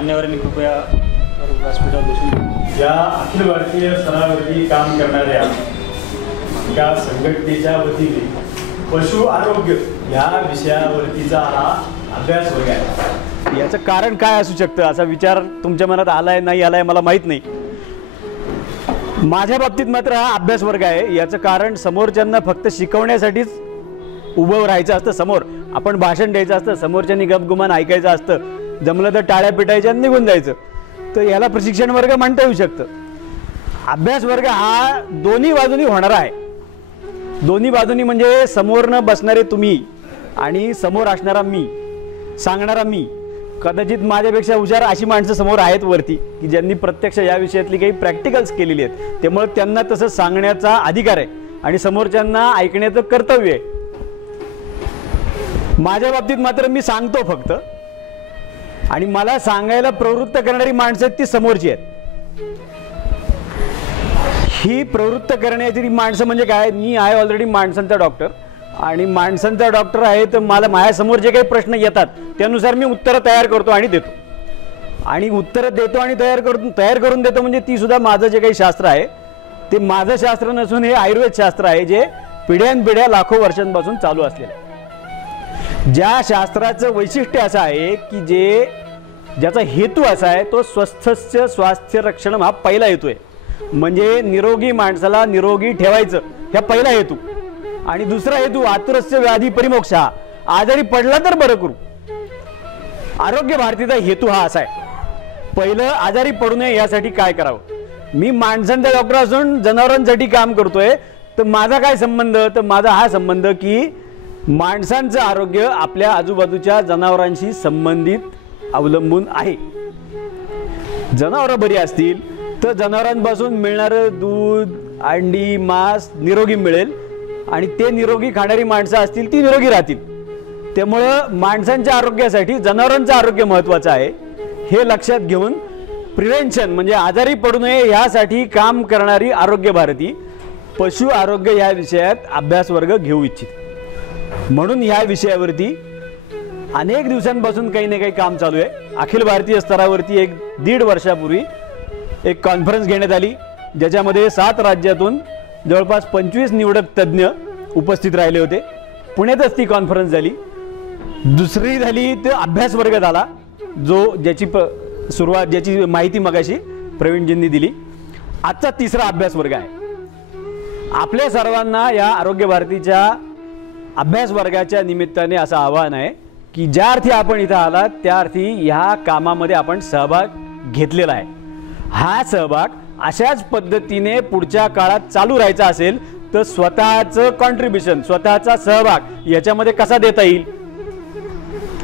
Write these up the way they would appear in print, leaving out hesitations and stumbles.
मान्यवरांनी कृपया व्यासपीठावर बसून या अखिल भारतीय स्तरावरती काम करणाऱ्या एका संघटनेच्या वतीने पशु आरोग्य या विषयावरतीचा हा अभ्यास वर्ग आहे. याचं कारण काय असू शकतं असा विचार तुमच्या मनात आलाय नाही आलाय मला माहीत नाही. माझ्या बाबतीत मात्र हा अभ्यास वर्ग आहे. याचं कारण समोरच्यांना फक्त शिकवण्यासाठीच उभं राहायचं असतं. समोर आपण भाषण द्यायचं असतं, समोरच्यांनी गपगुमान ऐकायचं असतं, जमलं तर टाळ्या पिटायच्या आणि निघून जायचं. तर याला प्रशिक्षण वर्ग म्हणता येऊ शकतं. अभ्यास वर्ग हा दोन्ही बाजूनी होणारा आहे. दोन्ही बाजूनी म्हणजे समोरनं बसणारे तुम्ही आणि समोर असणारा मी, सांगणारा मी. कदाचित माझ्यापेक्षा हुशार अशी माणसं समोर आहेत वरती की ज्यांनी प्रत्यक्ष या विषयातली काही प्रॅक्टिकल्स केलेली आहेत. त्यामुळे त्यांना तसं सांगण्याचा अधिकार आहे आणि समोरच्यांना ऐकण्याचं कर्तव्य आहे. माझ्या बाबतीत मात्र मी सांगतो फक्त, आणि मला सांगायला प्रवृत्त करणारी माणसं आहेत ती समोरची आहेत. ही प्रवृत्त करण्याची माणसं म्हणजे काय, मी आहे ऑलरेडी माणसांचा डॉक्टर आणि माणसांचा डॉक्टर आहे. तर मला माझ्यासमोर जे काही प्रश्न येतात त्यानुसार मी उत्तरं तयार करतो आणि देतो. आणि उत्तरं देतो आणि तयार करून देतो म्हणजे ती सुद्धा माझं जे काही शास्त्र आहे ते माझं शास्त्र नसून हे आयुर्वेद शास्त्र आहे, जे पिढ्यानपिढ्या लाखो वर्षांपासून चालू असलेलं आहे. ज्या शास्त्राचं वैशिष्ट्य असं आहे की ज्याचा हेतू असा आहे तो स्वस्थस्य स्वास्थ्य रक्षण हा पहिला हेतू आहे. म्हणजे निरोगी माणसाला निरोगी ठेवायचं हा पहिला हेतू. आणि दुसरा हेतू आतुरस्य व्याधी परिमोक्षा, आजारी पडला तर बरं करू. आरोग्य भारतीचा हेतू हा असा आहे. पहिलं आजारी पडू नये यासाठी काय करावं. मी माणसांचा डॉक्टर असून जनावरांसाठी काम करतोय तर माझा काय संबंध, तर माझा हा संबंध की माणसांचं आरोग्य आपल्या आजूबाजूच्या जनावरांशी संबंधित अवलंबून आहे. जनावरं बरी असतील तर जनावरांपासून मिळणारं दूध, अंडी, मांस निरोगी मिळेल आणि ते निरोगी खाणारी माणसं असतील ती निरोगी राहतील. त्यामुळं माणसांच्या आरोग्यासाठी जनावरांचं आरोग्य महत्त्वाचं आहे. हे लक्षात घेऊन प्रिव्हेन्शन म्हणजे आजारी पडू नये यासाठी काम करणारी आरोग्य भारती पशु आरोग्य या विषयात अभ्यास वर्ग घेऊ इच्छित. म्हणून ह्या विषयावरती अनेक दिवसांपासून काही ना काही काम चालू आहे. अखिल भारतीय स्तरावरती 1.5 वर्षापूर्वी एक कॉन्फरन्स घेण्यात आली, ज्याच्यामध्ये 7 राज्यातून जवळपास 25 निवडक तज्ज्ञ उपस्थित राहिले होते. पुण्यातच ती कॉन्फरन्स झाली. दुसरी झाली तर अभ्यास वर्ग झाला, ज्याची माहिती मगाशी प्रवीणजींनी दिली. आजचा तिसरा अभ्यास वर्ग आहे. आपल्या सर्वांना या आरोग्य भारतीच्या अभ्यास वर्गाच्या निमित्ताने असं आवाहन आहे की ज्या अर्थी आपण इथं आलात त्या अर्थी ह्या कामामध्ये आपण सहभाग घेतलेला आहे. हा सहभाग अशाच पद्धतीने पुढच्या काळात चालू राहायचा असेल तर स्वतःचं कॉन्ट्रीब्युशन, स्वतःचा सहभाग याच्यामध्ये कसा देता येईल.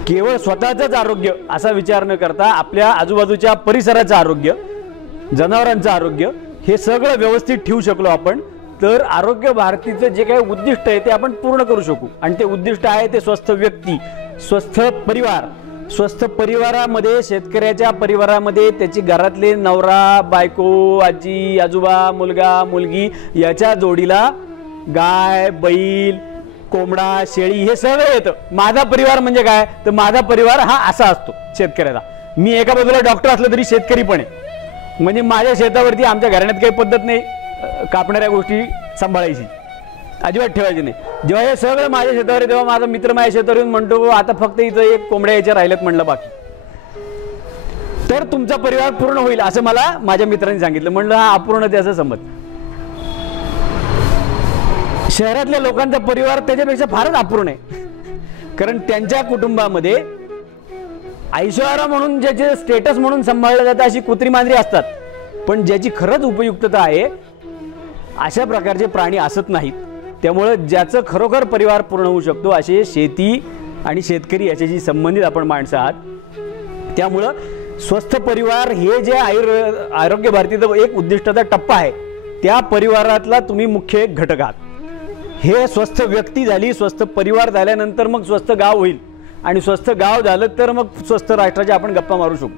केवळ स्वतःचंच आरोग्य असा विचार न करता आपल्या आजूबाजूच्या परिसराचं आरोग्य, जनावरांचं आरोग्य हे सगळं व्यवस्थित ठेवू शकलो आपण तर आरोग्य भारतीचं जे काही उद्दिष्ट आहे ते आपण पूर्ण करू शकू. आणि ते उद्दिष्ट आहे ते स्वस्थ व्यक्ती, स्वस्थ परिवार. स्वस्थ परिवारामध्ये, शेतकऱ्याच्या परिवारामध्ये त्याची घरातले नवरा, बायको, आजी, आजोबा, मुलगा, मुलगी याच्या जोडीला गाय, बैल, कोंबडा, शेळी हे सगळं येतं. माझा परिवार म्हणजे काय, तर माझा परिवार हा असा असतो शेतकऱ्याला. मी एका बाजूला डॉक्टर असलं तरी शेतकरी पण आहे. म्हणजे माझ्या शेतावरती आमच्या घराण्यात काही पद्धत नाही कापणाऱ्या गोष्टी सांभाळायची, अजिबात ठेवायची नाही. जेव्हा हे सगळं माझ्या शेतावर तेव्हा माझा मित्र माझ्या शेतावर येऊन म्हणतो आता फक्त इथं 1 कोंबड्या याच्या राहिल्यात म्हणलं बाकी, तर तुमचा परिवार पूर्ण होईल असं मला माझ्या मित्रांनी सांगितलं. म्हणलं हा अपूर्ण त्याचा समज. शहरातल्या लोकांचा परिवार त्याच्यापेक्षा फारच अपूर्ण आहे. कारण त्यांच्या कुटुंबामध्ये ऐश्वर्या म्हणून ज्याचे स्टेटस म्हणून सांभाळलं जातं अशी कुत्री मांजरी असतात, पण ज्याची खरंच उपयुक्तता आहे अशा प्रकारचे प्राणी असत नाहीत. त्यामुळं ज्याचं खरोखर परिवार पूर्ण होऊ शकतो असे शेती आणि शेतकरी याच्याशी संबंधित आपण माणसं आहात. त्यामुळं स्वस्थ परिवार हे जे आरोग्य भारतीचं एक उद्दिष्टाचा टप्पा आहे त्या परिवारातला तुम्ही मुख्य एक घटक आहात. हे स्वस्थ व्यक्ती झाली, स्वस्थ परिवार झाल्यानंतर मग स्वस्थ गाव होईल आणि स्वस्थ गाव झालं तर मग स्वस्थ राष्ट्राचे आपण गप्पा मारू शकू.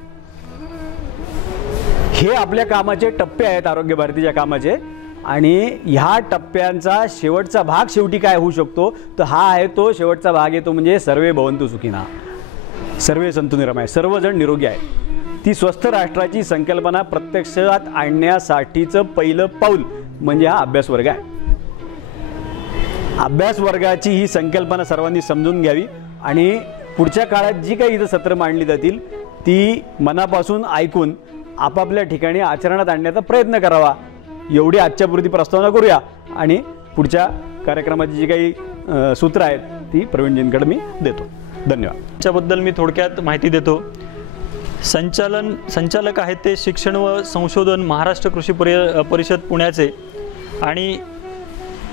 हे आपल्या कामाचे टप्पे आहेत आरोग्य भारतीच्या कामाचे. आणि ह्या टप्प्यांचा शेवटचा भाग शेवटी काय होऊ शकतो तर हा आहे तो शेवटचा भाग आहे तो म्हणजे सर्वे भवन्तु सुखिनः, सर्वे सन्तु निरामय, सर्वजण निरोगी आहे. ती स्वस्थ राष्ट्राची संकल्पना प्रत्यक्षात आणण्यासाठीचं पहिलं पाऊल म्हणजे हा अभ्यास वर्ग आहे. अभ्यास वर्गाची ही संकल्पना सर्वांनी समजून घ्यावी आणि पुढच्या काळात जी काही इथं सत्र मांडली जातील ती मनापासून ऐकून आपापल्या ठिकाणी आचरणात आणण्याचा प्रयत्न करावा. एवढी आजच्यापुरती प्रस्तावना करूया आणि पुढच्या कार्यक्रमाची जी काही सूत्र आहेत ती प्रवीणजींकडे मी देतो. धन्यवाद. त्याच्याबद्दल मी थोडक्यात माहिती देतो. संचालक आहेत ते शिक्षण व संशोधन महाराष्ट्र कृषी परिषद पुण्याचे. आणि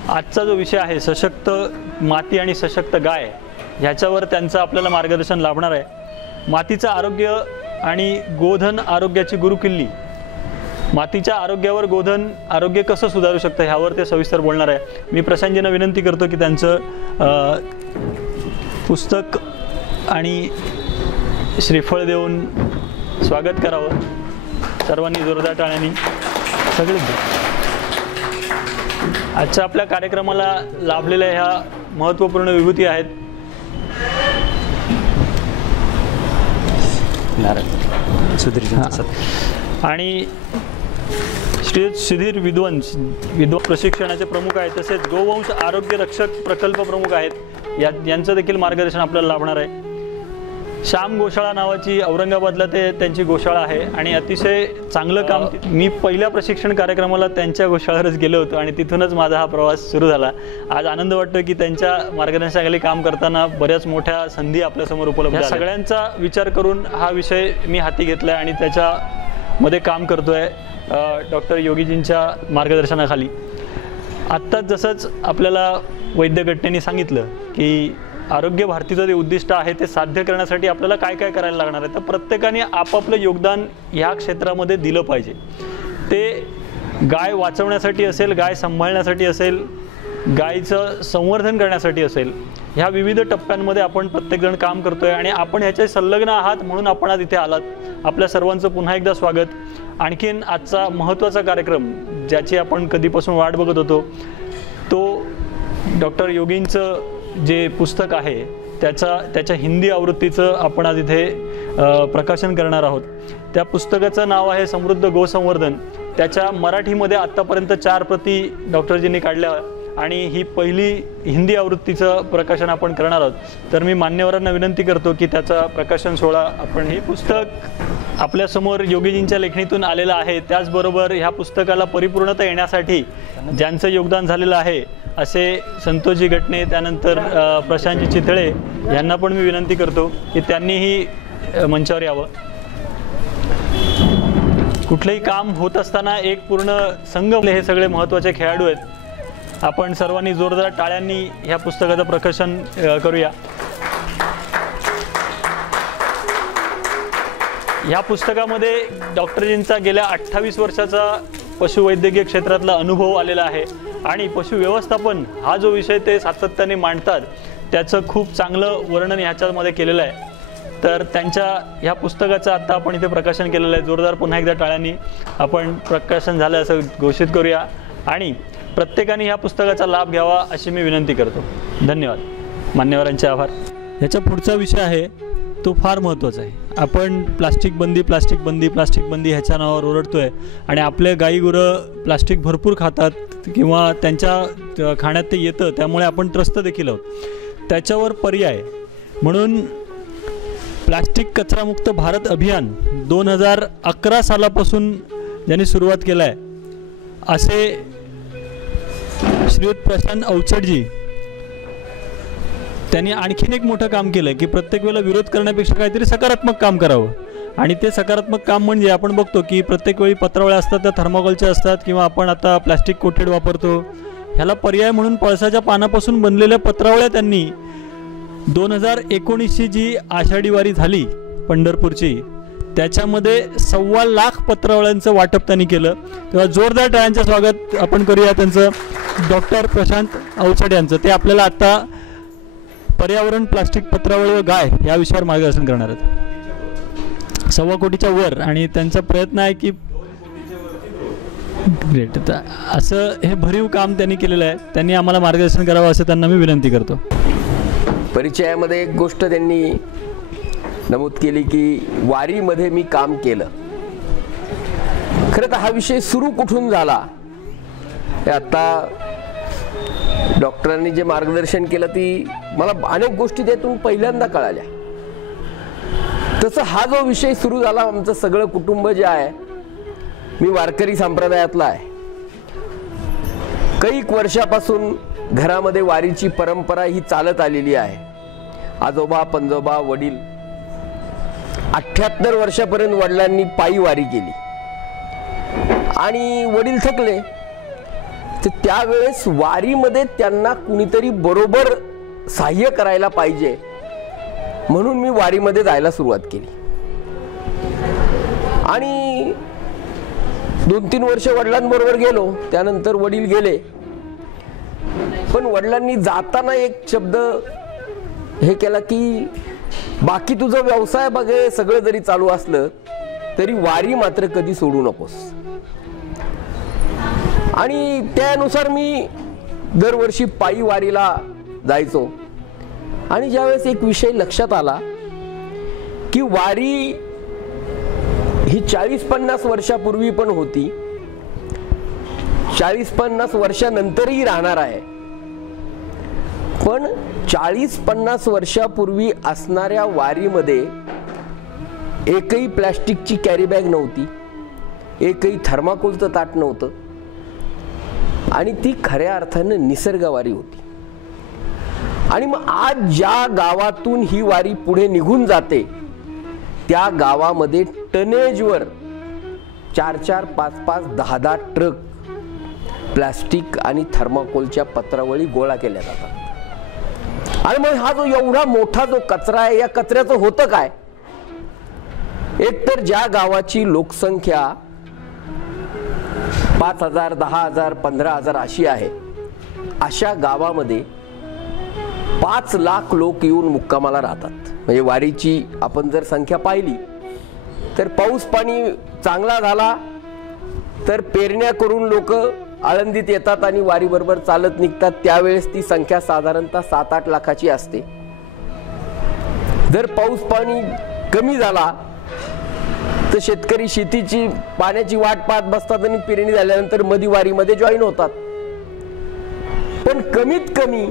आजचा जो विषय आहे सशक्त माती आणि सशक्त गाय ह्याच्यावर त्यांचं आपल्याला मार्गदर्शन लाभणार आहे. मातीचं आरोग्य आणि गोधन आरोग्याची गुरुकिल्ली, मातीच्या आरोग्यावर गोधन आरोग्य कसं सुधारू शकतं ह्यावर ते सविस्तर बोलणार आहे. मी प्रशांतजींना विनंती करतो की त्यांचं पुस्तक आणि श्रीफळ देऊन स्वागत करावं. सर्वांनी जोरदार टाळ्यांनी. सगळे आजच्या आपल्या कार्यक्रमाला लाभलेल्या ह्या महत्त्वपूर्ण विभूती आहेत. आणि श्री सुधीर विद्वंस प्रशिक्षणाचे प्रमुख आहेत. तसेच गोवंश आरोग्य रक्षक प्रकल्प प्रमुख आहेत. यांचं देखील मार्गदर्शन आपल्याला लाभणार आहे. श्याम गोशाळा नावाची औरंगाबादला त्यांची गोशाळा आहे आणि अतिशय चांगलं काम. मी पहिल्या प्रशिक्षण कार्यक्रमाला त्यांच्या गोशाळेवरच गेलो होतो आणि तिथूनच माझा हा प्रवास सुरू झाला. आज आनंद वाटतो की त्यांच्या मार्गदर्शनाखाली काम करताना बऱ्याच मोठ्या संधी आपल्यासमोर उपलब्ध आहेत. सगळ्यांचा विचार करून हा विषय मी हाती घेतला आणि त्याच्यामध्ये काम करतोय डॉक्टर योगीजींच्या मार्गदर्शनाखाली. आत्ताच जसंच आपल्याला वैद्यघटनेने सांगितलं की आरोग्य भारतीचं जे उद्दिष्ट आहे ते साध्य करण्यासाठी आपल्याला काय काय करायला लागणार आहे, तर प्रत्येकाने आपापलं योगदान ह्या क्षेत्रामध्ये दिलं पाहिजे. ते गाय वाचवण्यासाठी असेल, गाय सांभाळण्यासाठी असेल, गायीचं संवर्धन करण्यासाठी असेल, ह्या विविध टप्प्यांमध्ये आपण प्रत्येकजण काम करतोय आणि आपण ह्याच्या संलग्न आहात म्हणून आपण आज इथे आलात. आपल्या सर्वांचं पुन्हा एकदा स्वागत. आणखीन आजचा महत्त्वाचा कार्यक्रम ज्याची आपण कधीपासून वाट बघत होतो तो डॉक्टर योगींचं जे पुस्तक आहे त्याच्या हिंदी आवृत्तीचं आपण आज इथे प्रकाशन करणार आहोत. त्या पुस्तकाचं नाव आहे समृद्ध गोसंवर्धन. त्याच्या मराठीमध्ये आत्तापर्यंत 4 प्रती डॉक्टरजींनी काढल्या आणि ही पहिली हिंदी आवृत्तीचं प्रकाशन आपण करणार आहोत. तर मी मान्यवरांना विनंती करतो की त्याचा प्रकाशन सोहळा आपण. हे पुस्तक आपल्यासमोर योगीजींच्या लेखणीतून आलेलं आहे. त्याचबरोबर ह्या पुस्तकाला परिपूर्णता येण्यासाठी ज्यांचं योगदान झालेलं आहे असे संतोषजी गटणे, त्यानंतर प्रशांतजी चितळे यांना पण मी विनंती करतो की त्यांनीही मंचावर यावं. कुठलंही काम होत असताना एक पूर्ण संघ, हे सगळे महत्त्वाचे खेळाडू आहेत. आपण सर्वांनी जोरदार टाळ्यांनी ह्या पुस्तकाचं प्रकाशन करूया. ह्या पुस्तकामध्ये डॉक्टरजींचा गेल्या 28 वर्षाचा पशुवैद्यकीय क्षेत्रातला अनुभव आलेला आहे आणि पशु व्यवस्थापन हा जो विषय ते सातत्याने मांडतात त्याचं खूप चांगलं वर्णन ह्याच्यामध्ये केलेलं आहे. तर त्यांच्या ह्या पुस्तकाचं आत्ता आपण इथे प्रकाशन केलेलं आहे. जोरदार पुन्हा एकदा टाळ्यांनी आपण प्रकाशन झालं असं घोषित करूया आणि प्रत्येकाने ह्या पुस्तकाचा लाभ घ्यावा अशी मी विनंती करतो. धन्यवाद. मान्यवरांचे आभार. याचा पुढचा विषय आहे तो फार महत्त्वाचा आहे. आपण प्लास्टिक बंदी ह्याच्या नावावर ओरडतोय आणि आपले गाई गुरं प्लास्टिक भरपूर खातात किंवा त्यांच्या खाण्यात ते येतं, त्यामुळे आपण त्रस्त देखील आहोत. त्याच्यावर पर्याय म्हणून प्लास्टिक कचरामुक्त भारत अभियान 2011 सालापासून ज्यांनी सुरुवात केलं आहे असे श्रीयुत प्रशांत अवचटजी त्यांनी आणखीन एक मोठं काम केलं की प्रत्येक वेळेला विरोध करण्यापेक्षा काहीतरी सकारात्मक काम करावं. आणि ते सकारात्मक काम म्हणजे आपण बघतो की प्रत्येक वेळी पत्रावळ्या असतात त्या थर्माकोलच्या असतात किंवा आपण आता प्लास्टिक कोटेड वापरतो. ह्याला पर्याय म्हणून पळसाच्या पानापासून बनलेल्या पत्रावळ्या त्यांनी 2019ची जी आषाढी वारी झाली पंढरपूरची त्याच्यामध्ये 1.25 लाख पत्रावळ्यांचं वाटप त्यांनी केलं. तेव्हा जोरदार टाळ्यांचं स्वागत आपण करूया त्यांचं, डॉक्टर प्रशांत अवचट यांचं. ते आपल्याला आता पर्यावरण, प्लास्टिक, पत्रावळी व गाय या विषयावर मार्गदर्शन करणार आहेत. 1.25 कोटीच्या वर आणि त्यांचा प्रयत्न आहे की ग्रेट. तर असं हे भरीव काम त्यांनी केलेलं आहे. त्यांनी आम्हाला मार्गदर्शन करावं असं त्यांना मी विनंती करतो. परिचयामध्ये एक गोष्ट त्यांनी नमूद केली की वारीमध्ये मी काम केलं. खरं तर हा विषय सुरू कुठून झाला हे आता डॉक्टरांनी जे मार्गदर्शन केलं ती मला अनेक गोष्टी त्यातून पहिल्यांदा कळाल्या. तसं हा जो विषय सुरू झाला, आमचं सगळं कुटुंब जे आहे, मी वारकरी संप्रदायातला आहे. कैक वर्षापासून घरामध्ये वारीची परंपरा ही चालत आलेली आहे. आजोबा पंजोबा वडील 78 वर्षापर्यंत वडिलांनी पायी वारी केली आणि वडील थकले तर त्यावेळेस वारीमध्ये त्यांना कुणीतरी बरोबर सहाय्य करायला पाहिजे म्हणून मी वारीमध्ये जायला सुरुवात केली. आणि 2-3 वर्ष वडिलांबरोबर गेलो. त्यानंतर वडील गेले. पण वडिलांनी जाताना एक शब्द हे केला की बाकी तुझं व्यवसाय बघे सगळं जरी चालू असलं तरी वारी मात्र कधी सोडू नकोस. आणि त्यानुसार मी दरवर्षी पायी वारीला जायचो. आणि ज्यावेळेस एक विषय लक्षात आला की वारी ही 40-50 वर्षापूर्वी पण होती, 40-50 वर्षानंतरही राहणार आहे. पण 40-50 वर्षापूर्वी असणाऱ्या वारीमध्ये एकही प्लॅस्टिकची कॅरी बॅग नव्हती, एकही थर्माकोलचं ताट नव्हतं आणि ती खऱ्या अर्थानं निसर्गवारी होती. आणि मग आज ज्या गावातून ही वारी पुढे निघून जाते त्या गावामध्ये टनेजवर 4-4, 5-5, 10-10 ट्रक प्लास्टिक आणि थर्माकोलच्या पत्रावळी गोळा केल्या जातात. आणि मग हा जो एवढा मोठा जो कचरा आहे, या कचऱ्याचं होतं काय? एकतर ज्या गावाची लोकसंख्या 5,000, 10,000, 15,000 अशी आहे, अशा गावामध्ये 5 लाख लोक येऊन मुक्कामाला राहतात. म्हणजे वारीची आपण जर संख्या पाहिली तर पाऊस पाणी चांगला झाला तर पेरण्या करून लोक आळंदीत येतात आणि वारी बरोबर चालत निघतात. त्यावेळेस ती संख्या साधारणतः 7-8 लाखाची असते. जर पाऊस पाणी कमी झाला तर शेतकरी शेतीची पाण्याची वाट पाहत बसतात आणि पेरणी झाल्यानंतर मधी वारीमध्ये जॉईन होतात. पण कमीत कमी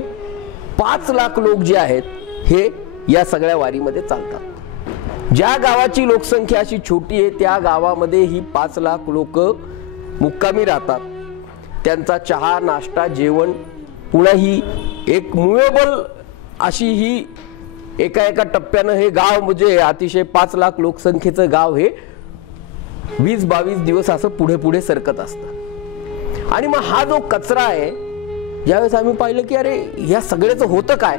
5 लाख लोक जे आहेत हे या सगळ्या वारीमध्ये चालतात. ज्या गावाची लोकसंख्या अशी छोटी आहे त्या गावामध्ये ही 5 लाख लोक मुक्कामी राहतात. त्यांचा चहा नाश्ता जेवण पुन्हा ही एक मुवेबल अशी ही एका टप्प्यानं हे गाव म्हणजे अतिशय 5 लाख लोकसंख्येचं गाव हे 20-22 दिवस असं पुढे पुढे सरकत असतं. आणि मग हा जो कचरा आहे, ज्यावेळेस आम्ही पाहिलं की अरे या सगळ्याचं होतं काय,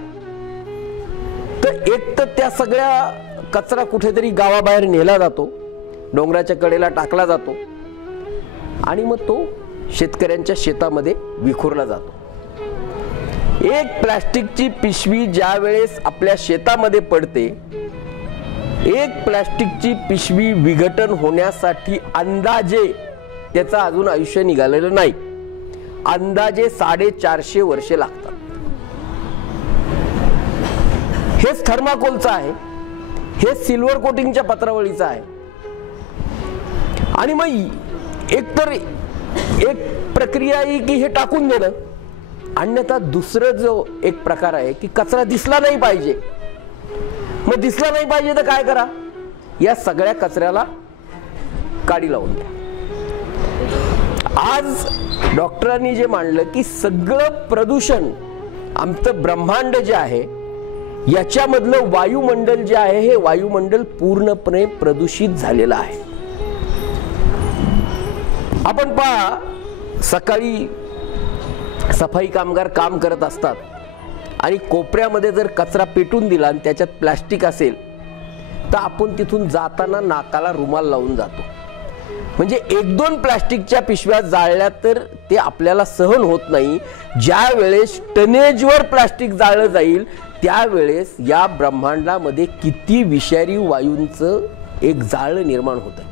तर एक तर त्या सगळ्या कचरा कुठेतरी गावाबाहेर नेला जातो, डोंगराच्या कडेला टाकला जातो आणि मग तो शेतकऱ्यांच्या शेतामध्ये विखुरला जातो. एक प्लास्टिकची पिशवी ज्या वेळेस आपल्या शेतामध्ये पडते, एक प्लास्टिकची पिशवी विघटन होण्यासाठी अंदाजे, त्याचं अजून आयुष्य निघालेलं नाही, अंदाजे 450 वर्षे लागतात. हेच थर्माकोलचं आहे, हेच सिल्वर कोटिंगच्या पत्रावळीचं आहे. आणि मग एकतर एक प्रक्रिया आहे की हे टाकून देणं, अन्यथा दुसरं जो एक प्रकार आहे की कचरा दिसला नाही पाहिजे. मग दिसला नाही पाहिजे तर काय करा, या सगळ्या कचऱ्याला काडी लावून द्या. आज डॉक्टरांनी जे मांडलं की सगळं प्रदूषण आमचं ब्रह्मांड जे आहे याच्यामधलं वायुमंडल जे आहे हे वायुमंडल पूर्णपणे प्रदूषित झालेलं आहे. आपण पहा, सकाळी सफाई कामगार काम करत असतात आणि कोपऱ्यामध्ये जर कचरा पेटून दिला आणि त्याच्यात प्लास्टिक असेल तर आपण तिथून जाताना नाकाला रुमाल लावून जातो. म्हणजे 1-2 प्लास्टिकच्या पिशव्या जाळल्या तर ते आपल्याला सहन होत नाही. ज्या वेळेस टनेजवर प्लास्टिक जाळलं जाईल त्यावेळेस या ब्रह्मांडामध्ये किती विषारी वायूंचं एक जाळं निर्माण होतं.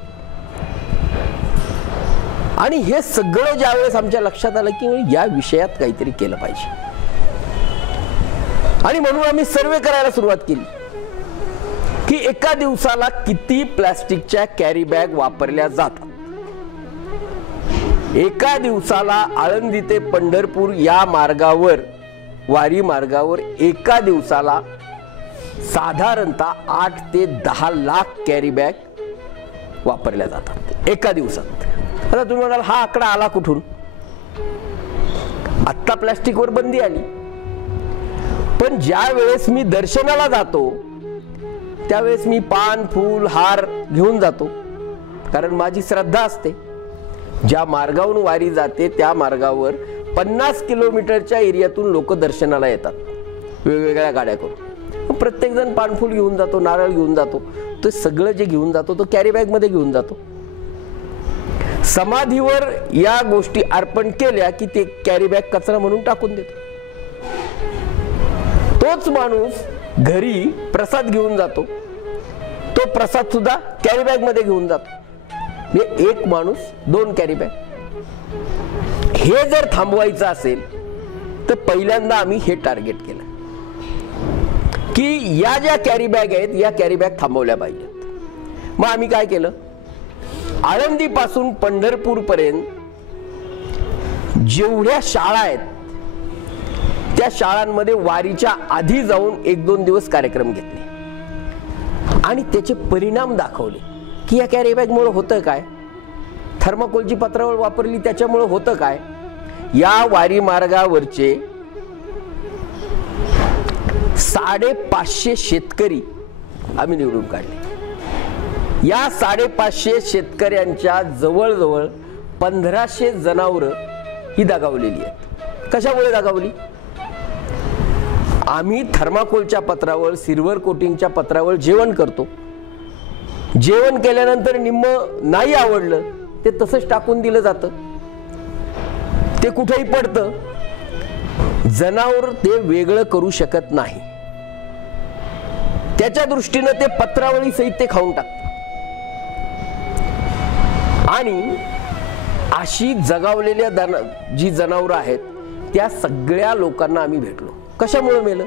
आणि हे सगळं ज्यावेळेस आमच्या लक्षात आलं की या विषयात काहीतरी केलं पाहिजे आणि म्हणून आम्ही सर्वे करायला सुरुवात केली की एका दिवसाला किती प्लास्टिकच्या कॅरी बॅग वापरल्या जातात. एका दिवसाला आळंदी ते पंढरपूर या मार्गावर, वारी मार्गावर एका दिवसाला साधारणतः 8 ते 10 लाख कॅरी बॅग वापरल्या जातात एका दिवसात. आता तुम्ही म्हणाल हा आकडा आला कुठून? आत्ता प्लास्टिकवर बंदी आली, पण ज्या वेळेस मी दर्शनाला जातो त्यावेळेस मी पान, फूल, हार घेऊन जातो, कारण माझी श्रद्धा असते. ज्या मार्गावरून वारी जाते त्या मार्गावर 50 किलोमीटरच्या एरियातून लोक दर्शनाला येतात वेगवेगळ्या गाड्या करून. प्रत्येक जण पानफूल घेऊन जातो, नारळ घेऊन जातो. तो सगळं जे घेऊन जातो तो कॅरी बॅग मध्ये घेऊन जातो. समाधीवर या गोष्टी अर्पण केल्या की ते कॅरी बॅग कचरा म्हणून टाकून देतो. तोच माणूस घरी प्रसाद घेऊन जातो, तो प्रसाद सुद्धा कॅरी बॅग मध्ये घेऊन जातो. एक माणूस 2 कॅरी बॅग. हे जर थांबवायचं असेल तर पहिल्यांदा आम्ही हे टार्गेट केलं की या ज्या कॅरी बॅग आहेत या कॅरी बॅग थांबवल्या पाहिजेत. मग आम्ही काय केलं, आळंदी पासून पंढरपूर पर्यंत जेवढ्या शाळा आहेत त्या शाळांमध्ये वारीच्या आधी जाऊन 1-2 दिवस कार्यक्रम घेतले आणि त्याचे परिणाम दाखवले की या कॅरी बॅग मुळे होतं काय, थर्माकोलची पत्रावळ वापरली त्याच्यामुळे होतं काय. या वारी मार्गावरचे 550 शेतकरी आम्ही निवडून काढले. या 550 शेतकऱ्यांच्या जवळजवळ 1500 जनावरं ही दगावलेली आहेत. कशामुळे दगावली? आम्ही थर्माकोलच्या पत्रावळ, सिल्वर कोटिंगच्या पत्रावळ जेवण करतो. जेवण केल्यानंतर निम्म नाही आवडलं ते तसंच टाकून दिलं जातं, ते कुठेही पडतं. जनावर ते वेगळं करू शकत नाही, त्याच्या दृष्टीनं ते पत्रावळी सहित ते खाऊन टाकतं. आणि अशी जगावलेल्या जी जनावरं आहेत त्या सगळ्या लोकांना आम्ही भेटलो. कशामुळे मेलं?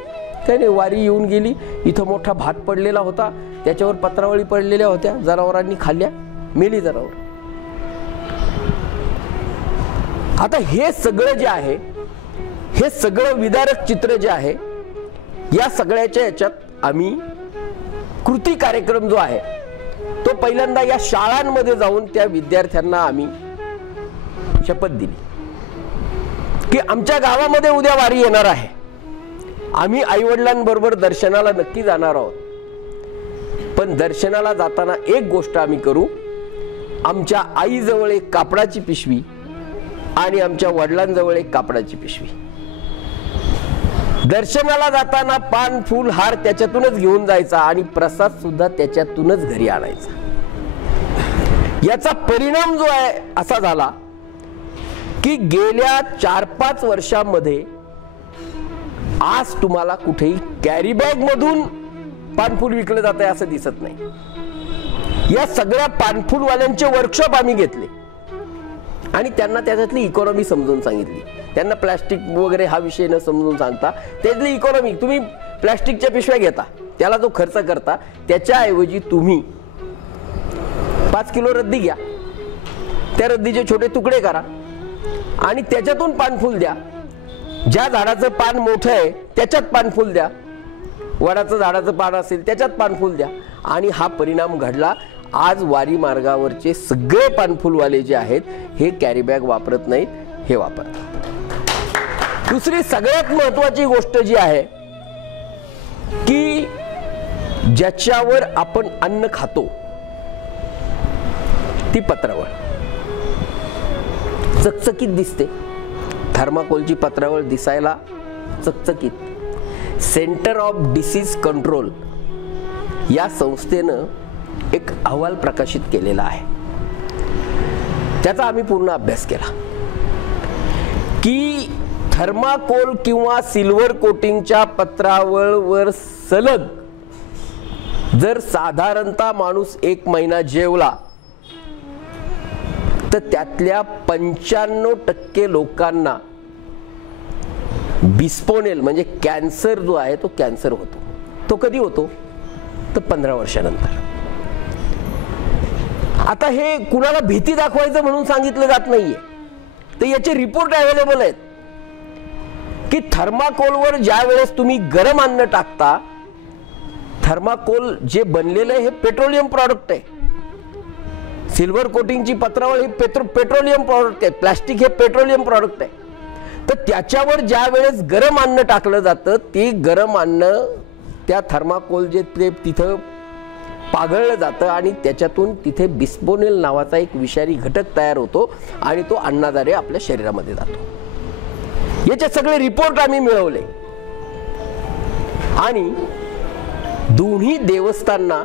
काही नाही, वारी येऊन गेली, इथं मोठा भात पडलेला होता, त्याच्यावर पत्रावळी पडलेल्या होत्या, जनावरांनी खाल्ल्या, मेली जनावर. आता हे सगळं जे आहे, हे सगळं विदारक चित्र जे आहे, या सगळ्याच्या याच्यात आम्ही कृती कार्यक्रम जो आहे तो पहिल्यांदा या शाळांमध्ये जाऊन त्या विद्यार्थ्यांना आम्ही शपथ दिली की आमच्या गावामध्ये उद्या वारी येणार आहे, आम्ही आईवडिलांबरोबर दर्शनाला नक्की जाणार आहोत, पण दर्शनाला जाताना एक गोष्ट आम्ही करू, आमच्या आईजवळ एक कापडाची पिशवी आणि आमच्या वडिलांजवळ एक कापडाची पिशवी. दर्शनाला जाताना पान, फूल, हार त्याच्यातूनच घेऊन जायचा आणि प्रसाद सुद्धा त्याच्यातूनच घरी आणायचा. याचा परिणाम जो आहे असा झाला की गेल्या 4-5 वर्षांमध्ये आज तुम्हाला कुठेही कॅरी बॅग मधून पानफूल विकलं जात आहे असं दिसत नाही. या सगळ्या पानफूलवाल्यांचे वर्कशॉप आम्ही घेतले आणि त्यांना त्याच्यातली इकॉनॉमी समजून सांगितली. त्यांना प्लास्टिक वगैरे हा विषय न समजून सांगता त्यातली इकॉनॉमी, तुम्ही प्लास्टिकच्या पिशव्या घेता, त्याला जो खर्च करता त्याच्याऐवजी तुम्ही 5 किलो रद्दी घ्या, त्या रद्दीचे छोटे तुकडे करा आणि त्याच्यातून पानफूल द्या. ज्या झाडाचं पान मोठं आहे त्याच्यात पानफूल द्या, वडाचं झाडाचं पान असेल त्याच्यात पानफूल द्या. आणि हा परिणाम घडला. आज वारी मार्गावरचे सगळे पानफूलवाले जे आहेत हे कॅरी बॅग वापरत नाहीत, हे वापरतात. दुसरी सगळ्यात महत्वाची गोष्ट जी आहे की ज्याच्यावर आपण अन्न खातो ती पत्रावळ चकचकीत दिसते. थर्माकोलची पत्रावळ दिसायला चकचकीत. सेंटर ऑफ डिसीज कंट्रोल या संस्थेनं एक अहवाल प्रकाशित केलेला आहे, त्याचा आम्ही पूर्ण अभ्यास केला की थर्माकोल किंवा सिल्वर कोटिंगच्या पत्रावळवर सलग जर साधारणतः माणूस 1 महिना जेवला तर त्यातल्या 95% लोकांना बिस्पोनेल म्हणजे कॅन्सर जो आहे तो कॅन्सर होतो. तो कधी होतो? तर 15 वर्षानंतर. आता हे कुणाला भीती दाखवायचं म्हणून सांगितलं जात नाहीये, तर याचे रिपोर्ट अवेलेबल आहेत की थर्माकोलवर ज्या वेळेस तुम्ही गरम अन्न टाकता, थर्माकोल जे बनलेलं आहे हे पेट्रोलियम प्रॉडक्ट आहे. सिल्वर कोटिंगची पत्रावळ ही पेट्रोलियम प्रॉडक्ट आहे, प्लास्टिक हे पेट्रोलियम प्रॉडक्ट आहे. तर त्याच्यावर ज्या वेळेस गरम अन्न टाकलं जातं, ते गरम अन्न त्या थर्माकोल जे ते तिथं पागळलं जातं आणि त्याच्यातून तिथे बिस्फोनेल नावाचा एक विषारी घटक तयार होतो आणि तो अन्नाद्वारे आपल्या शरीरामध्ये जातो. याचे सगळे रिपोर्ट आम्ही मिळवले आणि दोन्ही देवस्थानांना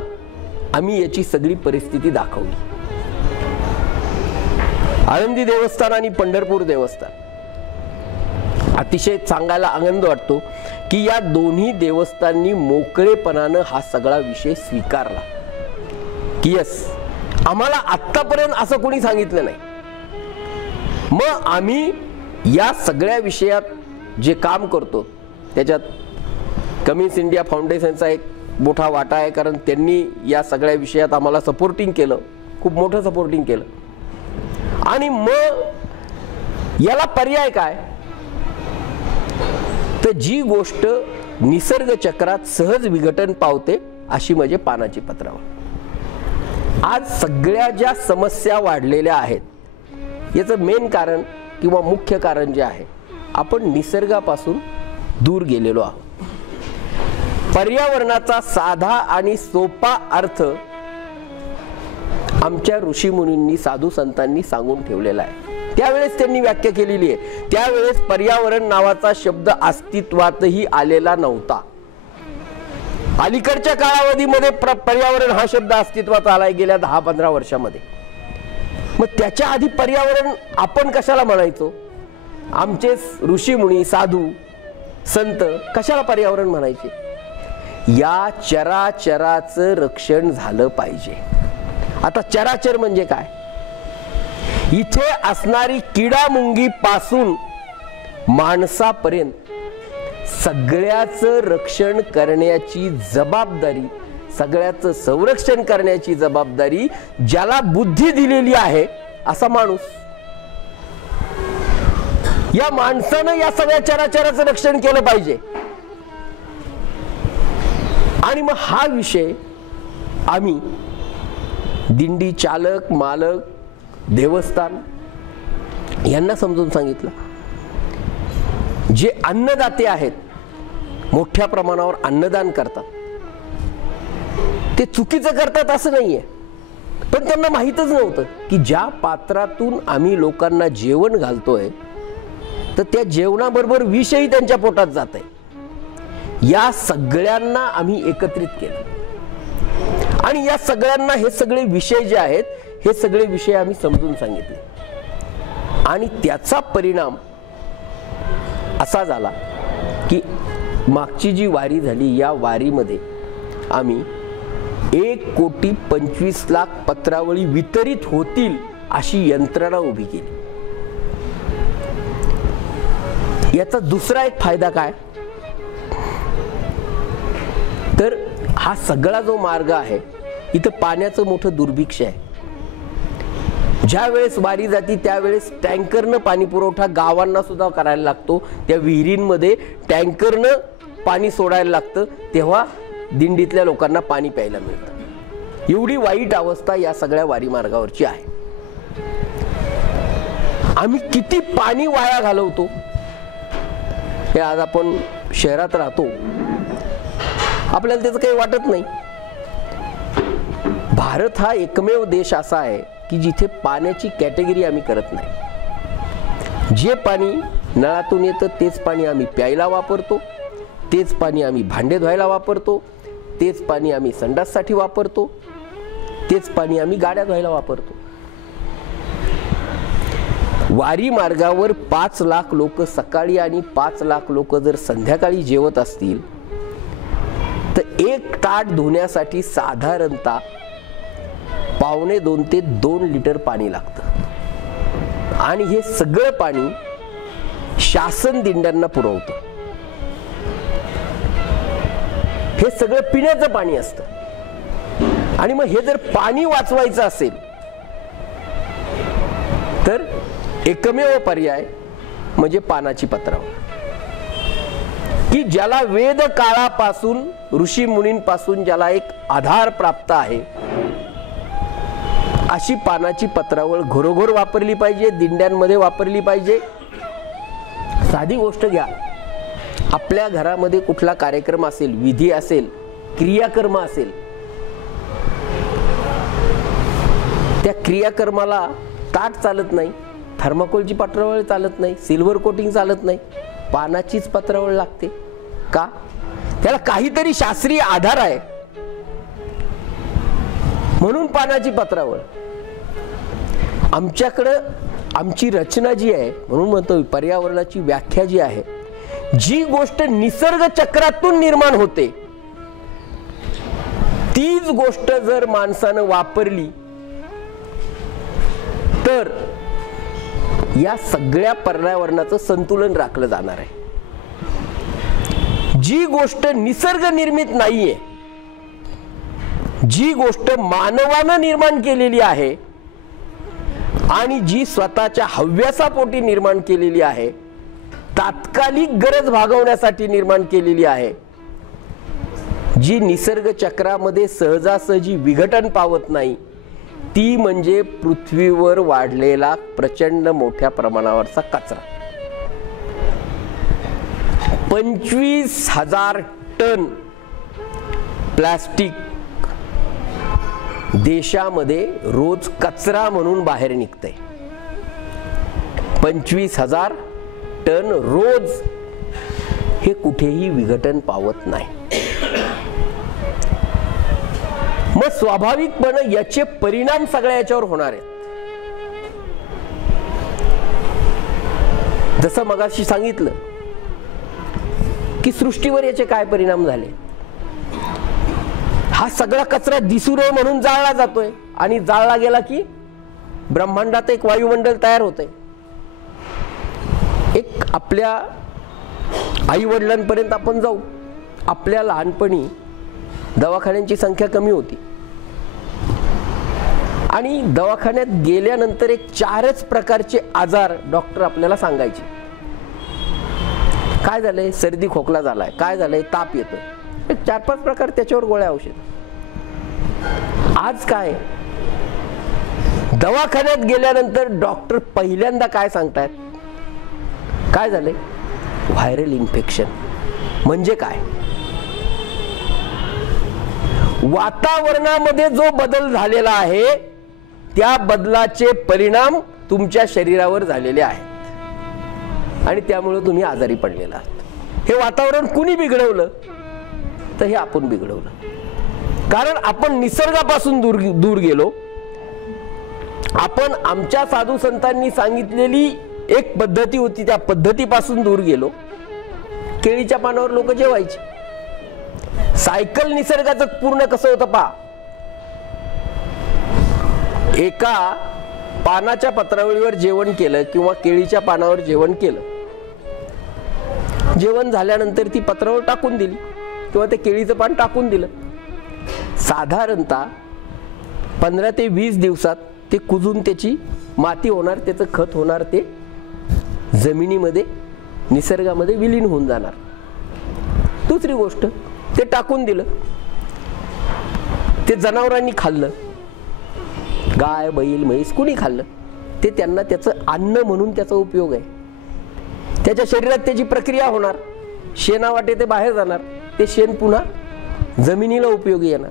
आम्ही याची सगळी परिस्थिती दाखवली. आळंदी देवस्थान आणि पंढरपूर देवस्थान, अतिशय सांगायला आनंद वाटतो की या दोन्ही देवस्थानांनी मोकळेपणानं हा सगळा विषय स्वीकारला की यस, आम्हाला आत्तापर्यंत असं कोणी सांगितलं नाही. मग आम्ही या सगळ्या विषयात जे काम करतो त्याच्यात कमिन्स इंडिया फाउंडेशनचा एक मोठा वाटा आहे, कारण त्यांनी या सगळ्या विषयात आम्हाला सपोर्टिंग केलं, खूप मोठं सपोर्टिंग केलं. आणि मग याला पर्याय काय, तर जी गोष्ट निसर्ग चक्रात सहज विघटन पावते अशी म्हणजे पानाची पत्रावळ. आज सगळ्या ज्या समस्या वाढलेल्या आहेत याचं मेन कारण किंवा मुख्य कारण जे आहे, आपण निसर्गापासून दूर गेलेलो आहोत. पर्यावरणाचा साधा आणि सोपा अर्थ आमच्या ऋषीमुनींनी साधू संतांनी सांगून ठेवलेला आहे. त्यावेळेस त्यांनी व्याख्या केलेली आहे. त्यावेळेस पर्यावरण नावाचा शब्द अस्तित्वातही आलेला नव्हता. अलीकडच्या कालावधीमध्ये पर्यावरण हा शब्द अस्तित्वात आलाय गेल्या 10-15 वर्षामध्ये. मग त्याच्या आधी पर्यावरण आपण कशाला म्हणायचो? आमचे ऋषीमुनी साधू संत कशाला पर्यावरण म्हणायचे? या चराचराचं रक्षण झालं पाहिजे. आता चराचर म्हणजे काय? इथे असणारी किडामुंगी पासून माणसापर्यंत सगळ्याचं रक्षण करण्याची जबाबदारी, सगळ्याचं संरक्षण करण्याची जबाबदारी ज्याला बुद्धी दिलेली आहे असा माणूस, या माणसानं या सगळ्या चराचराचं रक्षण केलं पाहिजे. आणि मग हा विषय आम्ही दिंडी चालक, मालक, देवस्थान यांना समजून सांगितलं. जे अन्नदाते आहेत, मोठ्या प्रमाणावर अन्नदान करतात, ते चुकीचं करतात असं नाहीये, पण त्यांना माहीतच नव्हतं की ज्या पात्रातून आम्ही लोकांना जेवण घालतोय तर त्या जेवणाबरोबर विषही त्यांच्या पोटात जात आहे. या सगळ्यांना आम्ही एकत्रित केलं आणि या सगळ्यांना हे सगळे विषय जे आहेत, हे सगळे विषय आम्ही समजून सांगितले. आणि त्याचा परिणाम असा झाला की मागची जी वारी झाली, या वारीमध्ये आम्ही 1,25,00,000 पत्रावळी वितरित होतील अशी यंत्रणा उभी केली. याचा दुसरा एक फायदा काय, तर हा सगळा जो मार्ग आहे इथं पाण्याचं मोठं दुर्भिक्ष आहे. ज्या वेळेस वारी जाती त्यावेळेस टँकरनं पाणी पुरवठा गावांना सुद्धा करायला लागतो. त्या विहिरींमध्ये टँकरनं पाणी सोडायला लागतं, तेव्हा दिंडीतल्या लोकांना पाणी प्यायला मिळतं. एवढी वाईट अवस्था या सगळ्या वारी मार्गावरची आहे. आम्ही किती पाणी वाया घालवतो हे आज आपण शहरात राहतो, आपल्याला त्याचं काही वाटत नाही. भारत हा एकमेव देश असा आहे की जिथे पाण्याची कॅटेगरी आम्ही करत नाही. जे पाणी नळातून येतं तेच पाणी आम्ही प्यायला वापरतो, तेच पाणी आम्ही भांडे धुवायला वापरतो, तेच पाणी आम्ही संडाससाठी वापरतो, तेच पाणी आम्ही गाड्या धुवायला वापरतो. वारी मार्गावर 5 लाख लोक सकाळी आणि 5 लाख लोक जर संध्याकाळी जेवत असतील तर एक ताट धुण्यासाठी साधारणतः 1.25 ते 2 लिटर पाणी लागतं. आणि हे सगळं पाणी शासन दिंड्यांना पुरवतं. हे सगळं पिण्याचं पाणी असतं. आणि मग हे जर पाणी वाचवायचं असेल तर एकमेव पर्याय म्हणजे पानाची पत्रावळ, की ज्याला वेद काळापासून ऋषी मुनींपासून ज्याला एक आधार प्राप्त आहे, अशी पानाची पत्रावळ घरोघर वापरली पाहिजे, दिंड्यांमध्ये वापरली पाहिजे. साधी गोष्ट घ्या, आपल्या घरामध्ये कुठला कार्यक्रम असेल, विधी असेल, क्रियाकर्म असेल, त्या क्रियाकर्माला ताट चालत नाही, थर्माकोलची पत्रावळ चालत नाही, सिल्वर कोटिंग चालत नाही, पानाचीच पत्रावळ लागते. का? त्याला काहीतरी शास्त्रीय आधार आहे, म्हणून पानाची पत्रावळ. आमच्याकडं आमची रचना जी आहे, म्हणून म्हणतो पर्यावरणाची व्याख्या जी आहे, जी गोष्ट निसर्ग चक्रातून निर्माण होते तीच गोष्ट जर माणसानं वापरली तर या सगळ्या पर्यावरणाचं संतुलन राखलं जाणार आहे. जी गोष्ट निसर्ग निर्मित नाहीये, जी गोष्ट मानवानं निर्माण केलेली आहे आणि जी स्वतःच्या हव्यासापोटी निर्माण केलेली आहे, तात्कालिक गरज भागवण्यासाठी निर्माण केलेली आहे, जी निसर्ग चक्रामध्ये सहजासहजी विघटन पावत नाही, ती म्हणजे पृथ्वीवर वाढलेला प्रचंड मोठ्या प्रमाणावरचा कचरा. 25,000 टन प्लास्टिक देशामध्ये रोज कचरा म्हणून बाहेर निघतंय. 25,000 टन रोज. हे कुठेही विघटन पावत नाही. मग स्वाभाविकपणे याचे परिणाम सगळ्या याच्यावर होणार आहेत. जसं मगाशी सांगितलं की सृष्टीवर याचे काय परिणाम झाले. हा सगळा कचरा दिसू नये म्हणून जाळला जातोय आणि जाळला गेला की ब्रह्मांडात एक वायुमंडल तयार होतंय. एक आपल्या आई वडिलांपर्यंत आपण जाऊ. आपल्या लहानपणी दवाखान्यांची संख्या कमी होती आणि दवाखान्यात गेल्यानंतर एक 4च प्रकारचे आजार डॉक्टर आपल्याला सांगायचे. काय झालंय? सर्दी खोकला झालाय. काय झालंय? ताप येतोय. एक 4-5 प्रकार, त्याच्यावर गोळ्या औषध. आज काय? दवाखान्यात गेल्यानंतर डॉक्टर पहिल्यांदा काय सांगतायत? काय झालंय? Viral infection. म्हणजे काय? वातावरणामध्ये जो बदल झालेला आहे त्या बदलाचे परिणाम तुमच्या शरीरावर झालेले आहेत आणि त्यामुळे तुम्ही आजारी पडलेला आहात. हे वातावरण कुणी बिघडवलं? तर हे आपण बिघडवलं. कारण आपण निसर्गापासून दूर गेलो. आपण आमच्या साधू संतांनी सांगितलेली एक पद्धती होती, त्या पद्धतीपासून दूर गेलो. केळीच्या पानावर लोक जेवायचे. सायकल निसर्गाचं पूर्ण कसं होतं पहा. एका पानाच्या पत्रावळीवर जेवण केलं किंवा केळीच्या पानावर जेवण केलं, जेवण झाल्यानंतर ती पत्रावळ टाकून दिली किंवा ते केळीचं पान टाकून दिलं. साधारणतः 15 ते 20 दिवसात ते कुजून त्याची माती होणार, त्याचं खत होणार, ते जमिनीमध्ये निसर्गामध्ये विलीन होऊन जाणार. दुसरी गोष्ट, ते टाकून दिलं, ते जनावरांनी खाल्लं, गाय बैल म्हैस कुणी खाल्लं, ते त्यांना त्याचं अन्न म्हणून त्याचा उपयोग आहे. त्याच्या शरीरात त्याची प्रक्रिया होणार, शेणावाटे ते बाहेर जाणार, ते शेण पुन्हा जमिनीला उपयोगी येणार.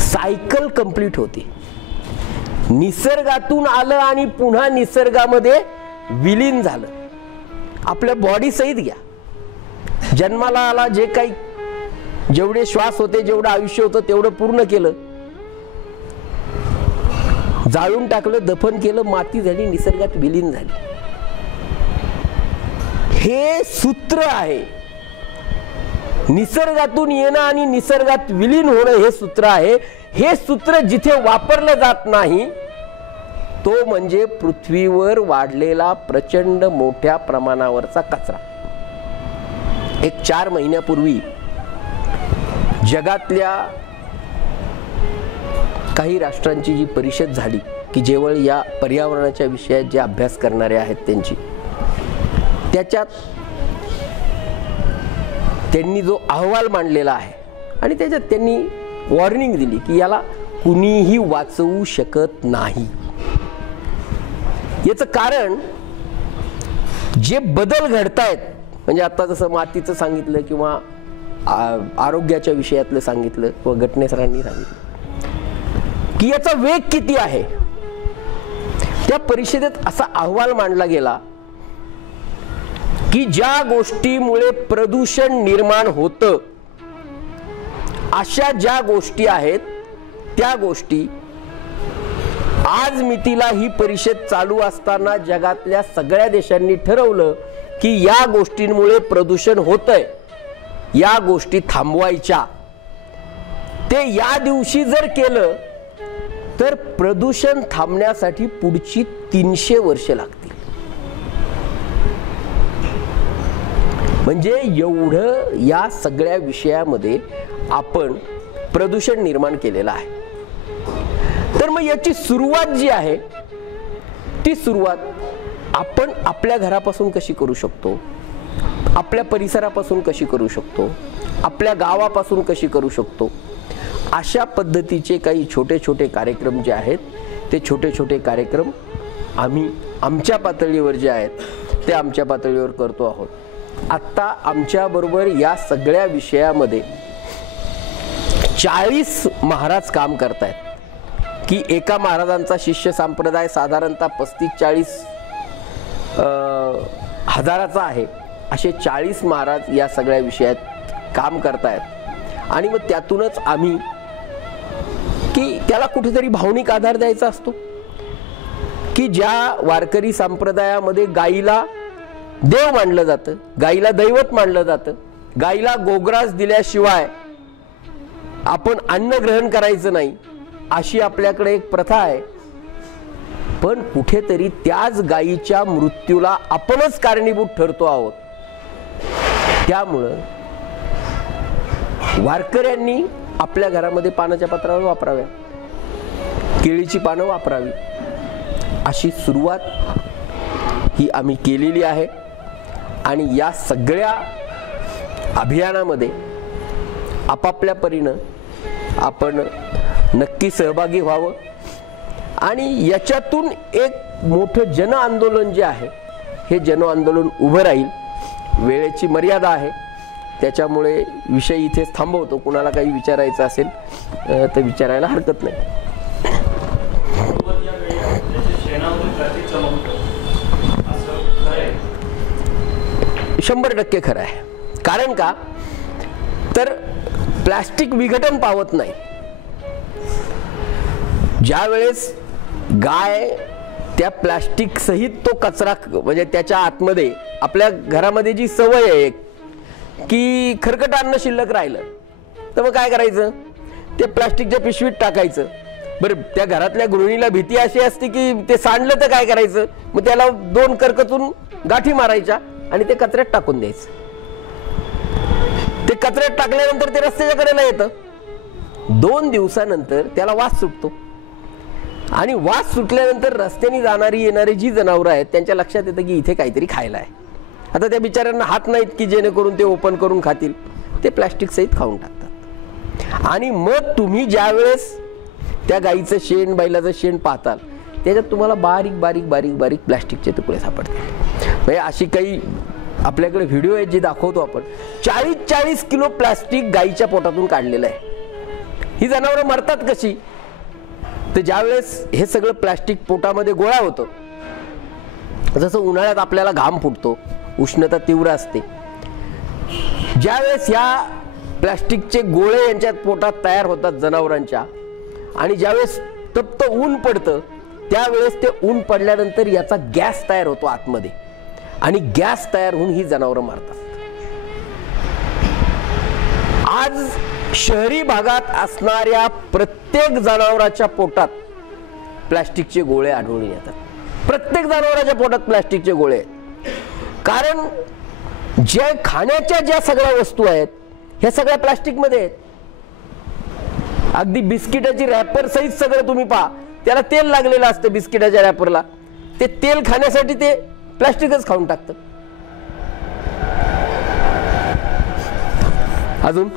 सायकल कंप्लीट होती. निसर्गातून आलं आणि पुन्हा निसर्गामध्ये विलीन झालं. आपल्या बॉडी सहित घ्या. जन्माला आला, जे काही जेवढे श्वास होते, जेवढं आयुष्य होतं तेवढं पूर्ण केलं, जाळून टाकलं, दफन केलं, माती झाली, निसर्गात विलीन झाली. हे सूत्र आहे. निसर्गातून येणं आणि निसर्गात विलीन होणं हे सूत्र आहे. हे सूत्र जिथे वापरलं जात नाही तो म्हणजे पृथ्वीवर वाढलेला प्रचंड मोठ्या प्रमाणावरचा कचरा. एक 4 महिन्यापूर्वी जगातल्या काही राष्ट्रांची जी परिषद झाली की जेवळ या पर्यावरणाच्या विषयात जे अभ्यास करणारे आहेत त्यांची, त्याच्यात त्यांनी जो अहवाल मांडलेला आहे आणि त्याच्यात त्यांनी वॉर्निंग दिली की याला कुणीही वाचवू शकत नाही. याचं कारण जे बदल घडतायत, म्हणजे आता जसं मातीचं सांगितलं किंवा आरोग्याच्या विषयातलं सांगितलं किंवा घटने सरांनी सांगितलं की याचा वेग किती आहे. त्या परिषदेत असा अहवाल मांडला गेला की ज्या गोष्टीमुळे प्रदूषण निर्माण होतं अशा ज्या गोष्टी आहेत त्या गोष्टी आज मितीला ही परिषद चालू असताना जगातल्या सगळ्या देशांनी ठरवलं की या गोष्टींमुळे प्रदूषण होतंय, या गोष्टी थांबवायच्या. ते या दिवशी जर केलं तर प्रदूषण थांबण्यासाठी पुढची 300 वर्ष लागतील. म्हणजे एवढं या सगळ्या विषयामध्ये आपण प्रदूषण निर्माण केलेलं आहे. तर मग याची सुरुवात जी आहे ती सुरुवात आपण आपल्या घरापासून कशी करू शकतो, आपल्या परिसरापासून कशी करू शकतो, आपल्या गावापासून कशी करू शकतो. अशा पद्धतीचे काही छोटे छोटे कार्यक्रम जे आहेत ते छोटे छोटे कार्यक्रम आम्ही आमच्या पातळीवर जे आहेत ते आमच्या पातळीवर करतो आहोत. आत्ता आमच्याबरोबर या सगळ्या विषयामध्ये 40 महाराज काम करतायत की एका महाराजांचा शिष्य संप्रदाय साधारणतः 35-40 हजाराचा आहे. असे 40 महाराज या सगळ्या विषयात काम करतायत. आणि मग त्यातूनच आम्ही की त्याला कुठेतरी भावनिक आधार द्यायचा असतो की ज्या वारकरी संप्रदायामध्ये गाईला देव मानलं जातं, गाईला दैवत मानलं जातं, गाईला गोग्रास दिल्याशिवाय आपण अन्न ग्रहण करायचं नाही अशी आपल्याकडे एक प्रथा आहे. पण कुठेतरी त्याच गायीच्या मृत्यूला आपणच कारणीभूत ठरतो आहोत. त्यामुळं वारकऱ्यांनी आपल्या घरामध्ये पानाच्या पत्रावर वापराव्या, केळीची पानं वापरावी, अशी सुरुवात ही आम्ही केलेली आहे. आणि या सगळ्या अभियानामध्ये आपापल्या परीनं आपण नक्की सहभागी व्हावं. आणि याच्यातून एक मोठं जन आंदोलन जे आहे हे जन आंदोलन उभं राहील. वेळेची मर्यादा आहे त्याच्यामुळे विषय इथेच थांबवतो. कुणाला काही विचारायचं असेल तर विचारायला हरकत नाही. 100% खरं आहे. कारण का तर प्लास्टिक विघटन पावत नाही. ज्या वेळेस गाय त्या प्लास्टिक सहित तो कचरा, म्हणजे त्याच्या आतमध्ये आपल्या घरामध्ये जी सवय आहे की खरकट अन्न शिल्लक राहिलं तर मग काय करायचं, ते प्लास्टिकच्या पिशवीत टाकायचं. बरं, त्या घरातल्या गृहिणीला भीती अशी असते की ते सांडलं तर काय करायचं, मग त्याला 2 करकतून गाठी मारायच्या आणि ते कचऱ्यात टाकून द्यायचं. ते कचऱ्यात टाकल्यानंतर ते रस्त्याच्या कडेला येतं. 2 दिवसानंतर त्याला वास सुटतो आणि वास सुटल्यानंतर रस्त्याने जाणारी येणारी जी जनावरं आहेत त्यांच्या लक्षात येतं की इथे काहीतरी खायला आहे. आता त्या बिचाऱ्यांना हात नाहीत की जेणेकरून ते ओपन करून खातील, ते प्लास्टिक सहित खाऊन टाकतात. आणि मग तुम्ही ज्या वेळेस त्या गाईचं शेण, बैलाचं शेण पाहताल त्याच्यात तुम्हाला बारीक बारीक बारीक बारीक प्लास्टिकचे तुकडे सापडतात. म्हणजे अशी काही आपल्याकडे व्हिडिओ आहेत जे दाखवतो आपण. 40-40 किलो प्लास्टिक गाईच्या पोटातून काढलेलं आहे. ही जनावरं मरतात कशी, तर ज्यावेळेस हे सगळं प्लास्टिक पोटामध्ये गोळा होतं, जसं उन्हाळ्यात आपल्याला घाम फुटतो, उष्णता तीव्र असते, ज्यावेळेस या प्लास्टिकचे गोळे यांच्या पोटात तयार होतात जनावरांच्या, आणि ज्यावेळेस तप्त ऊन पडतं त्यावेळेस ते ऊन पडल्यानंतर याचा गॅस तयार होतो आतमध्ये आणि गॅस तयार होऊन ही जनावरं मारतात. आज शहरी भागात असणाऱ्या प्रत्येक जनावराच्या पोटात प्लास्टिकचे गोळे आढळून येतात. प्रत्येक जनावराच्या पोटात प्लास्टिकचे गोळे आहेत. कारण जे खाण्याच्या ज्या सगळ्या वस्तू आहेत ह्या सगळ्या प्लास्टिक मध्ये आहेत. अगदी बिस्किटाची रॅपर सहित सगळं तुम्ही पहा, त्याला तेल लागलेलं असतं बिस्किटाच्या रॅपरला, ते तेल खाण्यासाठी ते प्लास्टिकच खाऊन टाकतं. अजून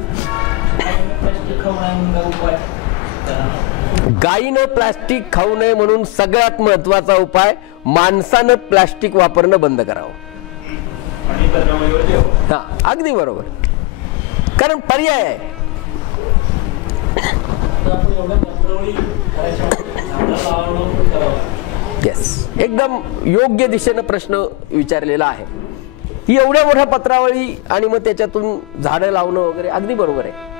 गायीनं प्लास्टिक खाऊ नये म्हणून सगळ्यात महत्वाचा उपाय, माणसानं प्लास्टिक वापरणं बंद करावं. हा, अगदी बरोबर, कारण पर्याय आहे. येस, एकदम योग्य दिशेनं प्रश्न विचारलेला आहे. ही एवढ्या मोठ्या पत्रावळी आणि मग त्याच्यातून झाडं लावणं वगैरे अगदी बरोबर आहे.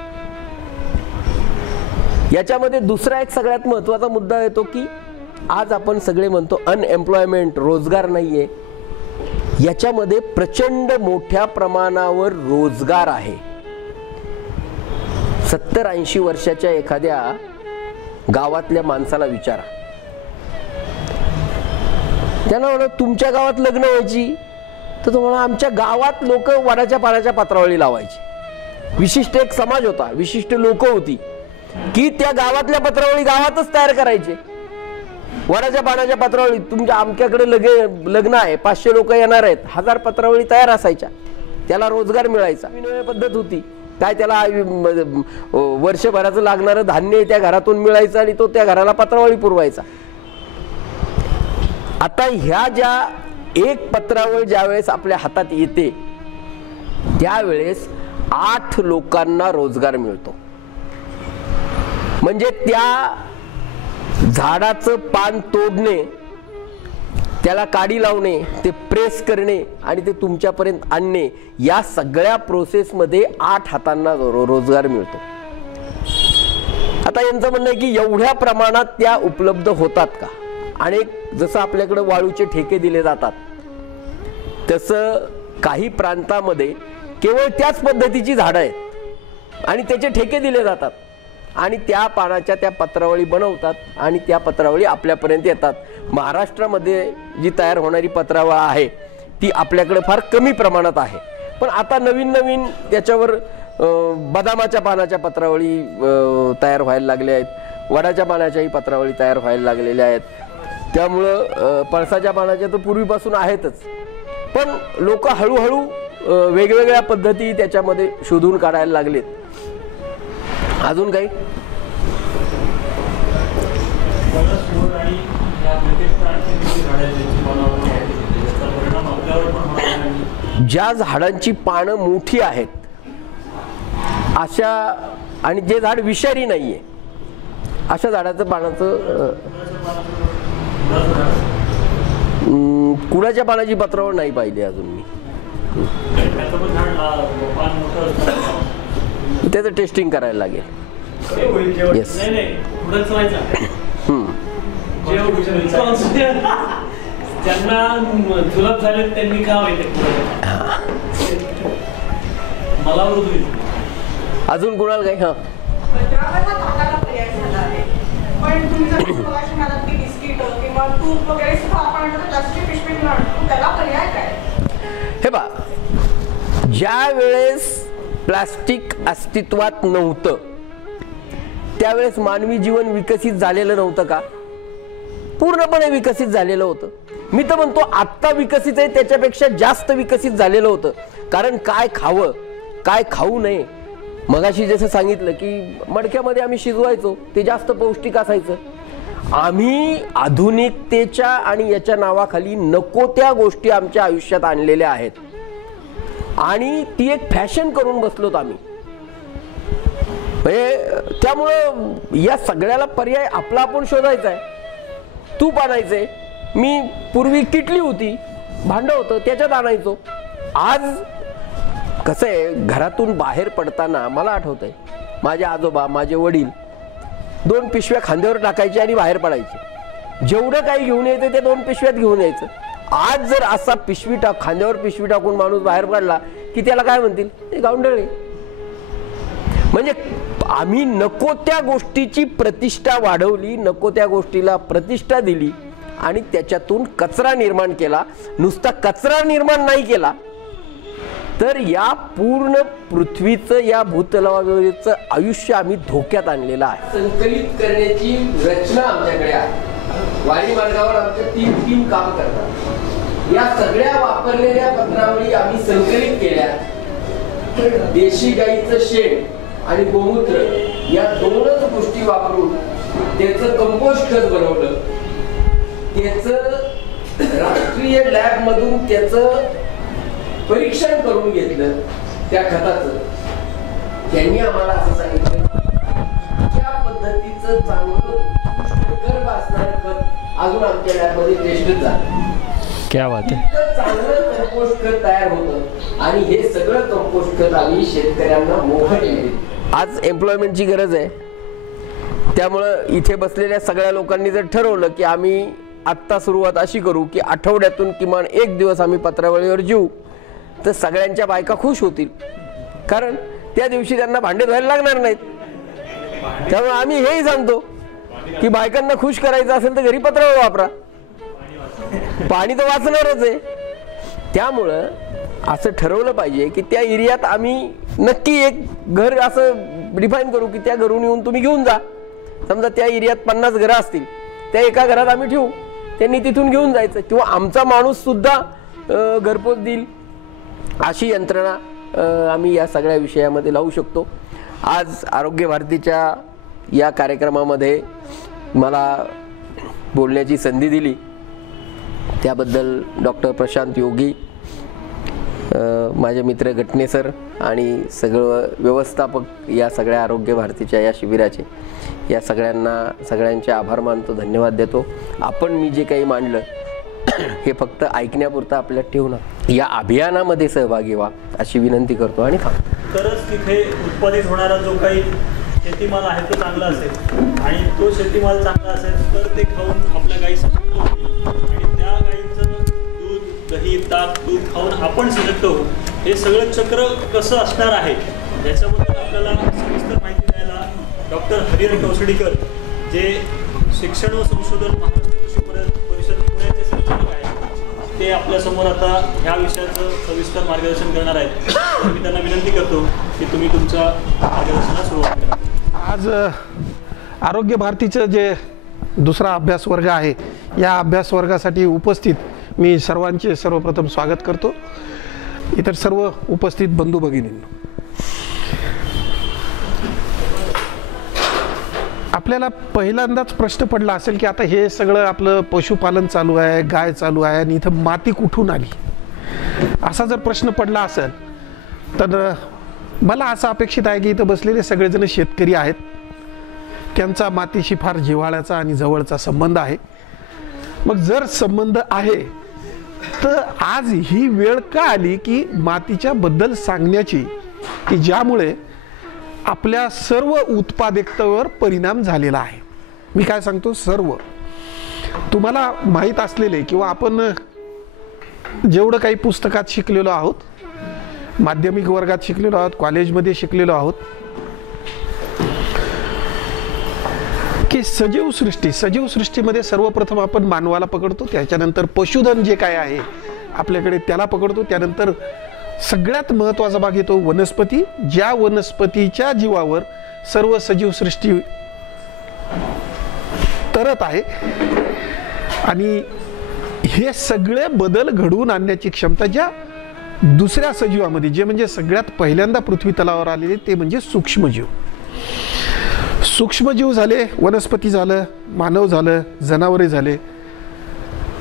याच्यामध्ये दुसरा एक सगळ्यात महत्वाचा मुद्दा येतो की आज आपण सगळे म्हणतो अनएम्प्लॉयमेंट, रोजगार नाहीये. याच्यामध्ये प्रचंड मोठ्या प्रमाणावर रोजगार आहे. 70-80 वर्षाच्या एखाद्या गावातल्या माणसाला विचारा, त्यांना म्हणा तुमच्या गावात लग्न व्हायची, तर तुम्हाला आमच्या गावात लोक वडाच्या पानाच्या पत्रावळी लावायची. विशिष्ट एक समाज होता, विशिष्ट लोक होती की त्या गावातल्या पत्रावळी गावातच तयार करायचे. वडाच्या पानाच्या पत्रावळी, तुमच्या आमच्याकडे लग्न आहे, 500 लोक येणार आहेत, 1000 पत्रावळी तयार असायच्या, त्याला रोजगार मिळायचा. नवीन पद्धत होती काय, त्याला वर्षभराचं लागणारं धान्य त्या घरातून मिळायचं आणि तो त्या घराला पत्रावळी पुरवायचा. आता ह्या ज्या एक पत्रावळ ज्यावेळेस आपल्या हातात येते त्यावेळेस 8 लोकांना रोजगार मिळतो. म्हणजे त्या झाडाचं पान तोडणे, त्याला काडी लावणे, ते प्रेस करणे आणि ते तुमच्यापर्यंत आणणे, या सगळ्या प्रोसेसमध्ये 8 हातांना रोजगार मिळतो. आता यांचं म्हणणं आहे की एवढ्या प्रमाणात त्या उपलब्ध होतात का? आणि जसं आपल्याकडे वाळूचे ठेके दिले जातात तसं काही प्रांतामध्ये केवळ त्याच पद्धतीची झाडं आहेत आणि त्याचे ठेके दिले जातात आणि त्या पानाच्या त्या पत्रावळी बनवतात आणि त्या पत्रावळी आपल्यापर्यंत येतात. महाराष्ट्रामध्ये जी तयार होणारी पत्रावळ आहे ती आपल्याकडे फार कमी प्रमाणात आहे. पण आता नवीन नवीन त्याच्यावर बदामाच्या पानाच्या पत्रावळी तयार व्हायला लागल्या आहेत, वडाच्या पानाच्याही पत्रावळी तयार व्हायला लागलेल्या आहेत. त्यामुळं पळसाच्या पानाच्या तर पूर्वीपासून आहेतच, पण लोक हळूहळू वेगवेगळ्या पद्धती त्याच्यामध्ये शोधून काढायला लागलेत. अजून काही ज्या झाडांची पानं मोठी आहेत अशा, आणि जे झाड विषारी नाहीये अशा झाडाचं पानाचं, कुणाच्या पानाची पत्रावळ नाही पाहिली अजून मी. त्याचं टेस्टिंग करायला लागेल. येस, ज्यांना जुलाब झाले त्यांनी का मला अजून कुणाला काही? हा, पण तुम्ही जर मगाशी म्हणालात की बिस्किट किंवा तूप वगैरे सुद्धा आपण प्लास्टिक पिशवीत आणतो, त्याला पर्याय काय? हे बा, ज्या वेळेस प्लास्टिक अस्तित्वात नव्हतं त्यावेळेस मानवी जीवन विकसित झालेलं नव्हतं का? पूर्णपणे विकसित झालेलं होतं. मी तर म्हणतो आत्ता विकसित आहे त्याच्यापेक्षा जास्त विकसित झालेलं होतं. कारण काय खावं काय खाऊ नये, मगाशी जसं सांगितलं की मडक्यामध्ये आम्ही शिजवायचो, ते जास्त पौष्टिक असायचं. आम्ही आधुनिकतेच्या आणि याच्या नावाखाली नको त्या गोष्टी आमच्या आयुष्यात आणलेल्या आहेत आणि ती एक फॅशन करून बसलोत आम्ही. त्यामुळं या सगळ्याला पर्याय आपला आपण शोधायचा आहे. तूप आणायचंय, मी पूर्वी किटली होती, भांड होतं, त्याच्यात आणायचो. आज कसं आहे, घरातून बाहेर पडताना मला आठवतंय माझे आजोबा माझे वडील 2 पिशव्या खांद्यावर टाकायचे आणि बाहेर पडायचे. जेवढं काही घेऊन यायचं ते 2 पिशव्यात घेऊन यायचं. आज जर असा खांद्यावर पिशवी टाकून माणूस बाहेर पडला की त्याला काय म्हणतील, ते गावंढळ आहे. म्हणजे आम्ही नको त्या गोष्टीची प्रतिष्ठा वाढवली, नको त्या गोष्टीला प्रतिष्ठा दिली आणि त्याच्यातून कचरा निर्माण केला. नुसता कचरा निर्माण नाही केला तर या पूर्ण पृथ्वीचं, या भूतलावरचं आयुष्य आम्ही धोक्यात आणलेलं आहे. संकलित करण्याची रचना आमच्याकडे आहे. वारी मार्गावर आमच्या 3 टीम काम करतात. या सगळ्या वापरलेल्या पत्रावळी आम्ही संकलित केल्या. देशी गाईचं शेण आणि गोमूत्र या 2च गोष्टी वापरून त्याचं कंपोस्ट खत बनवलं. त्याचं राष्ट्रीय लॅब मधून त्याचं परीक्षण करून घेतलं. त्या खताचं त्यांनी आम्हाला असं सांगितलं त्या पद्धतीचं चांगलं गर्भ असणारं खत अजून आमच्या लॅबमध्ये टेस्ट झालं. क्या बात आहे. इतकं चांगलं कंपोस्ट खत तयार होतं आणि हे सगळं कंपोस्ट खत आम्ही शेतकऱ्यांना मोफत दिले. आज एम्प्लॉयमेंटची गरज आहे. त्यामुळं इथे बसलेल्या सगळ्या लोकांनी जर ठरवलं की आम्ही आत्ता सुरुवात अशी करू की आठवड्यातून किमान 1 दिवस आम्ही पत्रावळीवर जीव, तर सगळ्यांच्या बायका खुश होतील. कारण त्या दिवशी त्यांना भांडे धुवायला लागणार नाहीत. त्यामुळे आम्ही हेही सांगतो की बायकांना खुश करायचं असेल तर घरी पत्रावळी वापरा, पाणी तर वाचणारच आहे. त्यामुळं असं ठरवलं पाहिजे की त्या एरियात आम्ही नक्की एक घर असं डिफाईन करू की त्या घरून येऊन तुम्ही घेऊन जा. समजा त्या एरियात 50 घरं असतील, त्या एका घरात आम्ही ठेवू, त्यांनी तिथून घेऊन जायचं. किंवा आमचा माणूस सुद्धा घरपोच देईल. अशी यंत्रणा आम्ही या सगळ्या विषयामध्ये लावू शकतो. आज आरोग्य भारतीच्या या कार्यक्रमामध्ये मला बोलण्याची संधी दिली त्याबद्दल डॉक्टर प्रशांत योगी, माझे मित्र गटणे सर आणि सगळं व्यवस्थापक या सगळ्या आरोग्य भारतीच्या या शिबिराचे, या सगळ्यांचे आभार मानतो, धन्यवाद देतो. आपण मी जे काही मांडलं हे फक्त ऐकण्यापुरतं आपल्याला ठेवू नका, या अभियानामध्ये सहभागी व्हा अशी विनंती करतो आणि थांबतो. तरच तिथे उत्पादित होणारा जो काही शेतीमाल आहे तो चांगला असेल आणि तो शेतीमाल चांगला असेल तर ते खाऊन आपल्या गायी सशक्त होतील आणि त्या गायीचं दूध, दही, ताक, तूप खाऊन आपण सशक्त होऊ. हे सगळं चक्र कसं असणार आहे याच्याबद्दल आपल्याला सविस्तर माहिती द्यायला डॉक्टर हरिहर कौसडीकर, जे शिक्षण व संशोधन महाराष्ट्र कृषी परिषद पुण्याचे संचालक आहेत, ते आपल्यासमोर आता ह्या विषयाचं सविस्तर मार्गदर्शन करणार आहेत. मी त्यांना विनंती करतो की तुम्ही तुमच्या मार्गदर्शनाला सुरुवात करा. आज आरोग्य भारतीचं जे दुसरा अभ्यास वर्ग आहे, या अभ्यास वर्गासाठी उपस्थित मी सर्वांचे सर्वप्रथम स्वागत करतो. इतर सर्व उपस्थित बंधू भगिनींनो, आपल्याला पहिल्यांदाच प्रश्न पडला असेल की आता हे सगळं आपलं पशुपालन चालू आहे, गाय चालू आहे आणि इथं माती कुठून आली, असा जर प्रश्न पडला असेल तर मला असं अपेक्षित आहे की इथं बसलेले सगळेजण शेतकरी आहेत. त्यांचा मातीशी फार जिव्हाळ्याचा आणि जवळचा संबंध आहे. मग जर संबंध आहे तर आज ही वेळ का आली की मातीच्या बद्दल सांगण्याची, की ज्यामुळे आपल्या सर्व उत्पादकतेवर परिणाम झालेला आहे. मी काय सांगतो, सर्व तुम्हाला माहीत असलेले किंवा आपण जेवढं काही पुस्तकात शिकलेलो आहोत, माध्यमिक वर्गात शिकलेलो आहोत, कॉलेजमध्ये शिकलेलो आहोत की सजीव सृष्टीमध्ये सर्वप्रथम आपण मानवाला पकडतो, त्याच्यानंतर पशुधन जे काय आहे आपल्याकडे त्याला पकडतो, त्यानंतर सगळ्यात महत्त्वाचा भाग येतो वनस्पती, ज्या वनस्पतीच्या जीवावर सर्व सजीव सृष्टी तरत आहे. आणि हे सगळे बदल घडवून आणण्याची क्षमता ज्या दुसऱ्या सजीवामध्ये, जे म्हणजे सगळ्यात पहिल्यांदा पृथ्वी तलावर आलेले ते म्हणजे सूक्ष्मजीव. सूक्ष्मजीव झाले, वनस्पती झालं, मानव झालं, जनावरे झाले.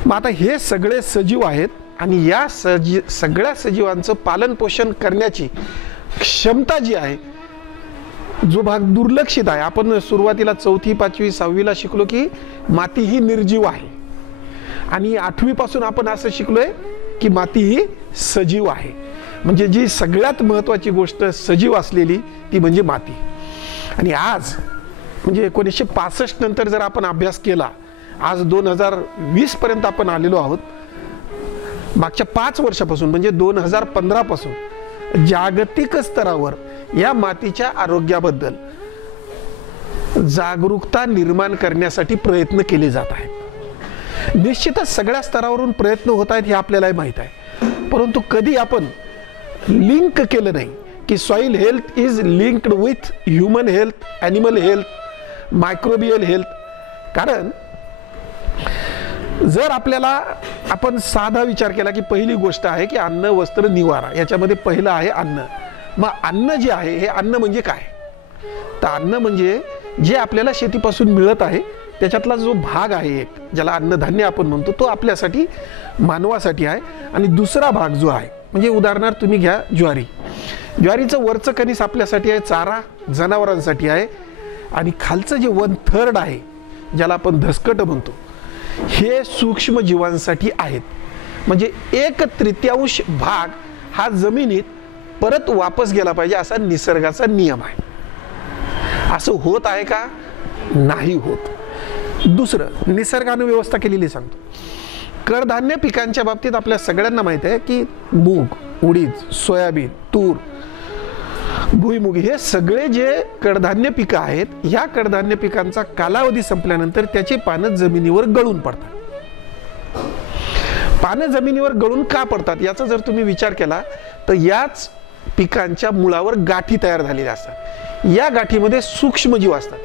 मग आता हे सगळे सजीव आहेत आणि या सगळ्या सजीवांचं पालन पोषण करण्याची क्षमता जी आहे, जो भाग दुर्लक्षित आहे. आपण सुरुवातीला 4थी 5वी 6वीला शिकलो की माती ही निर्जीव आहे आणि 8वी पासून आपण असं शिकलोय की माती ही सजीव आहे. म्हणजे जी सगळ्यात महत्त्वाची गोष्ट सजीव असलेली ती म्हणजे माती. आणि आज म्हणजे 1965 नंतर जर आपण अभ्यास केला, आज 2020 पर्यंत आपण आलेलो आहोत. मागच्या 5 वर्षापासून म्हणजे 2015 पासून जागतिक स्तरावर या मातीच्या आरोग्याबद्दल जागरूकता निर्माण करण्यासाठी प्रयत्न केले जात आहेत. निश्चितच सगळ्या स्तरावरून प्रयत्न होत आहेत हे आपल्यालाही माहीत आहे, परंतु कधी आपण लिंक केलं नाही की soil health is linked with human health, animal health, microbial health. कारण जर आपल्याला आपण साधा विचार केला की पहिली गोष्ट आहे की अन्न, वस्त्र, निवारा, याच्यामध्ये पहिलं आहे अन्न. मग अन्न जे आहे हे अन्न म्हणजे काय? तर अन्न म्हणजे जे आपल्याला शेतीपासून मिळत आहे त्याच्यातला जो भाग आहे एक, ज्याला अन्नधान्य आपण म्हणतो, तो आपल्यासाठी मानवासाठी आहे. आणि दुसरा भाग जो आहे म्हणजे उदाहरणार्थ तुम्ही घ्या ज्वारी. ज्वारीचं वरचं कणीस आपल्यासाठी आहे चारा, जनावरांसाठी आहे. आणि खालचं जे 1/3 आहे ज्याला आपण धसकट म्हणतो, हे सूक्ष्म जीवांसाठी आहेत. म्हणजे 1/3 भाग हा जमिनीत परत वापस गेला पाहिजे असा निसर्गाचा नियम आहे. असं होत आहे का? नाही होत. दुसरं, निसर्गाने व्यवस्था केलेली सांगतो. कडधान्य पिकांच्या बाबतीत आपल्या सगळ्यांना माहित आहे की मूग, उडीद, सोयाबीन, तूर, भुईमुग हे सगळे जे कडधान्य पिकं आहेत, ह्या कडधान्य पिकांचा कालावधी संपल्यानंतर त्याची पानं जमिनीवर गळून पडतात. पानं जमिनीवर गळून का पडतात याचा जर तुम्ही विचार केला तर याच पिकांच्या मुळावर गाठी तयार झालेल्या असतात. या गाठीमध्ये सूक्ष्मजीव असतात.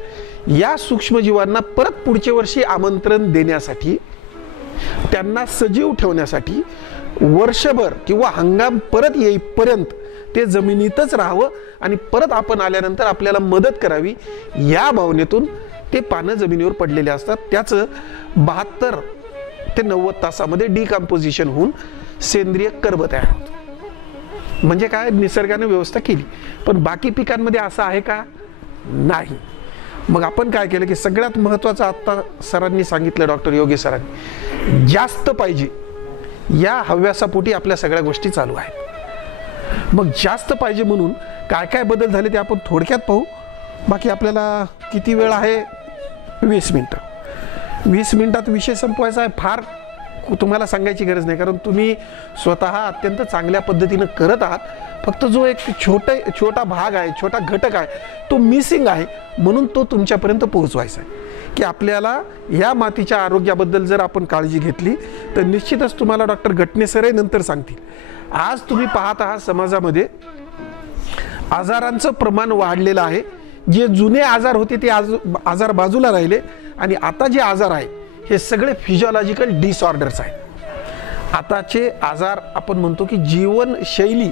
या सूक्ष्मजीवांना परत पुढच्या वर्षी आमंत्रण देण्यासाठी, त्यांना सजीव ठेवण्यासाठी वर्षभर किंवा हंगाम परत येईपर्यंत ते जमिनीतच राहावं आणि परत आपण आल्यानंतर आपल्याला मदत करावी, या भावनेतून ते पानं जमिनीवर पडलेले असतात. त्याचं 72 ते 90 तासामध्ये डिकम्पोजिशन होऊन सेंद्रिय कर्ब तयार होतं. म्हणजे काय? निसर्गाने व्यवस्था केली. पण बाकी पिकांमध्ये असं आहे का? नाही. मग आपण काय केलं की सगळ्यात महत्त्वाचं आत्ता सरांनी सांगितलं, डॉक्टर योगी सरांनी, जास्त पाहिजे या हव्यासापोटी आपल्या सगळ्या गोष्टी चालू आहेत. मग जास्त पाहिजे म्हणून काय काय बदल झाले ते आपण थोडक्यात पाहू. बाकी आपल्याला किती वेळ आहे? 20 मिनिटं. 20 मिनिटात विषय संपवायचा आहे. फार तुम्हाला सांगायची गरज नाही, कारण तुम्ही स्वतः अत्यंत चांगल्या पद्धतीनं करत आहात. फक्त जो एक छोटा भाग आहे, छोटा घटक आहे, तो मिसिंग आहे. म्हणून तो तुमच्यापर्यंत पोहोचवायचा आहे की आपल्याला या मातीच्या आरोग्याबद्दल जर आपण काळजी घेतली तर निश्चितच तुम्हाला डॉक्टर गटणे सरही नंतर सांगतील. आज तुम्ही पाहत आहात समाजामध्ये आजारांचं प्रमाण वाढलेलं आहे. जे जुने आजार होते ते आजार बाजूला राहिले आणि आता जे आजार आहे हे सगळे फिजिओलॉजिकल डिसऑर्डर्स आहेत. आताचे आजार आपण म्हणतो की जीवनशैली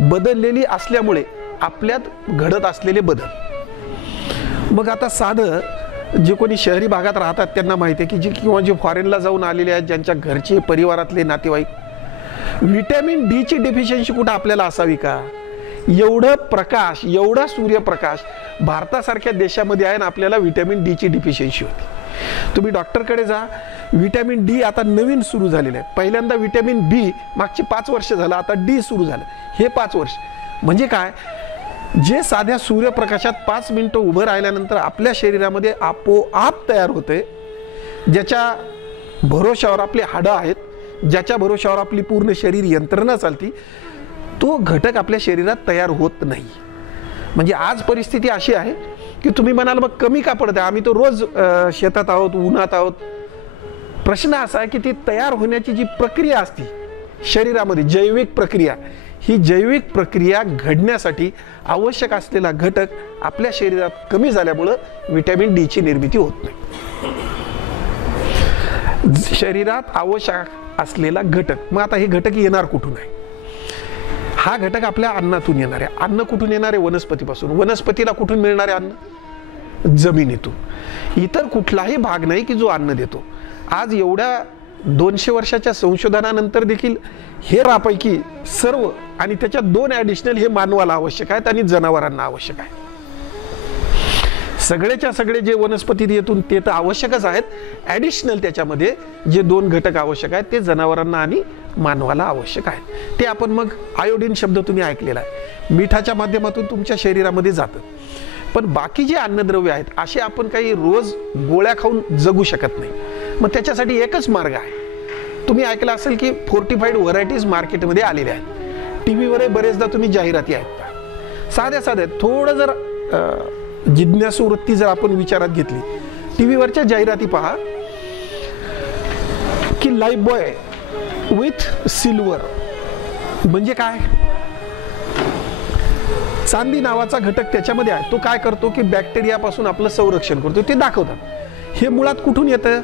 बदललेली असल्यामुळे आपल्यात घडत असलेले बदल. मग आता साधं जे कोणी शहरी भागात राहतात त्यांना माहिती आहे की जे किंवा जे फॉरेनला जाऊन आलेले आहेत, ज्यांच्या घरचे परिवारातले नातेवाईक, व्हिटॅमिन डी ची डेफिशियन्सी कुठं आपल्याला असावी का? एवढं प्रकाश, एवढा सूर्यप्रकाश भारतासारख्या देशामध्ये आहे ना, आपल्याला व्हिटॅमिन डी ची डेफिशियन्सी होती. तुम्ही डॉक्टरकडे जा, व्हिटॅमिन डी आता नवीन सुरू झालेलं आहे. पहिल्यांदा व्हिटॅमिन बी मागची 5 वर्ष झालं, आता डी सुरू झालं, हे 5 वर्ष. म्हणजे काय? जे साध्या सूर्यप्रकाशात 5 मिनिटं उभं राहिल्यानंतर आपल्या शरीरामध्ये आपोआप तयार होते, ज्याच्या भरोशावर आपली हाडं आहेत, ज्याच्या भरोशावर आपली पूर्ण शरीर यंत्रणा चालती, तो घटक आपल्या शरीरात तयार होत नाही. म्हणजे आज परिस्थिती अशी आहे की तुम्ही म्हणाल मग कमी का पडत आहे? आम्ही तो रोज शेतात आहोत, उन्हात आहोत. प्रश्न असा आहे की ती तयार होण्याची जी प्रक्रिया असते शरीरामध्ये, जैविक प्रक्रिया, ही जैविक प्रक्रिया घडण्यासाठी आवश्यक असलेला घटक आपल्या शरीरात कमी झाल्यामुळं व्हिटॅमिन डी ची निर्मिती होत नाही. शरीरात आवश्यक असलेला घटक, मग आता हे घटक येणार कुठून आहे? हा घटक आपल्या अन्नातून येणार आहे. अन्न कुठून येणार आहे? वनस्पतीपासून. वनस्पतीला कुठून मिळणार आहे अन्न? जमिनीतून. इतर कुठलाही भाग नाही की जो अन्न देतो. आज एवढ्या 200 वर्षाच्या संशोधनानंतर देखील हे रापैकी सर्व आणि त्याच्यात 2 ॲडिशनल हे मानवाला आवश्यक आहेत आणि जनावरांना आवश्यक आहे. सगळेच्या सगळे जे वनस्पतीत येतून ते तर आवश्यकच आहेत, ॲडिशनल त्याच्यामध्ये जे 2 घटक आवश्यक आहेत ते जनावरांना आणि मानवाला आवश्यक आहेत. ते आपण मग आयोडीन शब्द तुम्ही ऐकलेला आहे, मिठाच्या माध्यमातून तुमच्या शरीरामध्ये जातं. पण बाकी जे अन्नद्रव्य आहेत असे आपण काही रोज गोळ्या खाऊन जगू शकत नाही. मग त्याच्यासाठी एकच मार्ग आहे. तुम्ही ऐकलं असेल की फोर्टिफाईड व्हरायटीज मार्केटमध्ये आलेल्या आहेत. टीव्हीवरही बरेचदा तुम्ही जाहिराती ऐकता. साध्या साध्या थोडं जर जिज्ञासू वृत्ती जर आपण विचारात घेतली, टीव्हीवरच्या जाहिराती पहा की लाईफ बॉय विथ सिल्वर. म्हणजे काय? चांदी नावाचा घटक त्याच्यामध्ये आहे. तो काय करतो की बॅक्टेरियापासून आपलं संरक्षण करतो, ते दाखवतात. हे मुळात कुठून येतं?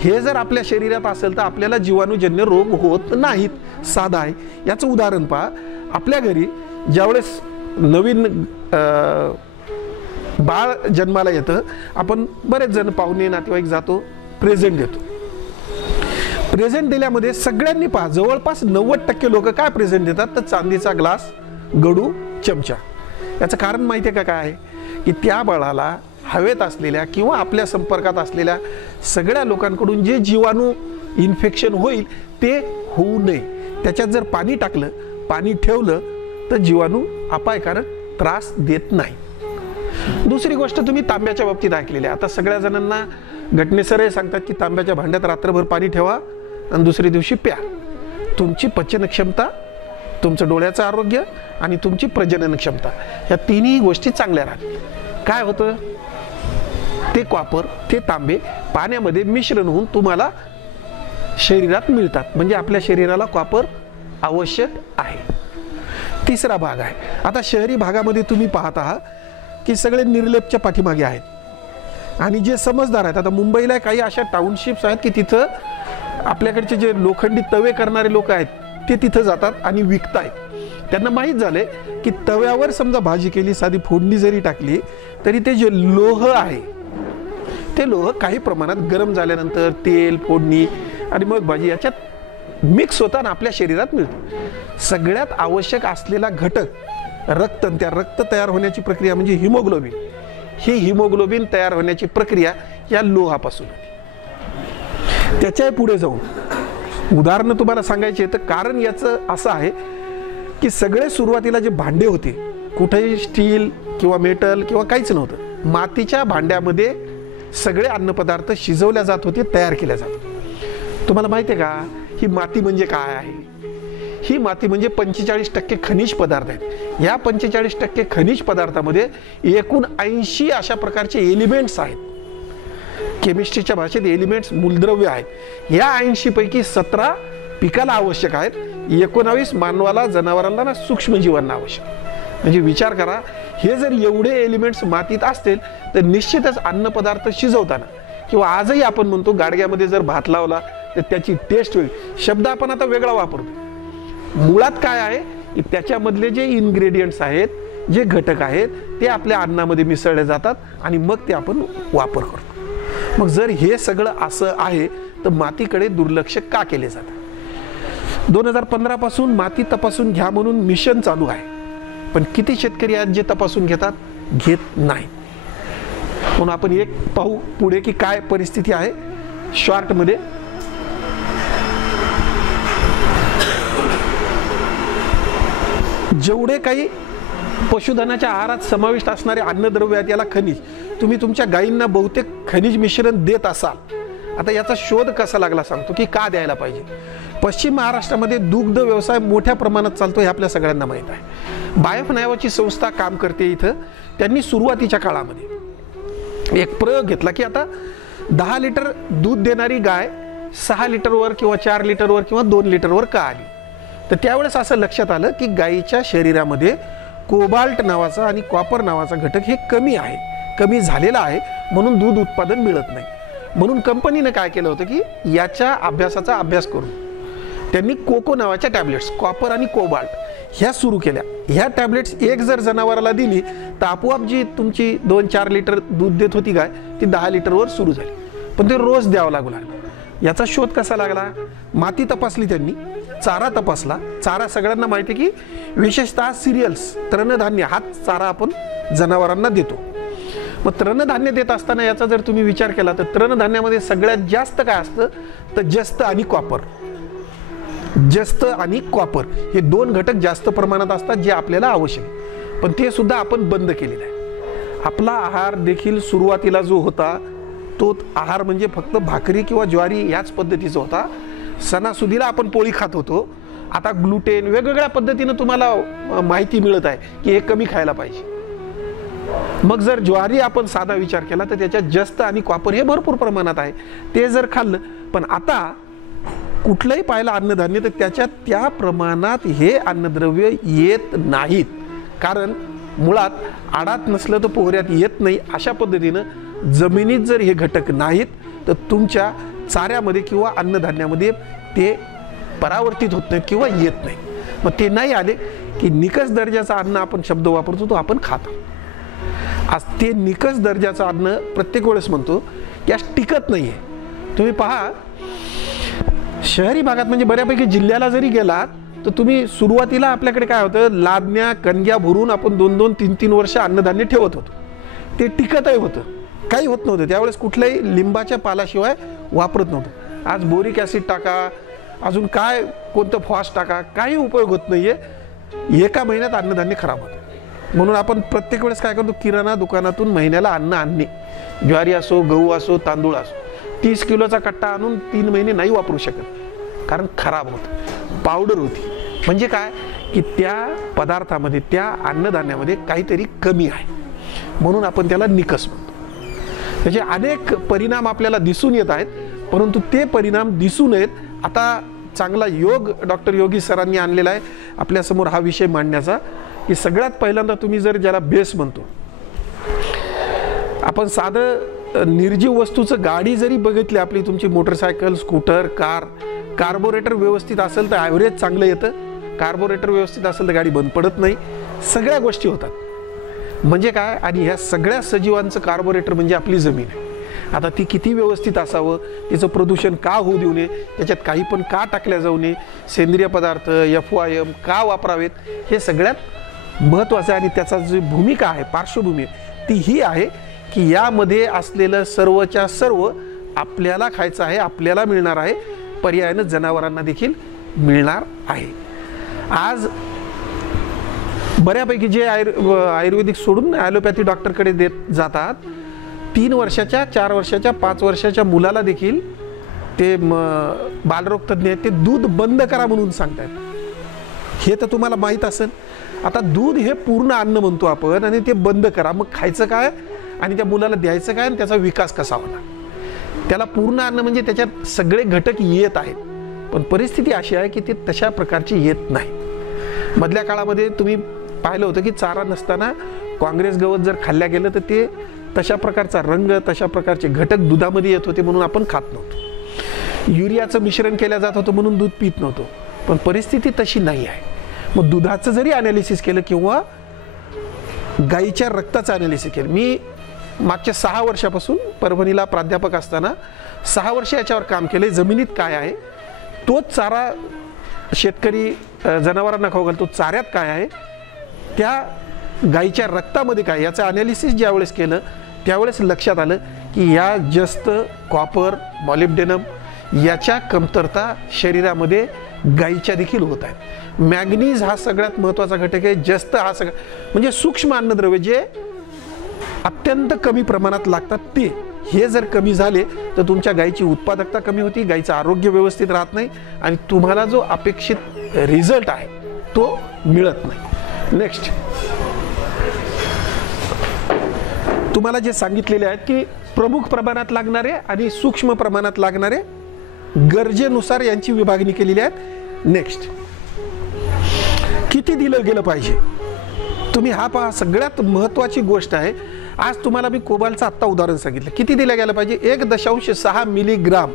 हे जर आपल्या शरीरात असेल तर आपल्याला जीवाणूजन्य रोग होत नाहीत. साधा आहे. याचं उदाहरण पहा. आपल्या घरी ज्यावेळेस नवीन बाळ जन्माला येतं, आपण बरेच जण पाहुणे नातेवाईक जातो, प्रेझेंट देतो. प्रेझेंट दिल्यामध्ये सगळ्यांनी पहा, जवळपास 90% लोक काय प्रेझेंट देतात? तर चांदीचा ग्लास, गडू, चमचा. याचं कारण माहिती आहे का काय? की त्या बाळाला हवेत असलेल्या किंवा आपल्या संपर्कात असलेल्या सगळ्या लोकांकडून जे जीवाणू इन्फेक्शन होईल ते होऊ नये. त्याच्यात जर पाणी टाकलं, पाणी ठेवलं तर जीवाणू अपायकारक त्रास देत नाही. दुसरी गोष्ट तुम्ही तांब्याच्या बाबतीत ऐकलेली आहे. आता सगळ्या जणांना घटनेसरही सांगतात की तांब्याच्या भांड्यात रात्रभर पाणी ठेवा आणि दुसऱ्या दिवशी प्या. तुमची पचन क्षमता, तुमचं डोळ्याचं आरोग्य आणि तुमची प्रजनन क्षमता, ह्या तिन्ही गोष्टी चांगल्या राहतील. काय होतं? ते कॉपर, ते तांबे पाण्यामध्ये मिश्रण होऊन तुम्हाला शरीरात मिळतात. म्हणजे आपल्या शरीराला कॉपर आवश्यक आहे. तिसरा भाग आहे. आता शहरी भागामध्ये तुम्ही पाहत आहात की सगळे निर्लेपच्या पाठीमागे आहेत आणि जे समजदार आहेत. आता मुंबईला काही अशा टाउनशिप्स आहेत की तिथं आपल्याकडचे जे लोखंडी तवे करणारे लोक आहेत ते तिथं जातात आणि विकतायत. त्यांना माहीत झालंय की तव्यावर समजा भाजी केली, साधी फोडणी जरी टाकली तरी ते जे लोह आहे ते लोह काही प्रमाणात गरम झाल्यानंतर तेल, फोडणी आणि मग भाजी याच्यात मिक्स होतं आणि आपल्या शरीरात मिळतं. सगळ्यात आवश्यक असलेला घटक रक्त, त्या रक्त तयार होण्याची प्रक्रिया म्हणजे हिमोग्लोबिन. ही हिमोग्लोबिन तयार होण्याची प्रक्रिया या लोहापासून होते. त्याच्या पुढे जाऊन उदाहरणं तुम्हाला सांगायचे तर कारण याचं असं आहे की सगळे सुरुवातीला जे भांडे होते, कुठेही स्टील किंवा मेटल किंवा काहीच नव्हतं. मातीच्या भांड्यामध्ये सगळे अन्नपदार्थ शिजवल्या जात होते, तयार केल्या जात होते. तुम्हाला माहिती आहे का ही माती म्हणजे काय आहे? ही माती म्हणजे 45% खनिज पदार्थ आहेत. या 45% खनिज पदार्थामध्ये एकूण 80 अशा प्रकारचे एलिमेंट्स आहेत. केमिस्ट्रीच्या भाषेत एलिमेंट्स मूलद्रव्य आहेत. या 80 पैकी 17 पिकाला आवश्यक आहेत, 19 मानवाला, जनावरांना, सूक्ष्मजीवांना आवश्यक. म्हणजे विचार करा, हे जर एवढे एलिमेंट्स मातीत असतील तर निश्चितच अन्नपदार्थ शिजवताना किंवा आजही आपण म्हणतो गाडग्यामध्ये जर भात लावला तर त्याची टेस्ट होईल. शब्द आपण आता वेगळा वापरतो. मुळात काय आहे की त्याच्यामधले जे इन्ग्रेडियंट्स आहेत, जे घटक आहेत ते आपल्या अन्नामध्ये मिसळले जातात आणि मग ते आपण वापर करतो. मग जर हे सगळं असं आहे तर मातीकडे दुर्लक्ष का केले जातं? 2015 पासून माती तपासून घ्या म्हणून मिशन चालू आहे, पण किती शेतकरी आहेत जे तपासून घेतात? घेत नाही. म्हणून आपण एक पाहू पुढे की काय परिस्थिती आहे शॉर्टमध्ये. जेवढे काही पशुधनाच्या आहारात समाविष्ट असणारे अन्नद्रव्य आहेत याला खनिज, तुम्ही तुमच्या गायींना बहुतेक खनिज मिश्रण देत असाल. आता याचा शोध कसा लागला सांगतो की का द्यायला पाहिजे. पश्चिम महाराष्ट्रामध्ये दुग्ध व्यवसाय मोठ्या प्रमाणात चालतो हे आपल्या सगळ्यांना माहीत आहे. बायफ नावाची संस्था काम करते इथं. त्यांनी सुरुवातीच्या काळामध्ये एक प्रयोग घेतला की आता 10 लिटर दूध देणारी गाय 6 लिटरवर किंवा 4 लिटरवर किंवा 2 लिटरवर का आली? तर त्यावेळेस असं लक्षात आलं की गायीच्या शरीरामध्ये कोबाल्ट नावाचा आणि कॉपर नावाचा घटक हे कमी आहे, कमी झालेला आहे, म्हणून दूध उत्पादन मिळत नाही. म्हणून कंपनीने काय केलं होतं की याच्या अभ्यासाचा अभ्यास करून त्यांनी कोको नावाच्या टॅबलेट्स, कॉपर आणि कोबाल्ट ह्या सुरू केल्या. ह्या टॅबलेट्स एक जर जनावराला दिली तर आपोआप जी तुमची 2-4 लिटर दूध देत होती गाय ती 10 लिटरवर सुरू झाली. पण ते रोज द्यावं लागू लागलं. याचा शोध कसा लागला? माती तपासली त्यांनी, चारा तपासला. चारा सगळ्यांना माहिती की विशेषतः सिरियल्स, तृणधान्य हा चारा आपण जनावरांना देतो. मग तृणधान्य देत असताना याचा जर तुम्ही विचार केला तर तृणधान्यामध्ये सगळ्यात जास्त काय असतं तर जस्त आणि कॉपर. जस्त आणि कॉपर हे 2 घटक जास्त प्रमाणात असतात जे आपल्याला आवश्यक आहे. पण ते सुद्धा आपण बंद केलेलं आहे. आपला आहार देखील सुरुवातीला जो होता तो आहार म्हणजे फक्त भाकरी किंवा ज्वारी याच पद्धतीचा होता. सणासुदीला आपण पोळी खात होतो. आता ग्लुटेन वेगवेगळ्या पद्धतीनं तुम्हाला माहिती मिळत आहे की हे कमी खायला पाहिजे. मग जर ज्वारी आपण साधा विचार केला तर त्याच्यात जस्त आणि कॉपर हे भरपूर प्रमाणात आहे, ते जर खाल्लं. पण आता कुठलंही पाहिलं अन्नधान्य तर त्याच्यात त्या प्रमाणात हे अन्नद्रव्य येत नाहीत. कारण मुळात आडात नसलं तर पोहऱ्यात येत नाही. अशा पद्धतीनं जमिनीत जर हे घटक नाहीत तर तुमच्या चाऱ्यामध्ये किंवा अन्नधान्यामध्ये ते परावर्तित होत नाहीत किंवा येत नाही. मग ते नाही आले की निकष दर्जाचं अन्न आपण शब्द वापरतो तो आपण खातो. आज ते निकष दर्जाचं अन्न प्रत्येक वेळेस म्हणतो यास टिकत नाही आहे. तुम्ही पहा शहरी भागात म्हणजे बऱ्यापैकी जिल्ह्याला जरी गेलात तर तुम्ही सुरुवातीला आपल्याकडे काय होतं, लादण्या कणग्या भरून आपण 2-2, 3-3 वर्ष अन्नधान्य ठेवत होतो. ते टिकतही होतं, काही होत नव्हतं. त्यावेळेस कुठल्याही लिंबाच्या पालाशिवाय वापरत नव्हतं. आज बोरिक ॲसिड टाका, अजून काय कोणतं फॉस टाका, काही उपयोग होत नाही आहे. एका महिन्यात अन्नधान्य खराब होतं. म्हणून आपण प्रत्येक वेळेस काय करतो, किराणा दुकानातून महिन्याला अन्न आणणे, ज्वारी असो, गहू असो, तांदूळ असो, 30 किलोचा कट्टा आणून 3 महिने नाही वापरू शकत कारण खराब होतं. पावडर होती. म्हणजे काय की त्या पदार्थामध्ये, त्या अन्नधान्यामध्ये काहीतरी कमी आहे, म्हणून आपण त्याला निकष म्हणतो. त्याचे अनेक परिणाम आपल्याला दिसून येत आहेत, परंतु ते परिणाम दिसून नयेत. आता चांगला योग डॉक्टर योगी सरांनी आणलेला आहे आपल्यासमोर हा विषय मांडण्याचा, की सगळ्यात पहिल्यांदा तुम्ही जर ज्याला बेस म्हणतो, आपण साधं निर्जीव वस्तूचं गाडी जरी बघितली, आपली तुमची मोटरसायकल, स्कूटर, कार, कार्बोरेटर व्यवस्थित असेल तर ॲव्हरेज चांगलं येतं. कार्बोरेटर व्यवस्थित असेल तर गाडी बंद पडत नाही. सगळ्या गोष्टी होतात. म्हणजे काय, आणि ह्या सगळ्या सजीवांचं कार्बोरेटर म्हणजे आपली जमीन आहे. आता ती किती व्यवस्थित असावं, तिचं प्रदूषण का होऊ देऊ नये, त्याच्यात काही पण का टाकल्या जाऊ नये, सेंद्रिय पदार्थ FOIM का वापरावेत, हे सगळ्यात महत्त्वाचं आहे. आणि त्याचा जी भूमिका आहे, पार्श्वभूमी ती ही आहे की यामध्ये असलेलं सर्वच्या सर्व आपल्याला खायचं आहे, आपल्याला मिळणार आहे, पर्यायानं जनावरांना देखील मिळणार आहे. आज बऱ्यापैकी जे आयुर्वेदिक सोडून ॲलोपॅथी डॉक्टरकडे देत जातात, 3 वर्षाच्या, 4 वर्षाच्या, 5 वर्षाच्या मुलाला देखील ते बालरोग तज्ज्ञ आहेत, ते दूध बंद करा म्हणून सांगतात. हे तर तुम्हाला माहीत असेल. आता दूध हे पूर्ण अन्न म्हणतो आपण, आणि ते बंद करा, मग खायचं काय आणि त्या मुलाला द्यायचं काय आणि त्याचा विकास कसा होणार. त्याला पूर्ण अन्न म्हणजे त्याच्यात सगळे घटक येत आहेत, पण परिस्थिती अशी आहे की ते तशा प्रकारची येत नाही. मधल्या काळामध्ये तुम्ही पाहिलं होतं की चारा नसताना काँग्रेस गवत जर खाल्ल्या गेलं तर ते तशा प्रकारचा रंग, तशा प्रकारचे घटक दुधामध्ये येत होते म्हणून आपण खात नव्हतो. युरियाचं मिश्रण केलं जात होतं म्हणून दूध पित नव्हतो. पण परिस्थिती तशी नाही आहे. मग दुधाचं जरी ॲनालिसिस केलं किंवा गाईच्या रक्ताचं ॲनालिसिस केलं, मी मागच्या 6 वर्षापासून परभणीला प्राध्यापक असताना 6 वर्ष याच्यावर काम केले. जमिनीत काय आहे, तोच चारा शेतकरी जनावरांना खाऊ घालतो, चाऱ्यात काय आहे, त्या गाईच्या रक्तामध्ये काय, याचं ॲनालिसिस ज्यावेळेस केलं त्यावेळेस लक्षात आलं की या जास्त कॉपर, मॉलिब्डेनम याच्या कमतरता शरीरामध्ये गाईच्या देखील होत आहेत. मॅग्नीज हा सगळ्यात महत्त्वाचा घटक आहे. जास्त हा सगळा म्हणजे सूक्ष्म अन्नद्रव्य जे अत्यंत कमी प्रमाणात लागतात ते, हे जर कमी झाले तर तुमच्या गाईची उत्पादकता कमी होती, गाईचं आरोग्य व्यवस्थित राहत नाही आणि तुम्हाला जो अपेक्षित रिझल्ट आहे तो मिळत नाही. नेक्स्ट, तुम्हाला जे सांगितलेले आहेत की प्रमुख प्रमाणात लागणारे आणि सूक्ष्म प्रमाणात लागणारे, गरजेनुसार यांची विभागणी केलेली आहे. नेक्स्ट, किती दिलं गेलं पाहिजे. तुम्ही हा पहा, सगळ्यात महत्त्वाची गोष्ट आहे. आज तुम्हाला मी कोबालचं आत्ता उदाहरण सांगितलं, किती दिलं गेलं पाहिजे, 1.6 मिलीग्राम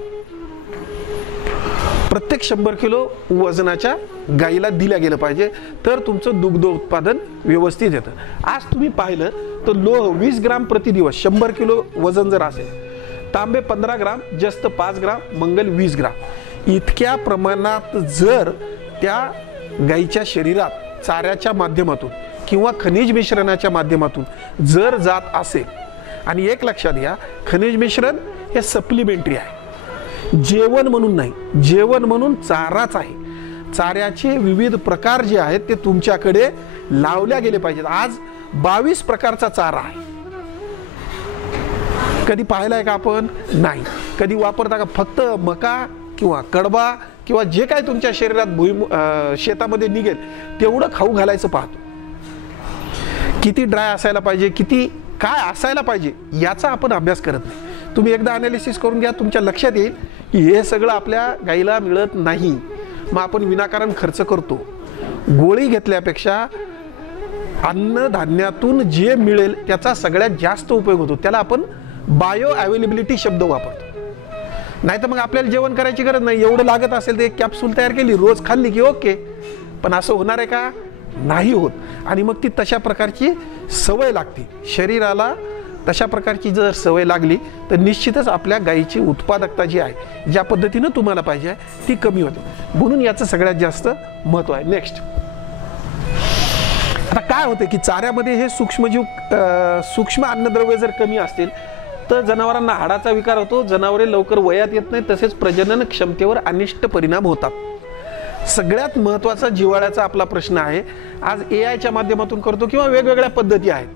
प्रत्येक 100 किलो वजनाच्या गाईला दिल्या गेलं पाहिजे, तर तुमचं दुग्ध उत्पादन व्यवस्थित येतं. आज तुम्ही पाहिलं तर लोह 20 ग्राम प्रतिदिवस 100 किलो वजन जर असेल, तांबे 15 ग्राम, जस्त 5 ग्राम, मंगल 20 ग्राम, इतक्या प्रमाणात जर त्या गाईच्या शरीरात चाऱ्याच्या माध्यमातून किंवा खनिज मिश्रणाच्या माध्यमातून जर जात असेल, आणि एक लक्षात घ्या, खनिज मिश्रण हे सप्लिमेंटरी आहे, जेवण म्हणून नाही. जेवण म्हणून चाराच आहे. चाऱ्याचे विविध प्रकार जे आहेत ते तुमच्याकडे लावल्या गेले पाहिजेत. आज 22 प्रकारचा चारा आहे. कधी पाहिलाय का आपण? नाही. कधी वापरता का? फक्त मका किंवा कडबा किंवा जे काय तुमच्या शरीरात शेतामध्ये निघेल तेवढं खाऊ घालायचं पाहतो. किती ड्राय असायला पाहिजे, किती काय असायला पाहिजे याचा आपण अभ्यास करत नाही. तुम्ही एकदा अनालिसिस करून घ्या, तुमच्या लक्षात येईल की हे सगळं आपल्या गाईला मिळत नाही. मग आपण विनाकारण खर्च करतो. गोळी घेतल्यापेक्षा अन्नधान्यातून जे मिळेल त्याचा सगळ्यात जास्त उपयोग होतो. त्याला आपण बायो अवेलेबिलिटी शब्द वापरतो. नाही तर मग आपल्याला जेवण करायची गरज नाही, एवढं लागत असेल तर एक कॅप्सूल तयार केली, रोज खाल्ली की ओके. पण असं होणार आहे का? नाही होत. आणि मग ती तशा प्रकारची सवय लागते शरीराला. तशा प्रकारची जर सवय लागली तर निश्चितच आपल्या गायीची उत्पादकता जी आहे, ज्या पद्धतीनं तुम्हाला पाहिजे आहे ती कमी होते. म्हणून याचं सगळ्यात जास्त महत्त्व आहे. नेक्स्ट, आता काय होते की चाऱ्यामध्ये हे सूक्ष्मजीव सूक्ष्म अन्नद्रव्य जर कमी असतील तर जनावरांना हाडाचा विकार होतो, जनावरे लवकर वयात येत नाही, तसेच प्रजनन क्षमतेवर अनिष्ट परिणाम होतात. सगळ्यात महत्त्वाचा जिव्हाळ्याचा आपला प्रश्न आहे. आज AI माध्यमातून करतो किंवा वेगवेगळ्या पद्धती आहेत.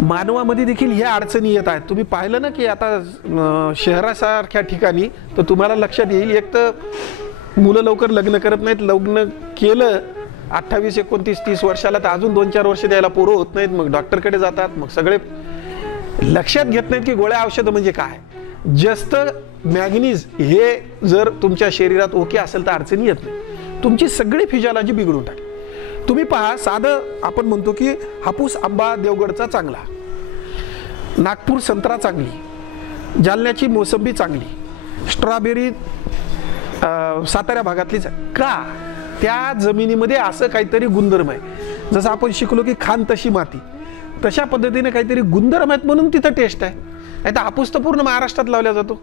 मानवामध्ये देखील ह्या अडचणी येत आहेत. तुम्ही पाहिलं ना की आता शहरासारख्या ठिकाणी तर तुम्हाला लक्षात येईल, एक तर मुलं लवकर लग्न करत नाहीत. लग्न केलं 28, 29, 30 वर्षाला तर अजून 2-4 वर्ष द्यायला पोरं होत नाहीत. मग डॉक्टरकडे जातात. मग सगळे लक्षात घेत नाहीत की गोळ्या औषधं म्हणजे काय. जास्त मॅग्नीज हे जर तुमच्या शरीरात ओके असेल तर अडचणी येत नाही. तुमची सगळी फिजिओलॉजी बिघडून टाकली. तुम्ही पहा, साधं आपण म्हणतो की हापूस आंबा देवगडचा चांगला, नागपूर संत्रा चांगली, जालन्याची मोसंबी चांगली, स्ट्रॉबेरी सातारा भागातलीच का? त्या जमिनीमध्ये असं काहीतरी गुणधर्म आहे. जसं आपण शिकलो की खान तशी माती, तशा पद्धतीने काहीतरी गुणधर्म आहेत म्हणून तिथं टेस्ट आहे. नाही तर हापूस तर पूर्ण महाराष्ट्रात लावला जातो.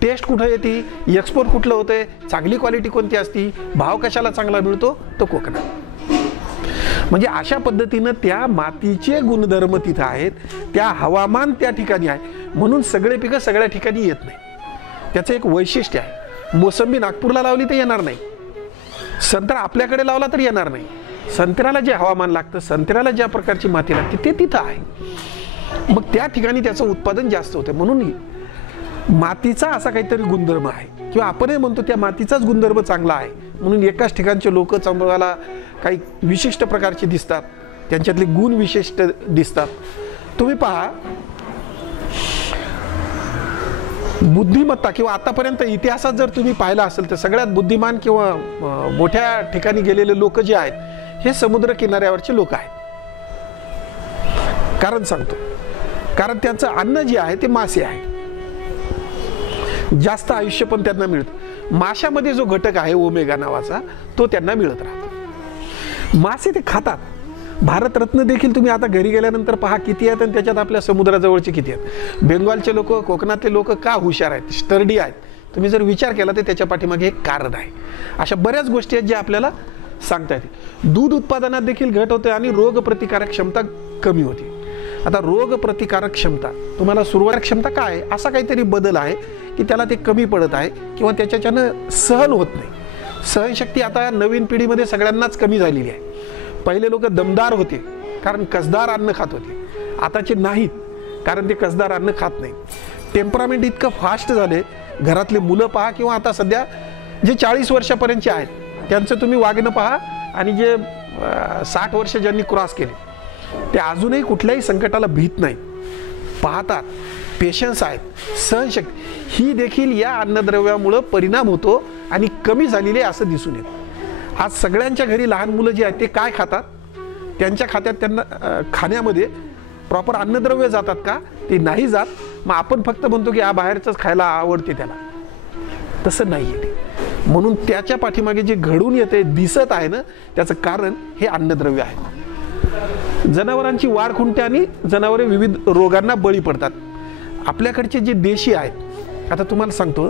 टेस्ट कुठं येते, एक्सपोर्ट कुठलं होतंय, चांगली क्वालिटी कोणती असती, भाव कशाला चांगला मिळतो, तो कोकणात. म्हणजे अशा पद्धतीनं त्या मातीचे गुणधर्म तिथं आहेत, त्या हवामान त्या ठिकाणी आहे, म्हणून सगळे पिकं सगळ्या ठिकाणी येत नाही. त्याचं एक वैशिष्ट्य आहे. मोसंबी नागपूरला लावली तर येणार नाही, संत्रा आपल्याकडे लावला तर येणार नाही. संत्र्याला जे हवामान लागतं, संत्र्याला ज्या प्रकारची माती लागते ते तिथं आहे. मग त्या ठिकाणी त्याचं उत्पादन जास्त होतं. म्हणून मातीचा असा काहीतरी गुणधर्म आहे, किंवा आपणही म्हणतो त्या मातीचाच गुणधर्म चांगला आहे म्हणून एकाच ठिकाणचे लोक चांगला काही विशिष्ट प्रकारचे दिसतात, त्यांच्यातले गुण विशिष्ट दिसतात. तुम्ही पहा, बुद्धिमत्ता किंवा आतापर्यंत इतिहासात जर तुम्ही पाहिला असेल तर सगळ्यात बुद्धिमान किंवा मोठ्या ठिकाणी गेलेले लोक जे आहेत हे समुद्र किनाऱ्यावरचे लोक आहेत. कारण सांगतो, कारण त्यांचं अन्न जे आहे ते मासे आहे. जास्त आयुष्य पण त्यांना मिळतं. माशामध्ये जो घटक आहे ओमेगा नावाचा तो त्यांना मिळत राहतो. मासे ते खातात. भारतरत्न देखील तुम्ही आता घरी गेल्यानंतर पहा किती आहेत आणि त्याच्यात आपल्या समुद्राजवळचे किती आहेत. बेंगॉलचे लोक, कोकणातले लोक का हुशार आहेत, स्टर्डी आहेत, तुम्ही जर विचार केला तर त्याच्या पाठीमागे एक कारण आहे. अशा बऱ्याच गोष्टी आहेत ज्या आपल्याला सांगता येते. दूध उत्पादनात देखील घट होते आणि रोग प्रतिकारक क्षमता कमी होती. आता रोग प्रतिकारक क्षमता, तुम्हाला सुरुवात क्षमता काय आहे, असा काहीतरी बदल आहे की त्याला ते कमी पडत आहे किंवा त्याच्यानं सहन होत नाही. सहनशक्ती आता नवीन पिढीमध्ये सगळ्यांनाच कमी झालेली आहे. पहिले लोक दमदार होते कारण कसदार अन्न खात होते, आताचे नाहीत कारण ते कसदार अन्न खात नाही. टेम्परामेंट इतकं फास्ट झाले. घरातले मुलं पहा किंवा आता सध्या जे 40 वर्षापर्यंतचे आहेत त्यांचं तुम्ही वागणं पहा, आणि जे 60 वर्ष ज्यांनी क्रॉस केले ते अजूनही कुठल्याही संकटाला भीत नाहीत, पाहतात, पेशन्स आहेत. सहनशक्ती ही देखील या अन्नद्रव्यामुळं परिणाम होतो आणि कमी झालेली आहे असं दिसून येतं. आज सगळ्यांच्या घरी लहान मुलं जे आहेत ते काय खातात, त्यांच्या खात्यात त्यांना खाण्यामध्ये प्रॉपर अन्नद्रव्य जातात का, ते नाही जात. मग आपण फक्त म्हणतो की हा बाहेरचंच खायला आवडते त्याला, तसं नाही आहे. म्हणून त्याच्या पाठीमागे जे घडून येते दिसत आहे ना, त्याचं कारण हे अन्नद्रव्य आहे. जनावरांची वाढ खुंटते आणि जनावरे विविध रोगांना बळी पडतात. आपल्याकडचे जे देशी आहेत, आता तुम्हाला सांगतो,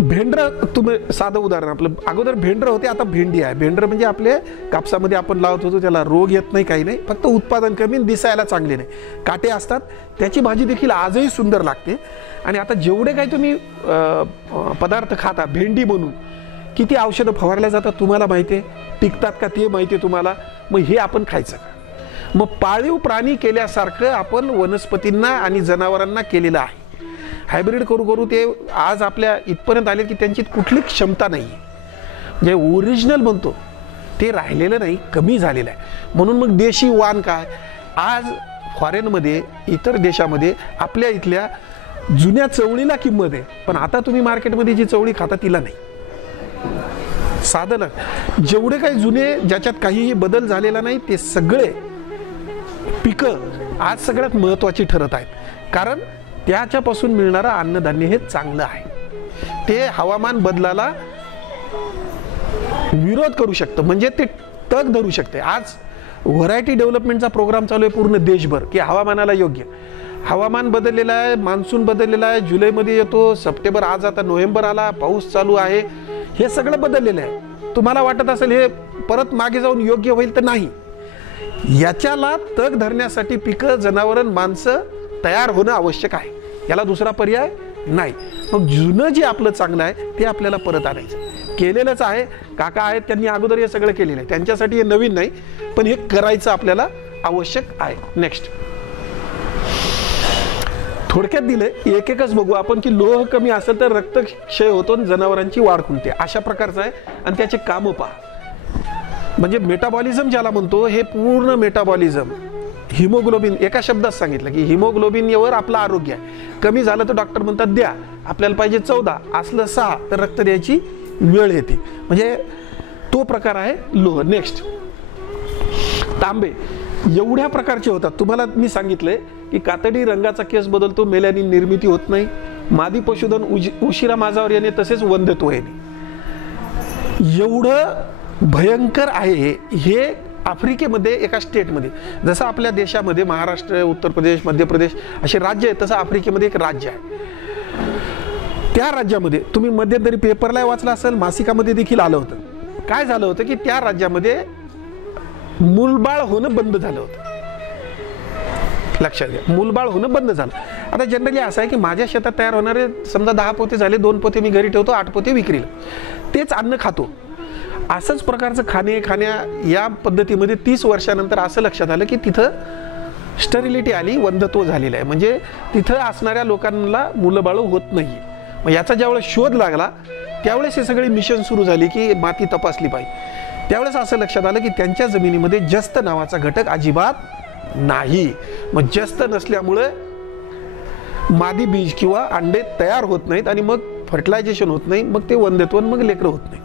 भेंडर, तुम्ही साधं उदाहरण, आपलं अगोदर भेंडर होते, आता भेंडी आहे. भेंडर म्हणजे आपले कापसामध्ये आपण लावत होतो, त्याला रोग येत नाही, काही नाही, फक्त उत्पादन कमी, दिसायला चांगले नाही, काटे असतात. त्याची भाजी देखील आजही सुंदर लागते. आणि आता जेवढे काही तुम्ही पदार्थ खाता भेंडी म्हणून, किती औषधं फवारल्या जातात तुम्हाला माहिती आहे, टिकतात का ते माहिती आहे तुम्हाला. मग हे आपण खायचं का? मग पाळीव प्राणी केल्यासारखं आपण वनस्पतींना आणि जनावरांना केलेलं आहे. हायब्रिड करू करू ते आज आपल्या इथपर्यंत आले की त्यांची कुठली क्षमता नाही आहे, जे ओरिजिनल म्हणतो ते राहिलेलं नाही, कमी झालेलं आहे. म्हणून मग देशी वाण काय, आज फॉरेनमध्ये, इतर देशामध्ये आपल्या इथल्या जुन्या चवळीला किंमत आहे, पण आता तुम्ही मार्केटमध्ये जी चवळी खाता तिला नाही. साधनं जेवढे काही जुने ज्याच्यात काहीही बदल झालेला नाही ते सगळे पिकं आज सगळ्यात महत्त्वाची ठरत आहेत, कारण त्याच्यापासून मिळणारं अन्नधान्य हे चांगलं आहे. ते हवामान बदलाला विरोध करू शकतं, म्हणजे ते तग धरू शकते. आज व्हरायटी डेव्हलपमेंटचा प्रोग्राम चालू आहे पूर्ण देशभर की हवामानाला योग्य. हवामान बदललेलं आहे, मान्सून बदललेला आहे, जुलैमध्ये येतो, सप्टेंबर, आज आता नोव्हेंबर आला, पाऊस चालू आहे, हे सगळं बदललेलं आहे. तुम्हाला वाटत असेल हे परत मागे जाऊन योग्य होईल, तर नाही. याच्याला तग धरण्यासाठी पिकं, जनावरं, माणसं तयार होणं आवश्यक आहे. याला दुसरा पर्याय नाही. मग जुनं जे आपलं चांगलं आहे ते आपल्याला परत आणायचं. केलेलंच आहे, काका आहेत त्यांनी अगोदर हे सगळं केलेलं आहे, त्यांच्यासाठी हे नवीन नाही, पण हे करायचं आपल्याला आवश्यक आहे. नेक्स्ट, थोडक्यात दिले एक एकच बघू आपण की लोह कमी असेल तर रक्तक्षय होतो आणि जनावरांची वाढ खुंटते, अशा प्रकारचं आहे. आणि त्याचे कामं पहा, म्हणजे मेटाबॉलिझम ज्याला म्हणतो, हे पूर्ण मेटाबॉलिझम, हिमोग्लोबिन, एका शब्दात सांगितलं की हिमोग्लोबिनवर आपलं आरोग्य आहे. कमी झालं तर डॉक्टर म्हणतात द्या, आपल्याला पाहिजे 14, असलं 6 तर रक्त द्यायची वेळ येते, म्हणजे तो प्रकार आहे लोह. नेक्स्ट, तांबे एवढ्या प्रकारचे होतात. तुम्हाला मी सांगितलंय की कातडी रंगाचा केस बदलतो, मेलॅनिन निर्मिती होत नाही, मादी पशुधन उशिरा माझावर येणे, तसेच वंध्यत्व येणे. एवढं भयंकर आहे हे आफ्रिकेमध्ये एका स्टेटमध्ये, जसं आपल्या देशामध्ये महाराष्ट्र, उत्तर प्रदेश, मध्य प्रदेश असे राज्य आहेत, तसं आफ्रिकेमध्ये एक राज्य आहे. त्या राज्यामध्ये तुम्ही मध्यंतरी पेपरला वाचलं असेल, मासिकामध्ये देखील आलं होतं. काय झालं होतं की त्या राज्यामध्ये मूलबाळ होणं बंद झालं होतं. लक्षात घ्या, मूलबाळ होणं बंद झालं. आता जनरली असं आहे की माझ्या शेतात तयार होणारे समजा 10 पोते झाले, 2 पोते मी घरी ठेवतो, 8 पोते विक्रीला, तेच अन्न खातो. असंच प्रकारचं खाण्या या पद्धतीमध्ये 30 वर्षानंतर असं लक्षात आलं की तिथं स्टरिलिटी आली, वंध्यत्व झालेलं आहे, म्हणजे तिथं असणाऱ्या लोकांना मुलंबाळं होत नाही. मग याचा ज्यावेळेस शोध लागला त्यावेळेस हे सगळी मिशन सुरू झाली की माती तपासली पाहिजे. त्यावेळेस असं लक्षात आलं की त्यांच्या जमिनीमध्ये जस्त नावाचा घटक अजिबात नाही. मग जस्त नसल्यामुळे मादी बीज किंवा अंडे तयार होत नाहीत आणि मग फर्टिलायझेशन होत नाही, मग ते वंध्यत्व, मग लेकरं होत नाही.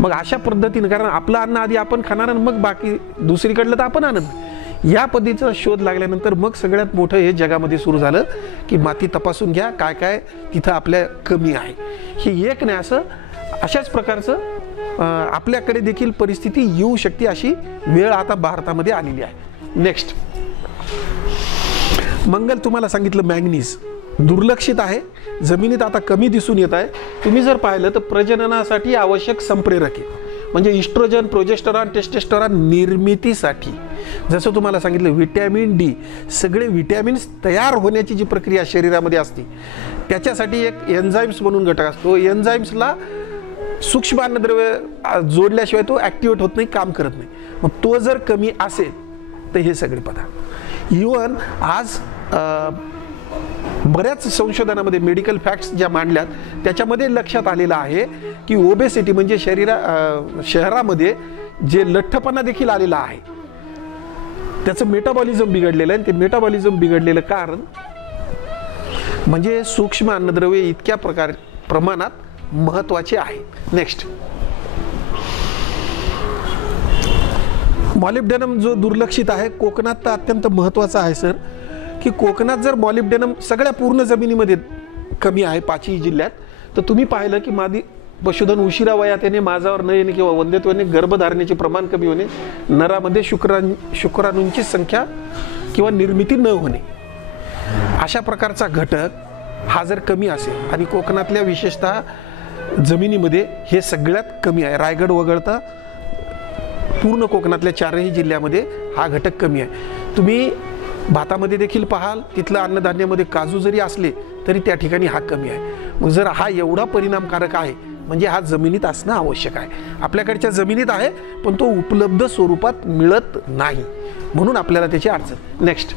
मग अशा पद्धतीने, कारण आपलं अन्न आधी आपण खाणार आणि मग बाकी दुसरीकडलं तर आपण आणत. या पद्धतीचा शोध लागल्यानंतर मग सगळ्यात मोठं हे जगामध्ये सुरू झालं की माती तपासून घ्या, काय काय तिथं आपल्या कमी आहे. हे एक नाही, असं अशाच प्रकारचं आपल्याकडे देखील परिस्थिती येऊ शकते, अशी वेळ आता भारतामध्ये आलेली आहे. नेक्स्ट, मंगल तुम्हाला सांगितलं मॅंगनीज दुर्लक्षित आहे, जमिनीत आता कमी दिसून येत आहे. तुम्ही जर पाहिलं तर प्रजननासाठी आवश्यक संप्रेरक आहे, म्हणजे इस्ट्रोजन, प्रोजेस्टेरॉन, टेस्टोस्टेरॉन निर्मितीसाठी. जसं तुम्हाला सांगितलं व्हिटॅमिन डी, सगळे व्हिटॅमिन्स तयार होण्याची जी प्रक्रिया शरीरामध्ये असते त्याच्यासाठी एक एन्झाईम्स म्हणून घटक असतो. एन्झाईम्सला सूक्ष्म अन्नद्रव्य जोडल्याशिवाय तो ॲक्टिवेट होत नाही, काम करत नाही. मग तो जर कमी असेल तर हे सगळे पदार्थ, इवन आज बऱ्याच संशोधनामध्ये मेडिकल फॅक्ट्स ज्या मांडल्यात त्याच्यामध्ये लक्षात आलेलं आहे की ओबेसिटी म्हणजे शहरामध्ये जे लठ्ठपणा देखील आलेला आहे त्याचं मेटाबॉलिझम बिघडलेलं आहे. ते मेटाबॉलिझम बिघडलेलं कारण म्हणजे सूक्ष्म अन्नद्रव्य इतक्या प्रमाणात महत्वाचे आहे. नेक्स्ट, मॉलिब्डेनम जो दुर्लक्षित आहे, कोकणात तर अत्यंत महत्त्वाचा आहे सर, की कोकणात जर मॉलिब्डेनम सगळ्या पूर्ण जमिनीमध्ये कमी आहे 5ही जिल्ह्यात, तर तुम्ही पाहिलं की मादी पशुधन उशिरा वयात येणे, माझावर न येणे किंवा वंध्यत्व येणे, गर्भधारणेचे प्रमाण कमी होणे, नरामध्ये शुक्राणूंची संख्या किंवा निर्मिती न होणे, अशा प्रकारचा घटक हा जर कमी असेल आणि कोकणातल्या विशेषतः जमिनीमध्ये हे सगळ्यात कमी आहे. रायगड वगळता पूर्ण कोकणातल्या 4ही जिल्ह्यामध्ये हा घटक कमी आहे. तुम्ही भातामध्ये देखील पाहाल, तिथलं अन्नधान्यामध्ये काजू जरी असले तरी त्या ठिकाणी हा कमी आहे. मग जर हा एवढा परिणामकारक आहे म्हणजे हा जमिनीत असणं आवश्यक आहे. आपल्याकडच्या जमिनीत आहे पण तो उपलब्ध स्वरूपात मिळत नाही, म्हणून आपल्याला त्याची अडचण. नेक्स्ट,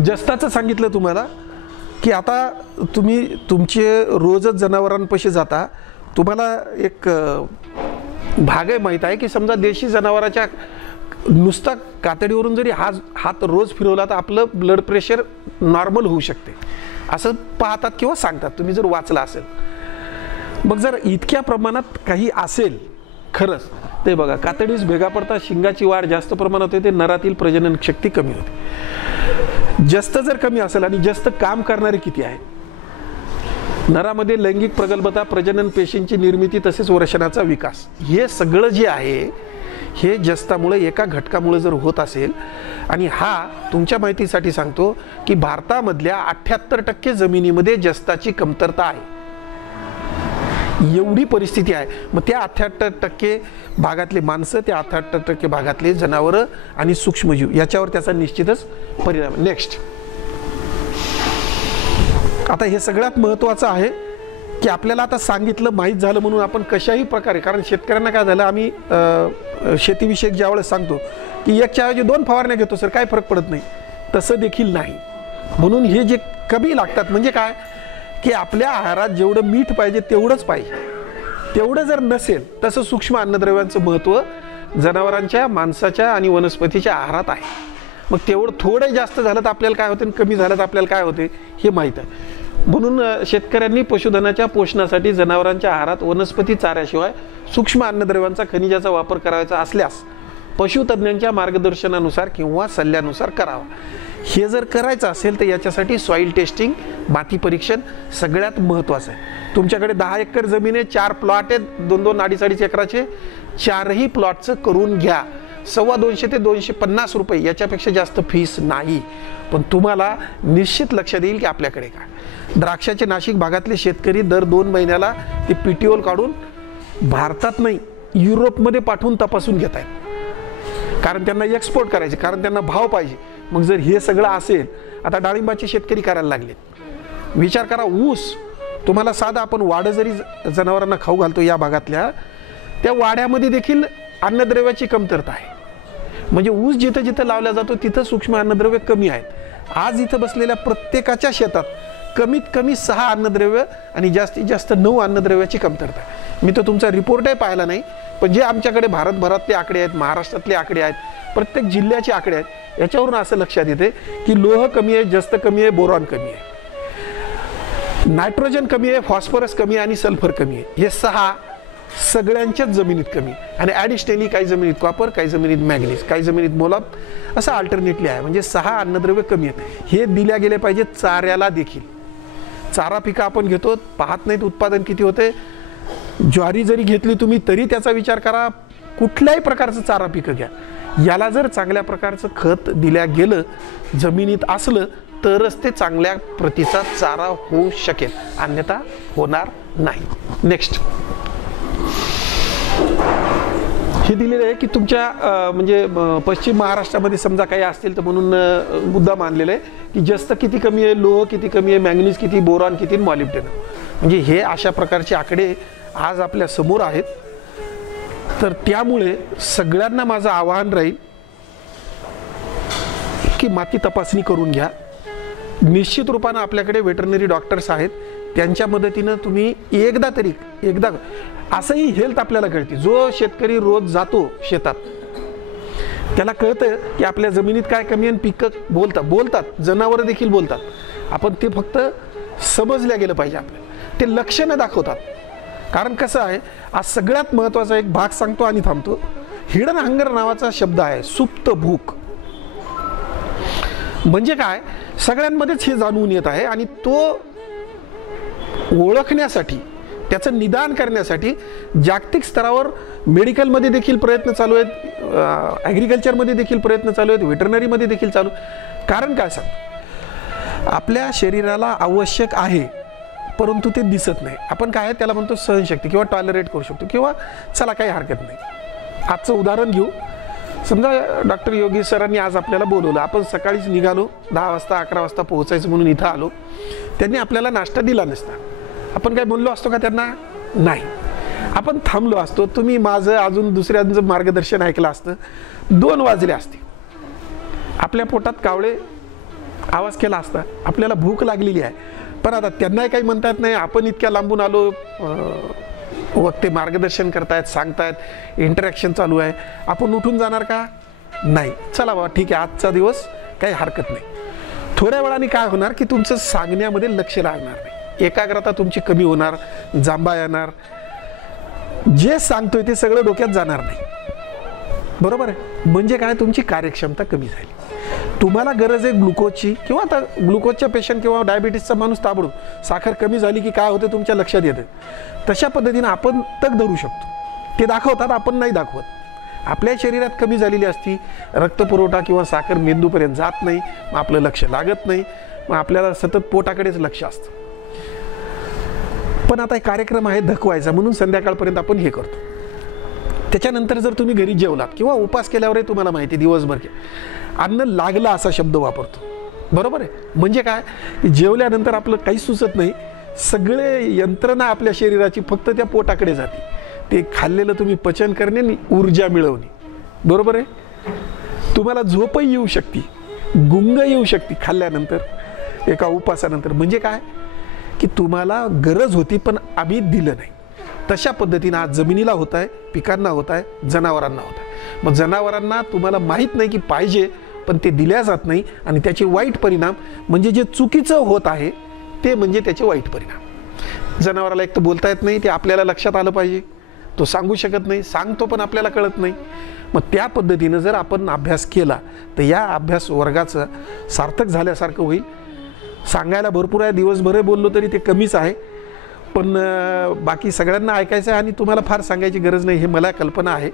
जस्ताचं सांगितलं तुम्हाला की आता तुम्ही तुमचे रोजच जनावरांपाशी जाता, तुम्हाला एक भाग आहे माहीत आहे की समजा देशी जनावराच्या नुसता कातडीवरून जरी हात रोज फिरवला तर आपलं ब्लड प्रेशर नॉर्मल होऊ शकते, असं पाहतात किंवा सांगतात, तुम्ही जर वाचलं असेल. मग जर इतक्या प्रमाणात काही असेल खरंच ते बघा, कातडीस भेगा पडता शिंगाची वाढ जास्त प्रमाणात होते, नरातील प्रजनन शक्ती कमी होते. जास्त जर कमी असेल आणि जास्त काम करणारे किती आहे, नरामध्ये लैंगिक प्रगल्भता, प्रजनन पेशींची निर्मिती तसेच वर्षणाचा विकास, हे सगळं जे आहे हे जस्तामुळे एका घटकामुळे जर होत असेल, आणि हा तुमच्या माहितीसाठी सांगतो की भारतामधल्या 78% जमिनीमध्ये जस्ताची कमतरता आहे. एवढी परिस्थिती आहे. मग त्या 78% भागातले माणसं, त्या 78% भागातले जनावरं आणि सूक्ष्मजीव याच्यावर त्याचा निश्चितच परिणाम. नेक्स्ट, आता हे सगळ्यात महत्त्वाचं आहे की आपल्याला आता सांगितलं, माहीत झालं म्हणून आपण कशाही प्रकारे, कारण शेतकऱ्यांना काय झालं, आम्ही शेतीविषयक ज्यावेळेस सांगतो की एकच्या ऐवजी 2 फवारण्या घेतो सर, काय फरक पडत नाही, तसं देखील नाही. म्हणून हे जे कमी लागतात म्हणजे काय की आपल्या आहारात जेवढं मीठ पाहिजे तेवढंच पाहिजे, तेवढं जर नसेल, तसं सूक्ष्म अन्नद्रव्यांचं महत्त्व जनावरांच्या, माणसाच्या आणि वनस्पतीच्या आहारात आहे. मग तेवढं थोडं जास्त झालं तर आपल्याला काय होते, कमी झालं तर आपल्याला काय होते हे माहीत आहे. म्हणून शेतकऱ्यांनी पशुधनाच्या पोषणासाठी जनावरांच्या आहारात वनस्पती चाऱ्याशिवाय सूक्ष्म अन्नद्रव्यांचा, खनिजाचा वापर करायचा असल्यास पशुतज्ञांच्या मार्गदर्शनानुसार किंवा सल्ल्यानुसार करावा. हे जर करायचं असेल तर याच्यासाठी सॉईल टेस्टिंग, माती परीक्षण सगळ्यात महत्त्वाचं आहे. तुमच्याकडे 10 एकर जमीन आहे, 4 प्लॉट आहेत, 2-2, 2.5 एकराचे, 4ही प्लॉटचं करून घ्या. 250 ते 250 रुपये, याच्यापेक्षा जास्त फीस नाही. पण तुम्हाला निश्चित लक्ष देईल की आपल्याकडे काय. द्राक्षाचे नाशिक भागातले शेतकरी दर 2 महिन्याला ते PTOL काढून भारतात नाही युरोपमध्ये पाठवून तपासून घेत आहेत, कारण त्यांना एक्सपोर्ट करायचे, कारण त्यांना भाव पाहिजे. मग जर हे सगळं असेल, आता डाळिंबाचे शेतकरी करायला लागले. विचार करा, ऊस तुम्हाला साधा आपण वाडं जरी जनावरांना खाऊ घालतो या भागातल्या, त्या वाड्यामध्ये देखील अन्नद्रव्याची कमतरता आहे. म्हणजे ऊस जिथं जिथं लावला जातो तिथं सूक्ष्म अन्नद्रव्य कमी आहेत. आज इथं बसलेल्या प्रत्येकाच्या शेतात कमीत कमी 6 अन्नद्रव्य आणि जास्तीत जास्त 9 अन्नद्रव्याची कमतरता आहे. मी तर तुमचा रिपोर्टही पाहिला नाही, पण जे आमच्याकडे भारतभरातले आकडे आहेत, महाराष्ट्रातले आकडे आहेत, प्रत्येक जिल्ह्याचे आकडे आहेत, याच्यावरून असं लक्षात येते की लोह कमी आहे, जस्त कमी आहे, बोरॉन कमी आहे, नायट्रोजन कमी आहे, फॉस्फरस कमी आहे आणि सल्फर कमी आहे. हे 6 सगळ्यांच्याच जमिनीत कमी, आणि ॲडिशनली काही जमिनीत कॉपर, काही जमिनीत मॅग्नीज, काही जमिनीत मोलाब, असं अल्टरनेटली आहे. म्हणजे 6 अन्नद्रव्य कमी आहेत. हे दिल्या गेले पाहिजे चाऱ्याला देखील. चारा पिकं आपण घेतो, पाहत नाहीत उत्पादन किती होते. ज्वारी जरी घेतली तुम्ही तरी त्याचा विचार करा, कुठल्याही प्रकारचं चारा पिकं घ्या, याला जर चांगल्या प्रकारचं खत दिल्या गेलं, जमिनीत असलं तरच ते चांगल्या प्रतीचा चारा होऊ शकेल, अन्यथा होणार नाही. नेक्स्ट, हे दिलेलं आहे की तुमच्या म्हणजे पश्चिम महाराष्ट्रामध्ये समजा काही असतील तर म्हणून मुद्दा मानलेला आहे की जस्त किती कमी आहे, लोह किती कमी आहे, मॅंगनीज किती, बोरॉन किती, मॉलिब्डेनम. म्हणजे हे अशा प्रकारचे आकडे आज आपल्या समोर आहेत. तर त्यामुळे सगळ्यांना माझं आवाहन राहील की माती तपासणी करून घ्या. निश्चित रूपानं आपल्याकडे वेटरनरी डॉक्टर्स आहेत, त्यांच्या मदतीनं तुम्ही एकदा असंही हेल्थ आपल्याला कळते. जो शेतकरी रोज जातो शेतात त्याला कळतं की आपल्या जमिनीत काय कमी आहे, पिकं बोलतात, जनावरं देखील बोलतात. आपण ते फक्त समजल्या गेलं पाहिजे, आपल्याला ते लक्षणं दाखवतात. कारण कसं आहे, आज सगळ्यात महत्त्वाचा एक भाग सांगतो आणि थांबतो. हिडन हंगर नावाचा शब्द आहे, सुप्त भूक. म्हणजे काय, सगळ्यांमध्येच हे जाणवून येत आहे, आणि तो ओळखण्यासाठी, त्याचं निदान करण्यासाठी जागतिक स्तरावर मेडिकलमध्ये देखील प्रयत्न चालू आहेत, ॲग्रिकल्चरमध्ये देखील प्रयत्न चालू आहेत, वेटरनरीमध्ये देखील चालू. कारण काय सांगतो, आपल्या शरीराला आवश्यक आहे परंतु ते दिसत नाही. आपण काय त्याला म्हणतो सहनशक्ती, किंवा टॉलरेट करू शकतो, किंवा चला काही हरकत नाही. आजचं उदाहरण घेऊ. समजा डॉक्टर योगी सरांनी आज आपल्याला बोलवलं, आपण सकाळीच निघालो, 10 वाजता 11 वाजता पोहोचायचं म्हणून इथं आलो. त्यांनी आपल्याला नाश्ता दिला नसता, आपण काय बोललो असतो का त्यांना? नाही. आपण थांबलो असतो, तुम्ही माझं अजून दुसऱ्यांचं मार्गदर्शन ऐकलं असतं, 2 वाजले असते, आपल्या पोटात कावळे आवाज केला असता, आपल्याला भूक लागलेली आहे. पण आता त्यांनाही काही म्हणतात नाही, आपण इतक्या लांबून आलो, ते मार्गदर्शन करतायत, सांगतायत, इंटरॅक्शन चालू आहे, आपण उठून जाणार का? नाही. चला बाबा ठीक आहे, आजचा दिवस काही हरकत नाही. थोड्या वेळाने काय होणार की तुमचं सांगण्यामध्ये लक्ष लागणार नाही. एकाग्रता तुमची कमी होणार, जांभा येणार, जे सांगतोय ते सगळं डोक्यात जाणार नाही. बरोबर आहे. म्हणजे काय, तुमची कार्यक्षमता कमी झाली. तुम्हाला गरज आहे ग्लुकोजची, किंवा आता ग्लुकोजच्या पेशंट किंवा डायबिटीसचा माणूस ताबडून साखर कमी झाली की काय होतं तुमच्या लक्षात येतं. तशा पद्धतीने आपण तग धरू शकतो. ते दाखवतात, आपण नाही दाखवत. आपल्या शरीरात कमी झालेली असती, रक्तपुरवठा किंवा साखर मेंदूपर्यंत जात नाही, मग आपलं लक्ष लागत नाही, मग आपल्याला सतत पोटाकडेच लक्ष असतं. पण आता एक कार्यक्रम आहे धकवायचा म्हणून संध्याकाळपर्यंत आपण हे करतो. त्याच्यानंतर जर तुम्ही घरी जेवलात किंवा उपास केल्यावरही तुम्हाला माहिती दिवसभर अन्न लागलं असा शब्द वापरतो. बरोबर आहे. म्हणजे काय, जेवल्यानंतर आपलं काहीच सुचत नाही, सगळे यंत्रणा आपल्या शरीराची फक्त त्या पोटाकडे जाते. ते खाल्लेलं तुम्ही पचन करणे आणि ऊर्जा मिळवणे. बरोबर आहे. तुम्हाला झोपही येऊ शकते, गुंग येऊ शकते खाल्ल्यानंतर, एका उपासानंतर. म्हणजे काय की तुम्हाला गरज होती पण आम्ही दिलं नाही. तशा पद्धतीनं आज जमिनीला होत आहे, पिकांना होत आहे, जनावरांना होत आहे. मग जनावरांना तुम्हाला माहीत नाही की पाहिजे, पण ते दिल्या जात नाही, आणि त्याचे वाईट परिणाम म्हणजे जे चुकीचं होत आहे ते म्हणजे त्याचे वाईट परिणाम. जनावराला एक तर बोलता येत नाही, ते आपल्याला लक्षात आलं पाहिजे, तो सांगू शकत नाही, सांगतो पण आपल्याला कळत नाही. मग त्या पद्धतीनं जर आपण अभ्यास केला तर या अभ्यास वर्गाचं सार्थक झाल्यासारखं होईल. सांगायला भरपूर आहे, दिवसभर बोललो तरी ते कमीच आहे, पण बाकी सगळ्यांना ऐकायचं आहे आणि तुम्हाला फार सांगायची गरज नाही, हे मला कल्पना आहे.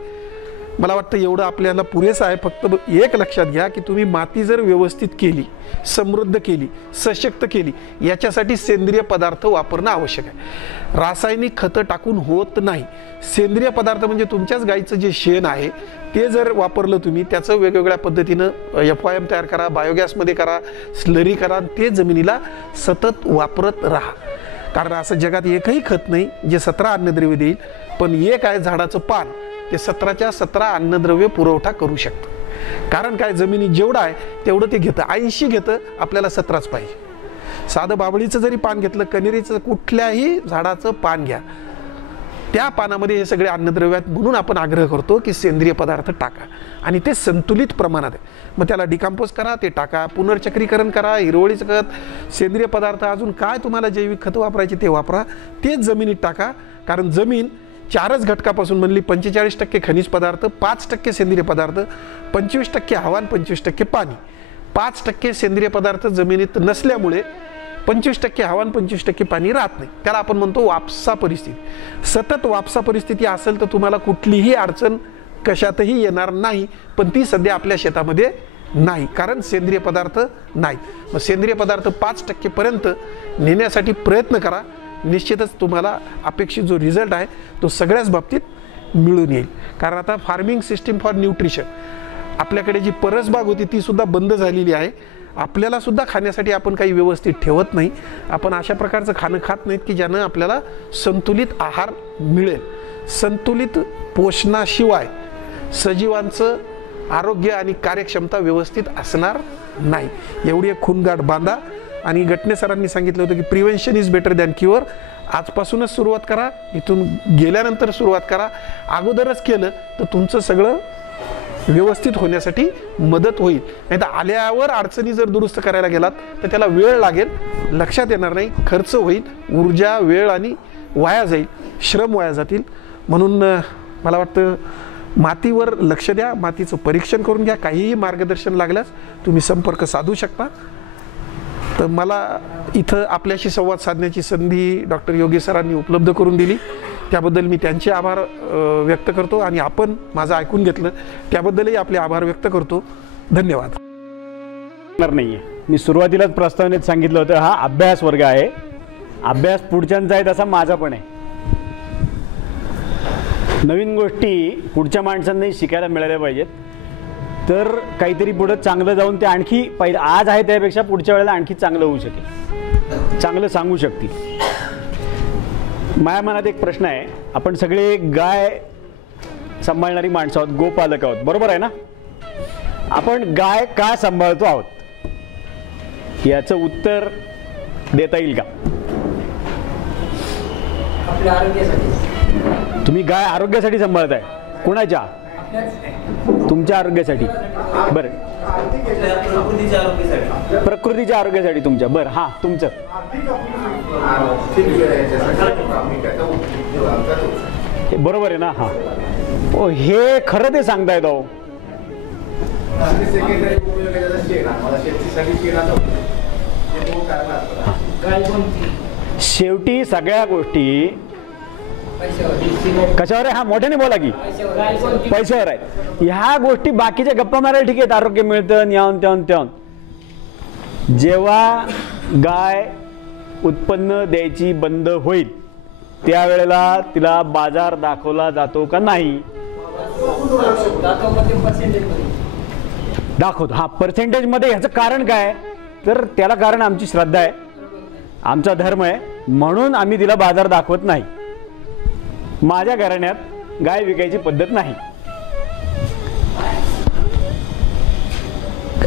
मला वाटतं एवढं आपल्याला पुरेसं आहे. फक्त एक लक्षात घ्या की तुम्ही माती जर व्यवस्थित केली, समृद्ध केली, सशक्त केली, याच्यासाठी सेंद्रिय पदार्थ वापरणं आवश्यक आहे. रासायनिक खतं टाकून होत नाही. सेंद्रिय पदार्थ म्हणजे तुमच्याच गाईचं जे शेण आहे ते जर वापरलं तुम्ही, त्याचं वेगवेगळ्या पद्धतीनं FYM तयार करा, बायोगॅसमध्ये करा, स्लरी करा, ते जमिनीला सतत वापरत राहा. कारण असं जगात एकही खत नाही जे 17 अन्नद्रव्य देईल, पण एक आहे झाडाचं पान, ते 17च्या 17 अन्नद्रव्य पुरवठा करू शकतं. कारण काय, जमिनी जेवढं आहे तेवढं ते घेतं. 80 घेतं, आपल्याला 17च पाहिजे. साधं बाबळीचं जरी पान घेतलं, कण्हेरीचं, कुठल्याही झाडाचं पान घ्या, त्या पानामध्ये हे सगळे अन्नद्रव्य आहेत. म्हणून आपण आग्रह करतो की सेंद्रिय पदार्थ टाका आणि ते संतुलित प्रमाणात आहे. मग त्याला डिकम्पोज करा, ते टाका, पुनर्चक्रीकरण करा, हिरवळीचं खत, सेंद्रिय पदार्थ, अजून काय तुम्हाला जैविक खतं वापरायची ते वापरा, तेच जमिनीत टाका. कारण जमीन 4च घटकापासून बनली. 45% खनिज पदार्थ, 5% सेंद्रिय पदार्थ, 25% हवा आणि 25% पाणी. 5% सेंद्रिय पदार्थ जमिनीत नसल्यामुळे 25% हवा आणि 25% पाणी राहत नाही. त्याला आपण म्हणतो वापसा परिस्थिती. सतत वापसा परिस्थिती असेल तर तुम्हाला कुठलीही अडचण कशातही येणार नाही, पण ती सध्या आपल्या शेतामध्ये नाही, कारण सेंद्रिय पदार्थ नाहीत. मग सेंद्रिय पदार्थ 5% पर्यंत नेण्यासाठी प्रयत्न करा. निश्चितच तुम्हाला अपेक्षित जो रिझल्ट आहे तो सगळ्याच बाबतीत मिळून येईल. कारण आता फार्मिंग सिस्टीम फॉर न्यूट्रिशन, आपल्याकडे जी परसबाग होती ती सुद्धा बंद झालेली आहे. आपल्याला सुद्धा खाण्यासाठी आपण काही व्यवस्थित ठेवत नाही. आपण अशा प्रकारचं खाणं खात नाहीत की ज्यानं आपल्याला संतुलित आहार मिळेल. संतुलित पोषणाशिवाय सजीवांचं आरोग्य आणि कार्यक्षमता व्यवस्थित असणार नाही. एवढी एक खूणगाठ बांधा. आणि गटणे सरांनी सांगितलं होतं की prevention is better than cure. आजपासूनच सुरुवात करा, इथून गेल्यानंतर सुरुवात करा. अगोदरच केलं तर तुमचं सगळं व्यवस्थित होण्यासाठी मदत होईल. नाही तर आल्यावर अडचणी जर दुरुस्त करायला गेलात तर त्याला वेळ लागेल, लक्षात येणार नाही, खर्च होईल, ऊर्जा, वेळ आणि वाया जाईल, श्रम वाया जातील. म्हणून मला वाटतं मातीवर लक्ष द्या, मातीचं परीक्षण करून घ्या. काहीही मार्गदर्शन लागल्यास तुम्ही संपर्क साधू शकता. तर मला इथं आपल्याशी संवाद साधण्याची संधी डॉक्टर योगी सरांनी उपलब्ध करून दिली, त्याबद्दल मी त्यांचे आभार व्यक्त करतो. आणि आपण माझं ऐकून घेतलं त्याबद्दलही आपले आभार व्यक्त करतो. धन्यवाद. नाहीये, मी सुरुवातीलाच प्रस्तावनेत सांगितलं होतं, हा अभ्यास वर्ग आहे. अभ्यास पुढच्यांचा आहे तसा माझा पण आहे. नवीन गोष्टी पुढच्या माणसांनाही शिकायला मिळाल्या पाहिजेत, तर काहीतरी पुढं चांगलं जाऊन ते आणखी पहिलं आज आहे त्यापेक्षा पुढच्या वेळेला आणखी चांगलं होऊ शकेल, चांगलं सांगू शकतील. माझ्या मनात एक प्रश्न आहे. आपण सगळे गाय सांभाळणारी माणसं आहोत, गोपालक आहोत, बरोबर आहे ना? आपण गाय का सांभाळतो आहोत याचं उत्तर देता येईल का? आपल्या आरोग्यासाठी. तुम्ही गाय आरोग्यासाठी सांभाळताय? कोणाच्या? तुमच्या आरोग्यासाठी बरं, प्रकृतीच्या आरोग्यासाठी तुमच्या, बरं हां तुमचं बरोबर आहे ना? हां हो, हे खरं ते सांगतायत अहो. शेवटी सगळ्या गोष्टी कशावर आहे? हा मोठ्याने बोला की. पैशावर आहेत. ह्या गोष्टी बाकीच्या गप्पा मारायला ठीक आहेत, आरोग्य मिळतं यावून त्यावून. जेव्हा गाय उत्पन्न द्यायची बंद होईल त्यावेळेला तिला बाजार दाखवला जातो का नाही? दाखवतो. हा पर्सेंटेज मध्ये. ह्याचं कारण काय? तर त्याला कारण आमची श्रद्धा आहे, आमचा धर्म आहे, म्हणून आम्ही तिला बाजार दाखवत नाही. माझ्या घराण्यात गाय विकायची पद्धत नाही,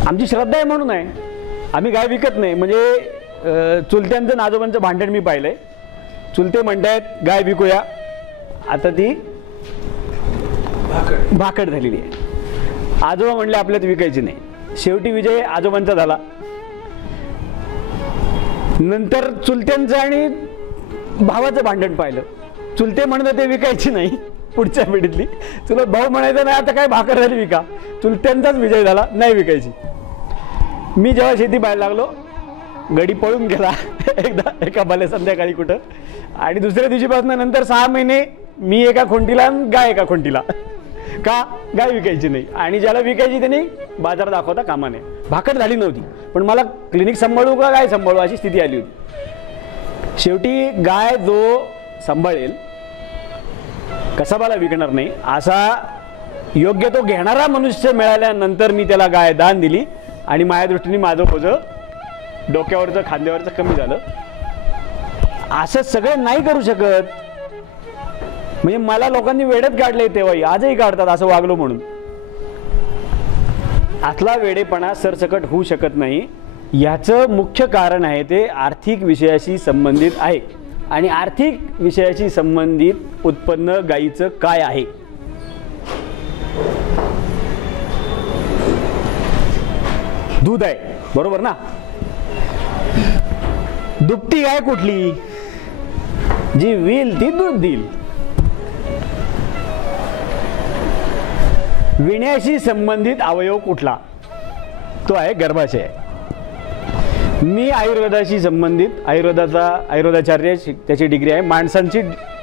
आमची श्रद्धा आहे म्हणून आहे. आम्ही गाय विकत नाही. म्हणजे चुलत्यांचं आजोबांचं भांडण मी पाहिलंय. चुलते म्हणतायत गाय विकूया, आता ती भाकड झालेली आहे. आजोबा म्हणले आपल्यात विकायची नाही. शेवटी विजय आजोबांचा झाला. नंतर चुलत्यांचं आणि भावाचं भांडण पाहिलं. चुलते म्हणत ते विकायची नाही, पुढच्या पिढीतली. चुलत भाऊ म्हणायचं नाही आता काय भाकर झाली विका. चुलत्यांचाच विजय झाला, नाही विकायची. मी जेव्हा शेती पाहायला लागलो, गडी पळून गेला एकदा एका भले संध्याकाळी कुठं, आणि दुसऱ्या दिवशीपासून नंतर 6 महिने मी एका खोंटीला आणि गाय एका खोंटीला. का? गाय विकायची नाही. आणि ज्याला विकायची त्याने बाजार दाखवता कामा नये. भाकर झाली नव्हती, पण मला क्लिनिक सांभाळू का गाय सांभाळू अशी स्थिती आली होती. शेवटी गाय जो सांभाळेल, कसाबाला विकणार नाही असा योग्य तो घेणारा मनुष्य मिळाल्यानंतर मी त्याला गाय दान दिली, आणि माझ्या दृष्टीने माझं ओझं डोक्यावरचं खांद्यावरचं कमी झालं. असं सगळं नाही करू शकत. म्हणजे मला लोकांनी वेड्यात काढले तेव्हाही, आजही काढतात असं वागलो म्हणून. आतला वेडेपणा सरसकट होऊ शकत नाही. याचं मुख्य कारण आहे ते आर्थिक विषयाशी संबंधित आहे. आणि आर्थिक विषयाशी संबंधित उत्पन्न गायीचं काय आहे? दूध आहे, बरोबर ना? दुभती गाय कुठली? जी विल ती दूध देईल. विण्याशी संबंधित अवयव कुठला? तो आहे गर्भाशय. मी आयुर्वेदाशी संबंधित, आयुर्वेदाचार्य त्याची डिग्री आहे. माणसांची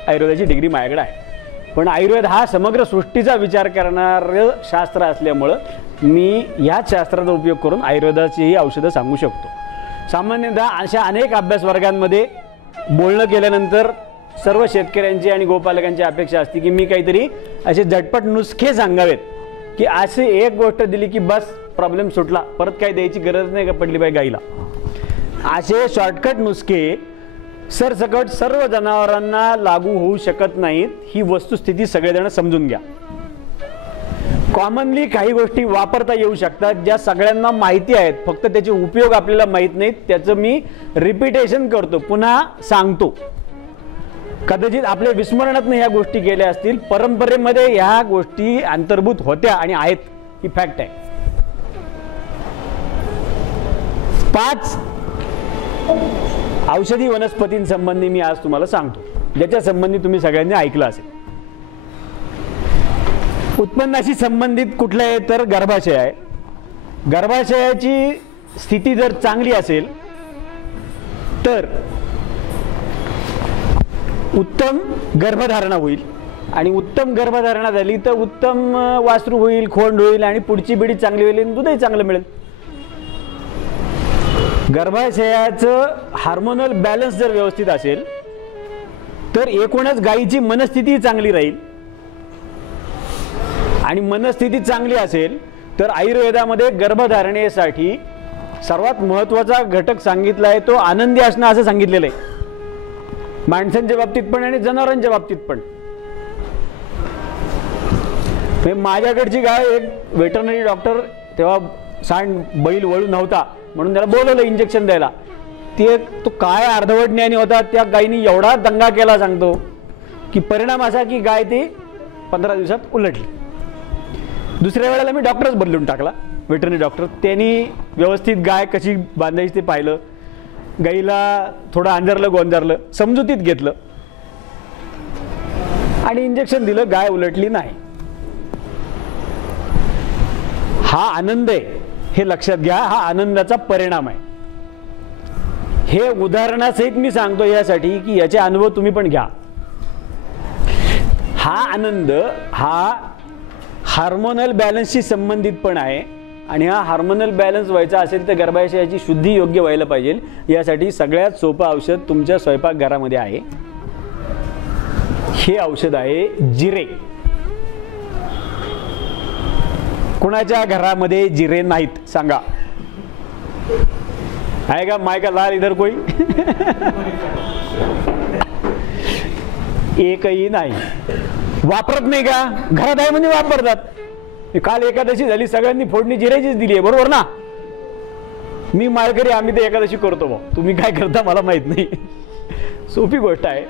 आयुर्वेदाची डिग्री माझ्याकडे आहे. पण आयुर्वेद हा समग्र सृष्टीचा विचार करणारं शास्त्र असल्यामुळं मी ह्याच शास्त्राचा उपयोग करून आयुर्वेदाचीही औषधं सांगू शकतो. सामान्यतः अशा अनेक अभ्यास वर्गांमध्ये बोलणं केल्यानंतर सर्व शेतकऱ्यांची आणि गोपालकांची अपेक्षा असते की मी काहीतरी असे झटपट नुसखे सांगावेत, की अशी एक गोष्ट दिली की बस प्रॉब्लेम सुटला, परत काही द्यायची गरज नाही का पडली पाहिजे गाईला. असे शॉर्टकट नुसके सरसकट सर्व जनावरांना लागू होऊ शकत नाहीत. ही वस्तुस्थिती सगळेजण समजून घ्या. कॉमनली काही गोष्टी वापरता येऊ शकतात ज्या सगळ्यांना माहिती आहेत, फक्त त्याचे उपयोग आपल्याला माहीत नाहीत. त्याचं मी रिपिटेशन करतो, पुन्हा सांगतो. कदाचित आपल्या विस्मरणातून ह्या गोष्टी गेल्या असतील, परंपरेमध्ये ह्या गोष्टी अंतर्भूत होत्या आणि आहेत, ही फॅक्ट आहे. 5 औषधी वनस्पतींसंबंधी मी आज तुम्हाला सांगतो, ज्याच्या संबंधी तुम्ही सगळ्यांनी ऐकलं असेल. उत्पन्नाशी संबंधित कुठलं आहे तर गर्भाशय आहे. गर्भाशयाची स्थिती जर चांगली असेल तर उत्तम गर्भधारणा होईल, आणि उत्तम गर्भधारणा झाली तर उत्तम वासरू होईल, खोंड होईल, आणि पुढची पिढी चांगली होईल आणि दूधही चांगलं मिळेल. गर्भाशयाचं हार्मोनल बॅलन्स जर व्यवस्थित असेल तर एकूणच गायीची मनस्थिती चांगली राहील, आणि मनस्थिती चांगली असेल तर आयुर्वेदामध्ये गर्भधारणेसाठी सर्वात महत्त्वाचा घटक सांगितला आहे तो आनंदी असणं असं सांगितलेलं आहे. माणसांच्या बाबतीत पण आणि जनावरांच्या बाबतीत पण. माझ्याकडची गाय एक वेटरनरी डॉक्टर, तेव्हा सांड बैल वळू नव्हता म्हणून त्याला बोलवलं इंजेक्शन द्यायला. तो काय अर्धवट ज्ञानी होता, त्या गायीने एवढा दंगा केला सांगतो की परिणाम असा की गाय ती 15 दिवसात उलटली. दुसऱ्या वेळेला मी डॉक्टरच बदलून टाकला, वेटरनरी डॉक्टर. त्यांनी व्यवस्थित गाय कशी बांधायची ते पाहिलं, गाईला थोडं अंधारलं गोंजारलं, समजुतीत घेतलं आणि इंजेक्शन दिलं. गाय उलटली नाही. हा आनंद आहे हे लक्षात घ्या, हा आनंदाचा परिणाम आहे. हे उदाहरणासहित मी सांगतो यासाठी की याचे अनुभव तुम्ही पण घ्या. हा आनंद हा हार्मोनल बॅलन्सशी संबंधित पण आहे आणि हा हार्मोनल बॅलन्स व्हायचा असेल तर गर्भाशयाची शुद्धी योग्य व्हायला पाहिजे. यासाठी सगळ्यात सोपं औषध तुमच्या स्वयंपाकघरामध्ये आहे. हे औषध आहे जिरे. कुणाच्या घरामध्ये जिरे नाहीत सांगा? आहे का मायका लाल इधर कोई? एकही नाही. वापरत नाही का? घरात आहे म्हणजे वापरतात. काल एकादशी झाली, सगळ्यांनी फोडणी जिऱ्याचीच दिली आहे, बरोबर ना? मी माळकरी, आम्ही ते एकादशी करतो भाऊ. तुम्ही काय करता मला माहित नाही. सोपी गोष्ट आहे.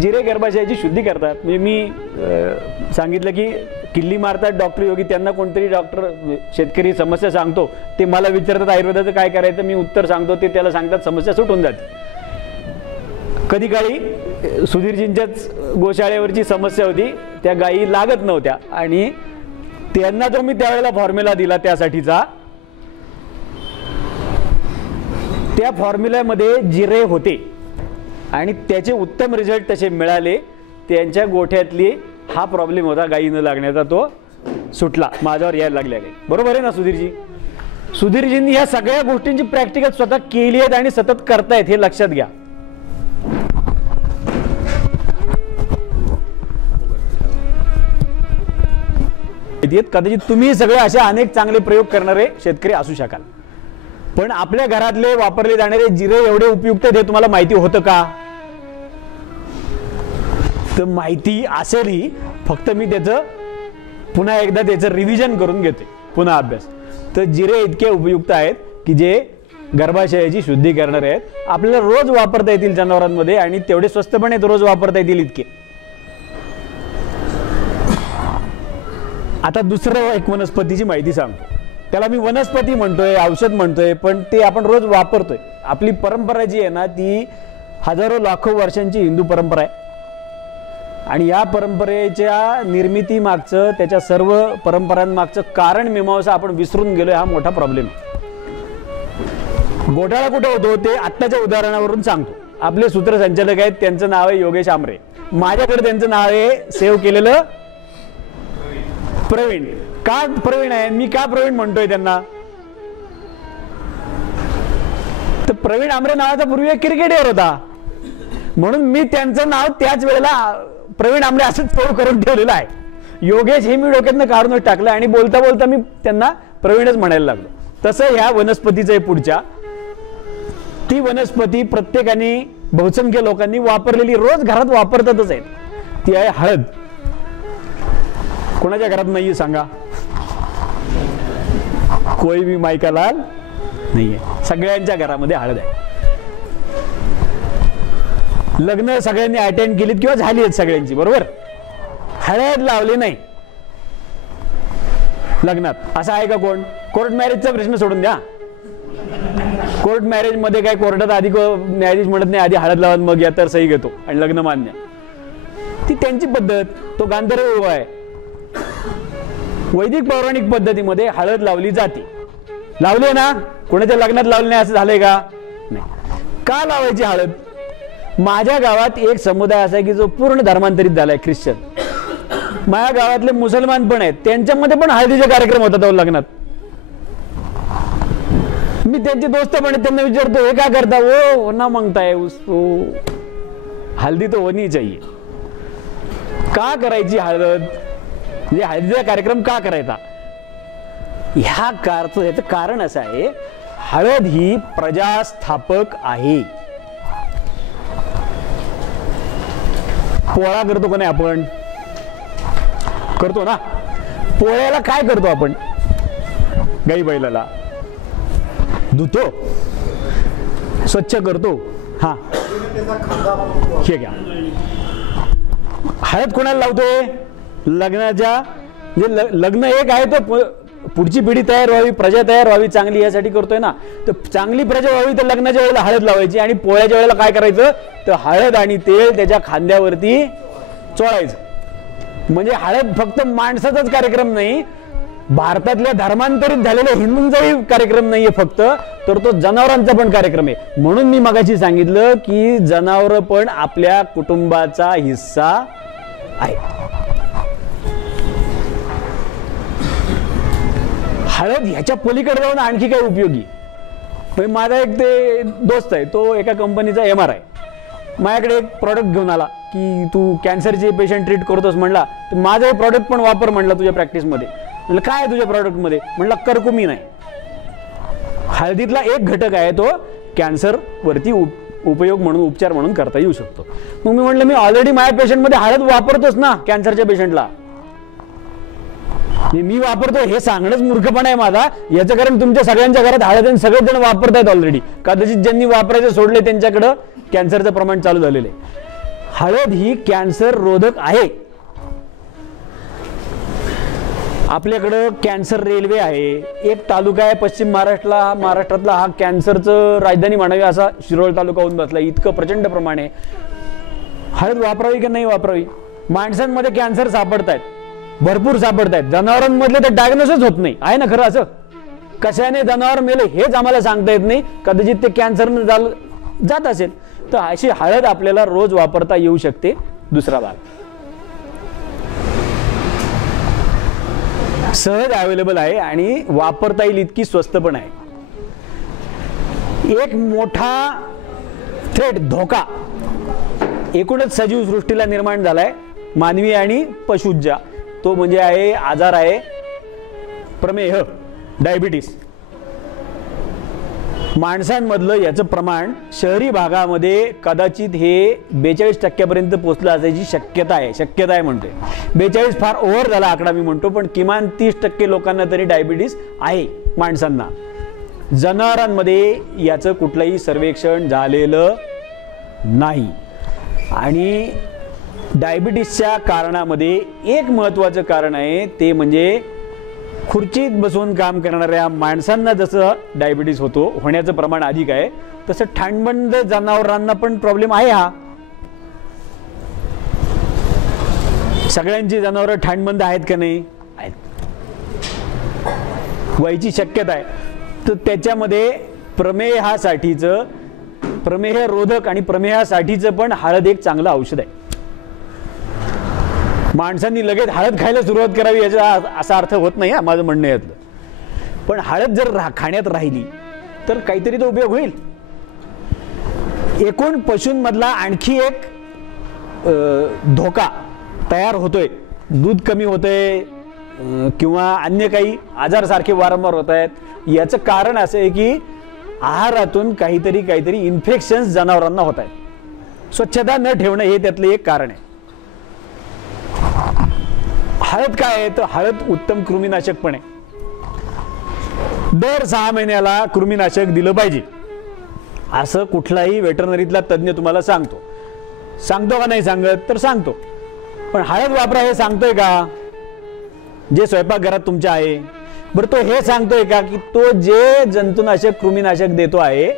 जिरे गर्भाशयाची शुद्धी करतात. म्हणजे मी सांगितलं की किल्ली मारतात डॉक्टर योगी, त्यांना कोणतरी डॉक्टर शेतकरी समस्या सांगतो, ते मला विचारतात आयुर्वेदाचं काय करायचं, मी उत्तर सांगतो, ते त्याला सांगतात, समस्या सुटून जाते. कधी काळी सुधीरजींच्याच गोशाळेवरची समस्या होती, त्या गायी लागत नव्हत्या आणि त्यांना जो मी त्यावेळेला फॉर्म्युला दिला त्यासाठीचा, त्या फॉर्म्युल्यामध्ये जिरे होते आणि त्याचे उत्तम रिझल्ट तसे मिळाले. त्यांच्या गोठ्यातली हा प्रॉब्लेम होता गायी न लागण्याचा, तो सुटला, माझ्यावर यायला लागल्या गाई. बरोबर आहे ना सुधीरजी? सुधीरजींनी ह्या सगळ्या गोष्टींची प्रॅक्टिकल स्वतः केली आहेत आणि सतत करतायत, हे लक्षात घ्या. कदाचित तुम्ही सगळे असे अनेक चांगले प्रयोग करणारे शेतकरी असू शकाल, पण आपल्या घरातले वापरले जाणारे जिरे एवढे उपयुक्त आहेत हे तुम्हाला माहिती होतं का? तर माहिती असेलही, फक्त मी त्याचं पुन्हा एकदा त्याचं रिव्हिजन करून घेते, पुन्हा अभ्यास. तर जिरे इतके उपयुक्त आहेत की जे गर्भाशयाची शुद्धी करणारे आहेत, आपल्याला रोज वापरता येतील जनावरांमध्ये आणि तेवढे स्वस्त पण आहेत, रोज वापरता येतील इतके. आता दुसरं एक वनस्पतीची माहिती सांगतो. त्याला मी वनस्पती म्हणतोय, औषध म्हणतोय, पण ते आपण रोज वापरतोय. आपली परंपरा जी आहे ना, ती हजारो लाखो वर्षांची हिंदू परंपरा आहे आणि या परंपरेच्या निर्मिती मागचं, त्याच्या सर्व परंपरांमागचं कारण मीमांसा आपण विसरून गेलोय. हा मोठा प्रॉब्लेम आहे. घोटाळा कुठं होतो ते आत्ताच्या उदाहरणावरून सांगतो. आपले सूत्रसंचालक आहेत, त्यांचं नाव आहे योगेश आमरे. माझ्याकडे त्यांचं नाव आहे सेव्ह केलेलं प्रवीण. का प्रवीण आहे? मी का प्रवीण म्हणतोय त्यांना? तर प्रवीण आमरे नावाचा पूर्वी एक क्रिकेटर होता, म्हणून मी त्यांचं नाव त्याच वेळेला प्रवीण आमरे असंच सेव्ह करून ठेवलेलं आहे. योगेश हे मी डोक्यातनं काढूनच टाकलं आणि बोलता बोलता मी त्यांना प्रवीणच म्हणायला लागलो. तसं ह्या वनस्पतीचं आहे पुढच्या. ती वनस्पती प्रत्येकाने, बहुसंख्य लोकांनी वापरलेली, रोज घरात वापरतातच आहेत. ती आहे हळद. कोणाच्या घरात नाहीये सांगा? कोई भी मायका लाल नाहीये. सगळ्यांच्या घरामध्ये हळद आहे. लग्न सगळ्यांनी अटेंड केलीत किंवा झाली आहेत सगळ्यांची, बरोबर? हळद लावली नाही लग्नात, असं आहे का कोण? कोर्ट मॅरेजचा प्रश्न सोडून द्या. कोर्ट मॅरेज मध्ये काय कोर्टात आधी न्यायाधीश म्हणत नाही आधी हळद लावून मग या तर सही घेतो आणि लग्न मान्य. ती त्यांची पद्धत, तो गांधर्व आहे. वैदिक पौराणिक पद्धतीमध्ये हळद लावली जाते. लावली ना? कोणाच्या लग्नात लावली नाही असं झालंय का? नाही. का लावायची हळद? माझ्या गावात एक समुदाय असा आहे की जो पूर्ण धर्मांतरित झालाय, ख्रिश्चन. माझ्या गावातले मुसलमान पण आहेत, त्यांच्यामध्ये पण हळदीचे कार्यक्रम होतात लग्नात. मी त्यांचे दोस्त पण आहेत, त्यांना विचारतो हे का करता? वो ना मांगता है उसको, हल्दी तो होनी चाहिए. का करायची हळद? म्हणजे हळदीचा कार्यक्रम का करायचा? याचं कारण असं आहे, हळद ही प्रजास्थापक आहे. पोळा करतो का नाही आपण? करतो ना. पोळ्याला काय करतो आपण? गाई बैलाला धुतो, स्वच्छ करतो. हा, हे घ्या. हळद कोणाला लावतोय? लग्नाच्या म्हणजे लग्न एक आहे तो पुढची पिढी तयार व्हावी, प्रजा तयार व्हावी चांगली, यासाठी करतोय ना. तर चांगली प्रजा व्हावी तर लग्नाच्या वेळेला हळद लावायची, आणि पोळ्याच्या वेळेला काय करायचं तर हळद आणि तेल त्याच्या खांद्यावरती चोळायचं. म्हणजे हळद फक्त माणसाचाच कार्यक्रम नाही, भारतातल्या धर्मांतरित झालेल्या हिंदूंचाही कार्यक्रम नाहीये फक्त, तर तो जनावरांचा पण कार्यक्रम आहे. म्हणून मी मगाशी सांगितलं की जनावर पण आपल्या कुटुंबाचा हिस्सा आहे. हळद ह्याच्या पलीकडे जाऊन आणखी काय उपयोगी. म्हणजे माझा एक ते दोस्त आहे, तो एका कंपनीचा MR आहे. माझ्याकडे एक प्रॉडक्ट घेऊन आला की तू कॅन्सरचे पेशंट ट्रीट करतोस म्हणला, तर माझं हे प्रॉडक्ट पण वापर म्हणला तुझ्या प्रॅक्टिसमध्ये. म्हणलं काय आहे तुझ्या प्रॉडक्टमध्ये? म्हणलं करकुमी नाही. हळदीतला एक घटक आहे तो कॅन्सर वरती उपयोग म्हणून, उपचार म्हणून करता येऊ शकतो. मग मी म्हणलं मी ऑलरेडी माझ्या पेशंटमध्ये हळद वापरतोच ना कॅन्सरच्या पेशंटला. मी वापरतो हे सांगणंच मूर्खपणा आहे माझा. याचं कारण तुमच्या सगळ्यांच्या घरात हळद सगळेच जण वापरतायत ऑलरेडी. कदाचित ज्यांनी वापरायचं सोडले त्यांच्याकडं कॅन्सरचं प्रमाण चालू झालेलं आहे. हळद ही कॅन्सर रोधक आहे. आपल्याकडं कॅन्सर रेल्वे आहे. एक तालुका आहे पश्चिम महाराष्ट्रातला हा कॅन्सरचं राजधानी म्हणावी असा शिरोळ तालुका होऊन बसला. इतकं प्रचंड प्रमाण आहे. हळद वापरावी की नाही वापरावी? माणसांमध्ये कॅन्सर सापडतायत, भरपूर सापडतायत. जनावरांमधले तर डायग्नोसिस होत नाही आहे ना खरं. असं कशाने जनावर मेले हेच आम्हाला सांगता येत नाही. कदाचित ते कॅन्सरने जात असेल. तर अशी हळद आपल्याला रोज वापरता येऊ शकते. दुसरा भाग सहज अवेलेबल आहे आणि वापरता येईल इतकी स्वस्त पण आहे. एक मोठा थ्रेट, धोका एकूणच सजीव सृष्टीला निर्माण झालाय, मानवी आणि पशुच्या. तो म्हणजे आहे आजार आहे प्रमेह, डायबिटीस. माणसांमधलं याचं प्रमाण शहरी भागामध्ये कदाचित हे 42% पोहोचलं असायची शक्यता आहे म्हणतोय. 42 फार ओव्हर झाला आकडा मी म्हणतो, पण किमान 30% लोकांना तरी डायबिटीस आहे माणसांना. जनावरांमध्ये याचं कुठलंही सर्वेक्षण झालेलं नाही. आणि डायबिटीसच्या कारणामध्ये एक महत्वाचं कारण आहे ते म्हणजे खुर्चीत बसून काम करणाऱ्या माणसांना जसं डायबिटीस होण्याचं प्रमाण अधिक आहे, तसं ठाणबंद जनावरांना पण प्रॉब्लेम आहे. हा सगळ्यांची जनावरं ठाणबंद आहेत का नाही? आहेत. व्हायची शक्यता आहे. तर त्याच्यामध्ये प्रमेह रोधक आणि प्रमेहासाठीचं पण हळद एक चांगलं औषध आहे. माणसांनी लगेच हळद खायला सुरुवात करावी याचा असा अर्थ होत नाही माझं म्हणणं यातलं. पण हळद जर खाण्यात राहिली तर काहीतरी तो उपयोग होईल. एकूण पशूंमधला आणखी एक धोका तयार होतोय. दूध कमी होतंय किंवा अन्य काही आजार सारखे वारंवार होत आहेत. याचं कारण असं आहे की आहारातून काहीतरी इन्फेक्शन्स जनावरांना होत आहेत. स्वच्छता न ठेवणं हे त्यातलं एक कारण आहे. हळद काय आहे तर हळद उत्तम कृमीनाशक पण आहे. दर 6 महिन्याला कृमीनाशक दिलं पाहिजे असं कुठलाही वेटरनरीतला तज्ञ तुम्हाला सांगतो का नाही सांगत तर सांगतो. पण हळद वापरा हे सांगतोय का जे स्वयंपाकघरात तुमच्या आहे? बरं तो हे सांगतोय का की तो जे जंतुनाशक कृमीनाशक देतो आहे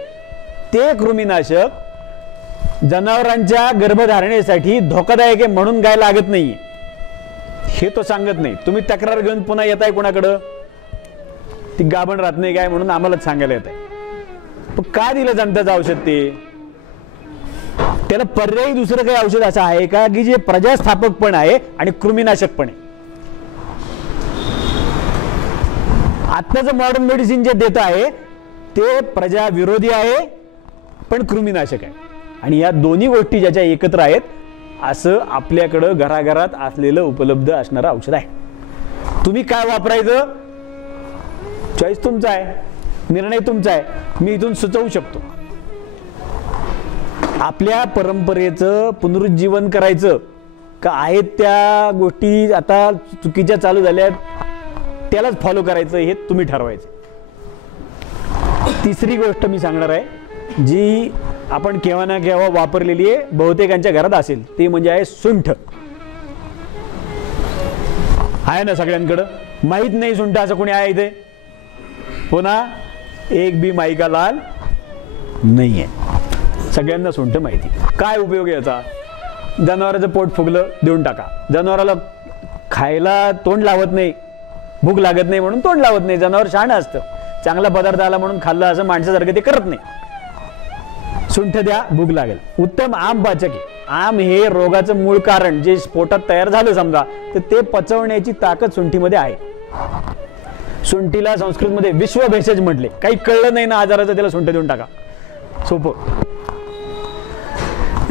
ते कृमीनाशक जनावरांच्या गर्भधारणेसाठी धोकादायक आहे म्हणून काय लागत नाही हे तो सांगत नाही. तुम्ही तक्रार घेऊन पुन्हा येताय कोणाकडं? ती गाभण राहत नाही काय म्हणून आम्हालाच सांगायला येत आहे. पण का दिलं जंताचं औषध? ते त्याला पर्यायी दुसरं काही औषध असं आहे का की जे प्रजास्थापक पण आहे आणि कृमीनाशक पण आहे? आत्ताचं मॉडर्न मेडिसिन जे देत आहे ते प्रजा विरोधी आहे पण कृमीनाशक आहे. आणि या दोन्ही गोष्टी ज्याच्या एकत्र आहेत असं आपल्याकडं घराघरात असलेलं उपलब्ध असणारं औषध आहे. तुम्ही काय वापरायचं चॉईस तुमचा आहे, निर्णय तुमचा आहे. मी इथून सुचवू शकतो. आपल्या परंपरेचं पुनरुज्जीवन करायचं का आहेत त्या गोष्टी आता चुकीच्या चालू झाल्यात त्यालाच फॉलो करायचं हे तुम्ही ठरवायचं. तिसरी गोष्ट मी सांगणार आहे जी आपण केव्हा ना केव्हा वापरलेली आहे, बहुतेकांच्या घरात असेल, ते म्हणजे आहे सुंठ. आहे ना सगळ्यांकडं? माहीत नाही सुंठ असं कोणी आहे इथे? पुन्हा एक बी माईका लाल नाही आहे, सगळ्यांना सुंठ माहिती. काय उपयोग याचा? जनावराचं पोट फुगलं, देऊन टाका. जनावराला खायला तोंड लावत नाही, भूक लागत नाही म्हणून तोंड लावत नाही. जनावर शहाणं असतं, चांगला पदार्थ आला म्हणून खाल्लं असं माणसासारखं ते करत नाही. सुंठ द्या, भूक लागेल. उत्तम आम पाचक आहे. आम हे रोगाचं मूळ कारण जे पोटात तयार झालं समजा, तर ते पचवण्याची ताकद सुंठीमध्ये आहे. सुंठीला संस्कृतमध्ये विश्व भेषज म्हटले. काही कळलं नाही ना आजाराचं, त्याला सुंठ देऊन टाका, सोपं.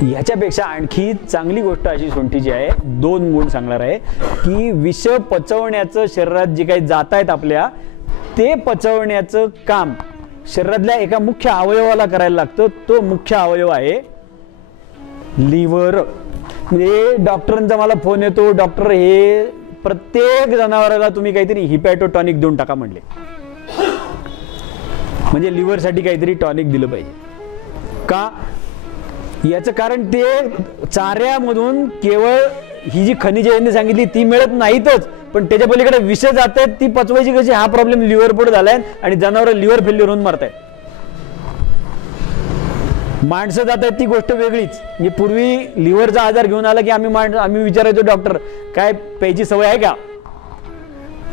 याच्यापेक्षा आणखी चांगली गोष्ट अशी सुंठीची आहे, 2 गुण सांगणार आहे की विष पचवण्याचं शरीरात जे काही जात आहेत आपल्या, ते पचवण्याचं काम शरीरातल्या एका मुख्य अवयवाला करायला लागतं. तो मुख्य अवयव आहे लिव्हर. म्हणजे डॉक्टरांचा मला फोन येतो, डॉक्टर हे प्रत्येक जनावराला तुम्ही काहीतरी हिपॅटोटॉनिक देऊन टाका म्हणले. म्हणजे लिव्हरसाठी काहीतरी टॉनिक दिलं पाहिजे. का? याचं कारण ते चाऱ्यामधून केवळ ही जी खनिजे यांनी सांगितली ती मिळत नाहीतच, पण त्याच्या पलीकडे विष जात आहेत, ती पचवायची कशी हा प्रॉब्लेम लिव्हर पुढे झालाय आणि जनावर लिव्हर फेल्युअर होऊन मरतायत. माणसं जात आहेत ती गोष्ट वेगळीच. म्हणजे पूर्वी लिव्हरचा आजार घेऊन आला की आम्ही विचारायचो डॉक्टर काय प्यायची सवय आहे का?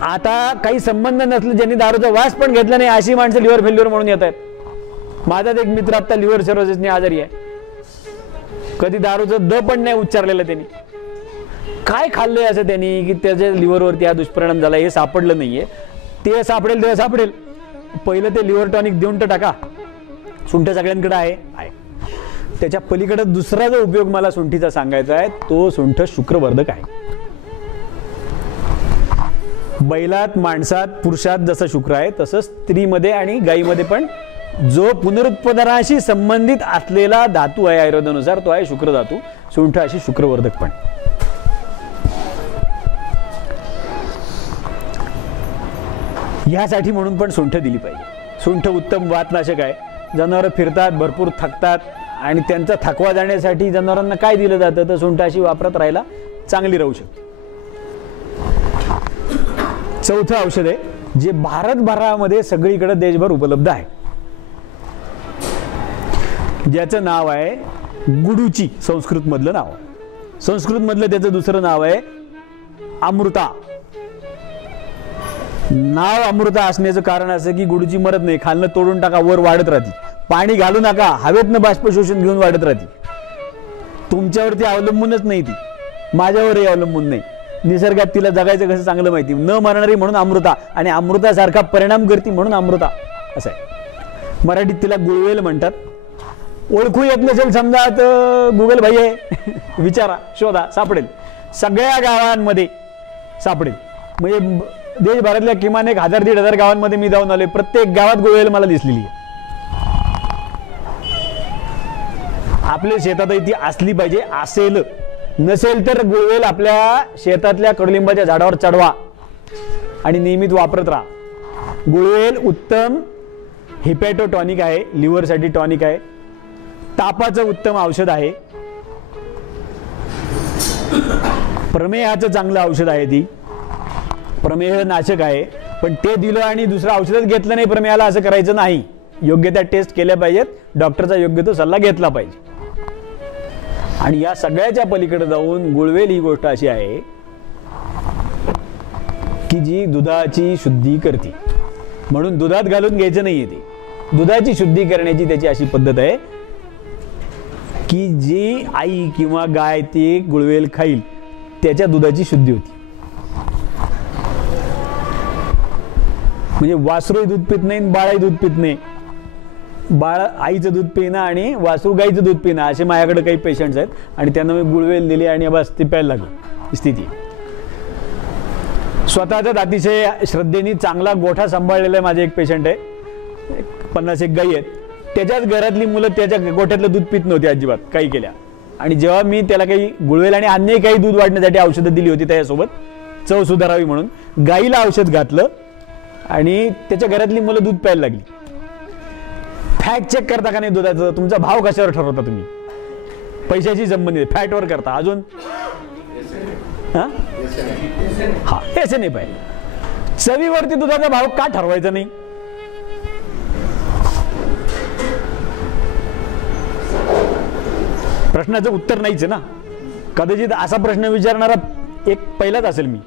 आता काही संबंध नसलं, ज्यांनी दारूचा वास पण घेतला नाही अशी माणसं लिव्हर फेल्युअर म्हणून येत आहेत. माझाच एक मित्र आता लिव्हर सिरोसिसने आजारी आहे. कधी दारूचं द पण नाही उच्चारलेलं त्यांनी. काय खाल्लंय असं त्यांनी की त्याच्या लिव्हरवरती हा दुष्परिणाम झाला हे सापडलं नाहीये. ते सापडेल तेव्हा सापडेल. पहिलं ते लिव्हर टॉनिक देऊन तर टाका. सुंठ सगळ्यांकडे आहे. त्याच्या पलीकडे दुसरा जो उपयोग मला सुंठीचा सांगायचा आहे तो सुंठ शुक्रवर्धक आहे. बैलात, माणसात, पुरुषात जसं शुक्र आहे तसं स्त्रीमध्ये आणि गायीमध्ये पण जो पुनरुत्पादनाशी संबंधित असलेला धातू आहे आयुर्वेदानुसार तो आहे शुक्र धातू. सुंठ अशी शुक्रवर्धक पण. यासाठी म्हणून पण सुंठ दिली पाहिजे. सुंठ उत्तम वातनाशक आहे. जनावरं फिरतात, भरपूर थकतात आणि त्यांचा थकवा जाण्यासाठी जनावरांना काय दिलं जातं तर सुंठ अशी वापरत राहायला चांगली राहू शकते. चौथं औषध आहे जे भारतभरामध्ये सगळीकडे देशभर उपलब्ध आहे, ज्याचं नाव आहे गुडूची. संस्कृत मधलं नाव. संस्कृत मधलं त्याचं दुसरं नाव आहे अमृता. नाव अमृता असण्याचं कारण असं की गुडूची मरत नाही, खालनं तोडून टाका वर वाढत राहते. पाणी घालू नका, हवेतनं बाष्प शोषून घेऊन वाढत राहते. तुमच्यावरती अवलंबूनच नाही, ती माझ्यावरही अवलंबून नाही. निसर्गात तिला जगायचं कसं चांगलं माहिती. न मरणारी म्हणून अमृता आणि अमृतासारखा परिणाम करती म्हणून अमृता असं आहे. मराठीत तिला गुळवेल म्हणतात. ओळखू येत नसेल समजा तर गुगल भाई आहे, विचारा, शोधा, सापडेल. सगळ्या गावांमध्ये सापडेल. म्हणजे देशभरातल्या किमान 1000-1500 गावांमध्ये मी जाऊन आलोय. प्रत्येक गावात गुळवेल मला दिसलेली आहे. आपल्या शेतातही ती असली पाहिजे. असेल नसेल तर गुळवेल आपल्या शेतातल्या कडुलिंबाच्या झाडावर चढवा आणि नियमित वापरत राहा. गुळवेल उत्तम हिपॅटोटॉनिक आहे, लिव्हरसाठी टॉनिक आहे. तापाचं उत्तम औषध आहे. प्रमेहाचं चांगलं औषध आहे. ती प्रमेह नाशक आहे. पण ते दिलं आणि दुसरं औषधच घेतलं नाही प्रमेहाला असं करायचं नाही. योग्य त्या टेस्ट केल्या पाहिजेत. डॉक्टरचा योग्य तो सल्ला घेतला पाहिजे. आणि या सगळ्याच्या पलीकडे जाऊन गुळवेल ही गोष्ट अशी आहे की जी दुधाची शुद्धी करते. म्हणून दुधात घालून घ्यायचं नाहीये. ते दुधाची शुद्धी करण्याची त्याची अशी पद्धत आहे की जी आई किंवा गाय ती गुळवेल खाईल त्याच्या दुधाची शुद्धी होती. म्हणजे वासरूही दूध पित नाही, बाळही दूध पित नाही. बाळ आईचं दूध पिणं आणि वासरू गाईचं दूध पिणं असे माझ्याकडे काही पेशंट्स आहेत आणि त्यांना मी गुळवेल दिली आणि बस ती प्यायला लागली स्थिती. स्वतःच अतिशय श्रद्धेने चांगला गोठा सांभाळलेला आहे. माझे एक पेशंट आहे, 50 गाई आहेत. त्याच्याच घरातली मुलं त्याच्या गोठ्यातलं दूध पित नव्हती अजिबात, काही केल्या. आणि जेव्हा मी त्याला काही गुळवेल आणि अन्य काही दूध वाढण्यासाठी औषधं दिली होती त्याच्यासोबत चव सुधारावी म्हणून, गाईला औषध घातलं आणि त्याच्या घरातली मुलं दूध प्यायला लागली. फॅट चेक करता का नाही दुधाचं? तुमचा भाव कशावर ठरवता तुम्ही? पैशाची संबंधित फॅटवर करता. अजून हा, हे असं नाही पाहिजे. चवीवरती दुधाचा भाव का ठरवायचा नाही? प्रश्नाचं उत्तर नाहीच आहे ना. कदाचित असा प्रश्न विचारणारा एक पहिलाच असेल मी.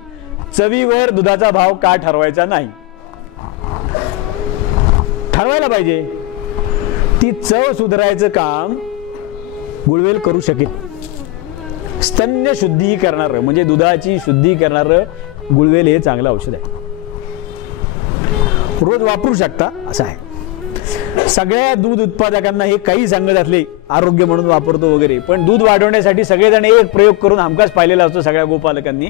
चवीवर दुधाचा भाव का ठरवायचा नाही? ठरवायला पाहिजे. ती चव सुधारायचं काम गुळवेल करू शकेल. स्तन्य शुद्धी करणारं म्हणजे दुधाची शुद्धी करणारं गुळवेल हे चांगलं औषध आहे. रोज वापरू शकता असं आहे. सगळ्या दूध उत्पादकांना हे काही सांगत असले आरोग्य म्हणून वापरतो वगैरे, पण दूध वाढवण्यासाठी सगळेजण एक प्रयोग करून हमखास पाहिलेला असतो सगळ्या गोपालकांनी.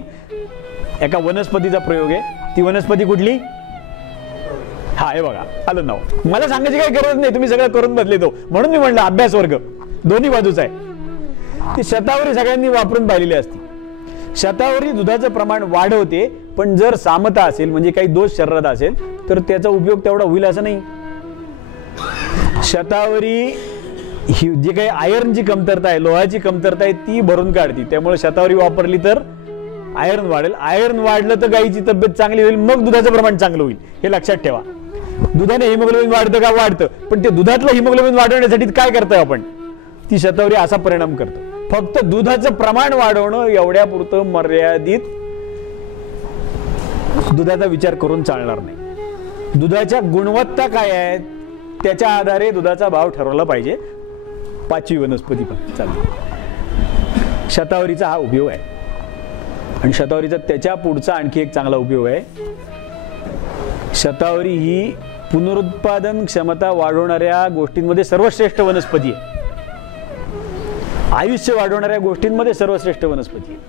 एका वनस्पतीचा प्रयोग आहे. ती वनस्पती कुठली? हा, हे बघा आलं नाव. मला सांगायची काही गरज नाही, तुम्ही सगळं करून बदले तो. म्हणून मी म्हणलं अभ्यास वर्ग दोन्ही बाजूचा आहे. ती शतावरी सगळ्यांनी वापरून पाहिलेली असती. शतावरी दुधाचं प्रमाण वाढवते, पण जर सामता असेल म्हणजे काही दोष शरीरात असेल तर त्याचा उपयोग तेवढा होईल असं नाही. शतावरी ही जी काही आयर्नची कमतरता आहे, लोहाची कमतरता आहे, ती भरून काढते. त्यामुळे शतावरी वापरली तर आयर्न वाढेल. आयर्न वाढलं तर गाईची तब्येत चांगली होईल, मग दुधाचं प्रमाण चांगलं होईल. हे लक्षात ठेवा. दुधाने हिमोग्लोबिन वाढतं का? वाढतं. पण ते दुधातलं हिमोग्लोबिन वाढवण्यासाठी काय करतोय आपण? ती शतावरी असा परिणाम करतो. फक्त दुधाचं प्रमाण वाढवणं एवढ्या पुरतं मर्यादित दुधाचा विचार करून चालणार नाही. दुधाच्या गुणवत्ता काय आहेत त्याच्या आधारे दुधाचा भाव ठरवला पाहिजे. पाचवी वनस्पती पण चालते. शतावरीचा हा उपयोग आहे. आणि शतावरीचा त्याच्या पुढचा आणखी एक चांगला उपयोग आहे. शतावरी ही पुनरुत्पादन क्षमता वाढवणाऱ्या गोष्टींमध्ये सर्वश्रेष्ठ वनस्पती आहे. आयुष्य वाढवणाऱ्या गोष्टींमध्ये सर्वश्रेष्ठ वनस्पती आहे.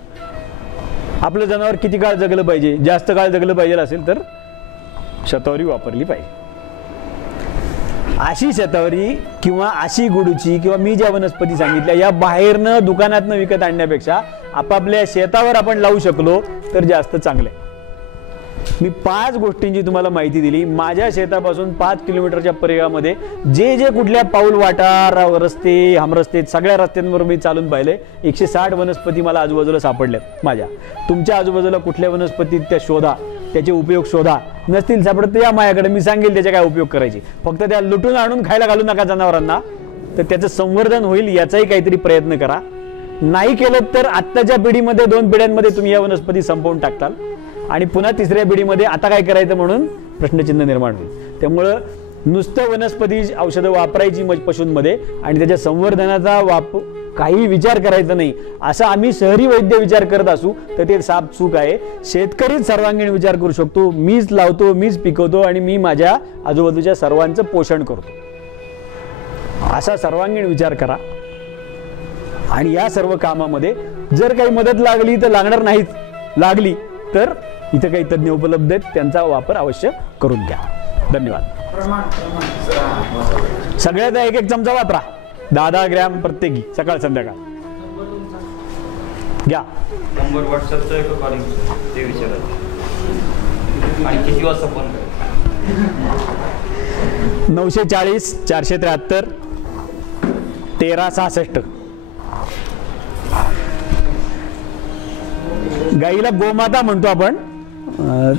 आपलं जनावर किती काळ जगलं पाहिजे, जास्त काळ जगलं पाहिजे असेल तर शतावरी वापरली पाहिजे. अशी शतावरी किंवा अशी गुडूची किंवा मी ज्या वनस्पती सांगितल्या या बाहेरनं दुकानातनं विकत आणण्यापेक्षा आपापल्या शेतावर आपण लावू शकलो तर जास्त चांगलं आहे. मी 5 गोष्टींची तुम्हाला माहिती दिली. माझ्या शेतापासून 5 किलोमीटरच्या परिघामध्ये जे जे कुठल्या पाऊल वाटा, रस्ते, हमरस्ते, सगळ्या रस्त्यांवर मी चालून पाहिले. 160 वनस्पती मला आजूबाजूला सापडल्यात माझ्या. तुमच्या आजूबाजूला कुठल्या वनस्पतीत त्या शोधा, त्याचे उपयोग शोधा. नसतील सापडत या माझ्याकडे, मी सांगेल त्याचे काय उपयोग करायचे. फक्त त्या लुटून आणून खायला घालू नका जनावरांना. तर त्याचं संवर्धन होईल याचाही काहीतरी प्रयत्न करा. नाही केलं तर आत्ताच्या पिढीमध्ये 2 पिढ्यांमध्ये तुम्ही या वनस्पती संपवून टाकताल आणि पुन्हा 3ऱ्या पिढीमध्ये आता काय करायचं म्हणून प्रश्नचिन्ह निर्माण होईल. त्यामुळं नुसतं वनस्पती औषधं वापरायची पशूंमध्ये आणि त्याच्या संवर्धनाचा काही विचार करायचा नाही असं आम्ही शहरी वैद्य विचार करत असू तर ते साप चूक आहे. शेतकरीच सर्वांगीण विचार करू शकतो. मीच लावतो, मीच पिकवतो आणि मी माझ्या आजूबाजूच्या सर्वांचं पोषण करतो. असा सर्वांगीण विचार करा. आणि या सर्व कामामध्ये जर काही मदत लागली तर लागणार नाहीच, लागली तर इथे काही तज्ञ उपलब्ध आहेत, त्यांचा वापर अवश्य करून घ्या. धन्यवाद. सगळ्याचा 1-1 चमचा वापरा. 10-10 ग्रॅम प्रत्येकी सकाळ संध्याकाळ घ्या. नंबर व्हॉट्सअपचा एक कॉलिंग ते विचारायचं. आणि किती वाजता फोन करायचं? 940 473 1366. गाईला गोमाता म्हणतो आपण.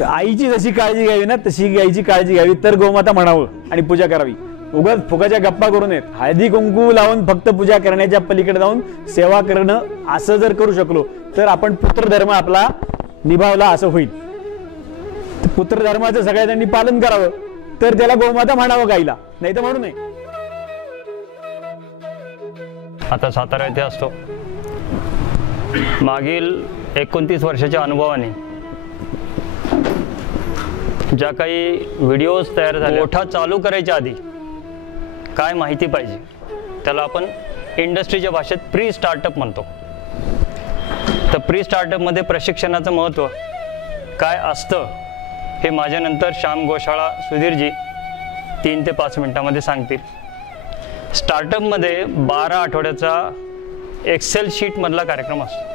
आईची जशी काळजी घ्यावी ना तशी गाईची काळजी घ्यावी तर गोमाता म्हणावं आणि पूजा करावी. उगाच फुगाच्या गप्पा करू नयेत. हळदी कुंकू लावून फक्त पूजा करण्याच्या पलीकडे जाऊन सेवा करणं असं जर करू शकलो तर आपण पुत्रधर्म आपला निभावला असं होईल. पुत्रधर्माचं सगळ्यांनी पालन करावं तर त्याला गोमाता म्हणावं गाईला, नाही तर म्हणू नये. आता सातारा येथे असतो. मागील 29 वर्षाच्या अनुभवाने ज्या काही व्हिडिओज तयार झाले, गोठा चालू करायच्या आधी काय माहिती पाहिजे त्याला आपण इंडस्ट्रीच्या भाषेत प्री स्टार्टअप म्हणतो. तर प्री स्टार्टअपमध्ये प्रशिक्षणाचं महत्त्व काय असतं हे माझ्यानंतर श्याम गोशाळा सुधीरजी 3 ते 5 मिनिटांमध्ये सांगतील. स्टार्टअपमध्ये 12 आठवड्याचा एक्सेल शीटमधला कार्यक्रम असतो.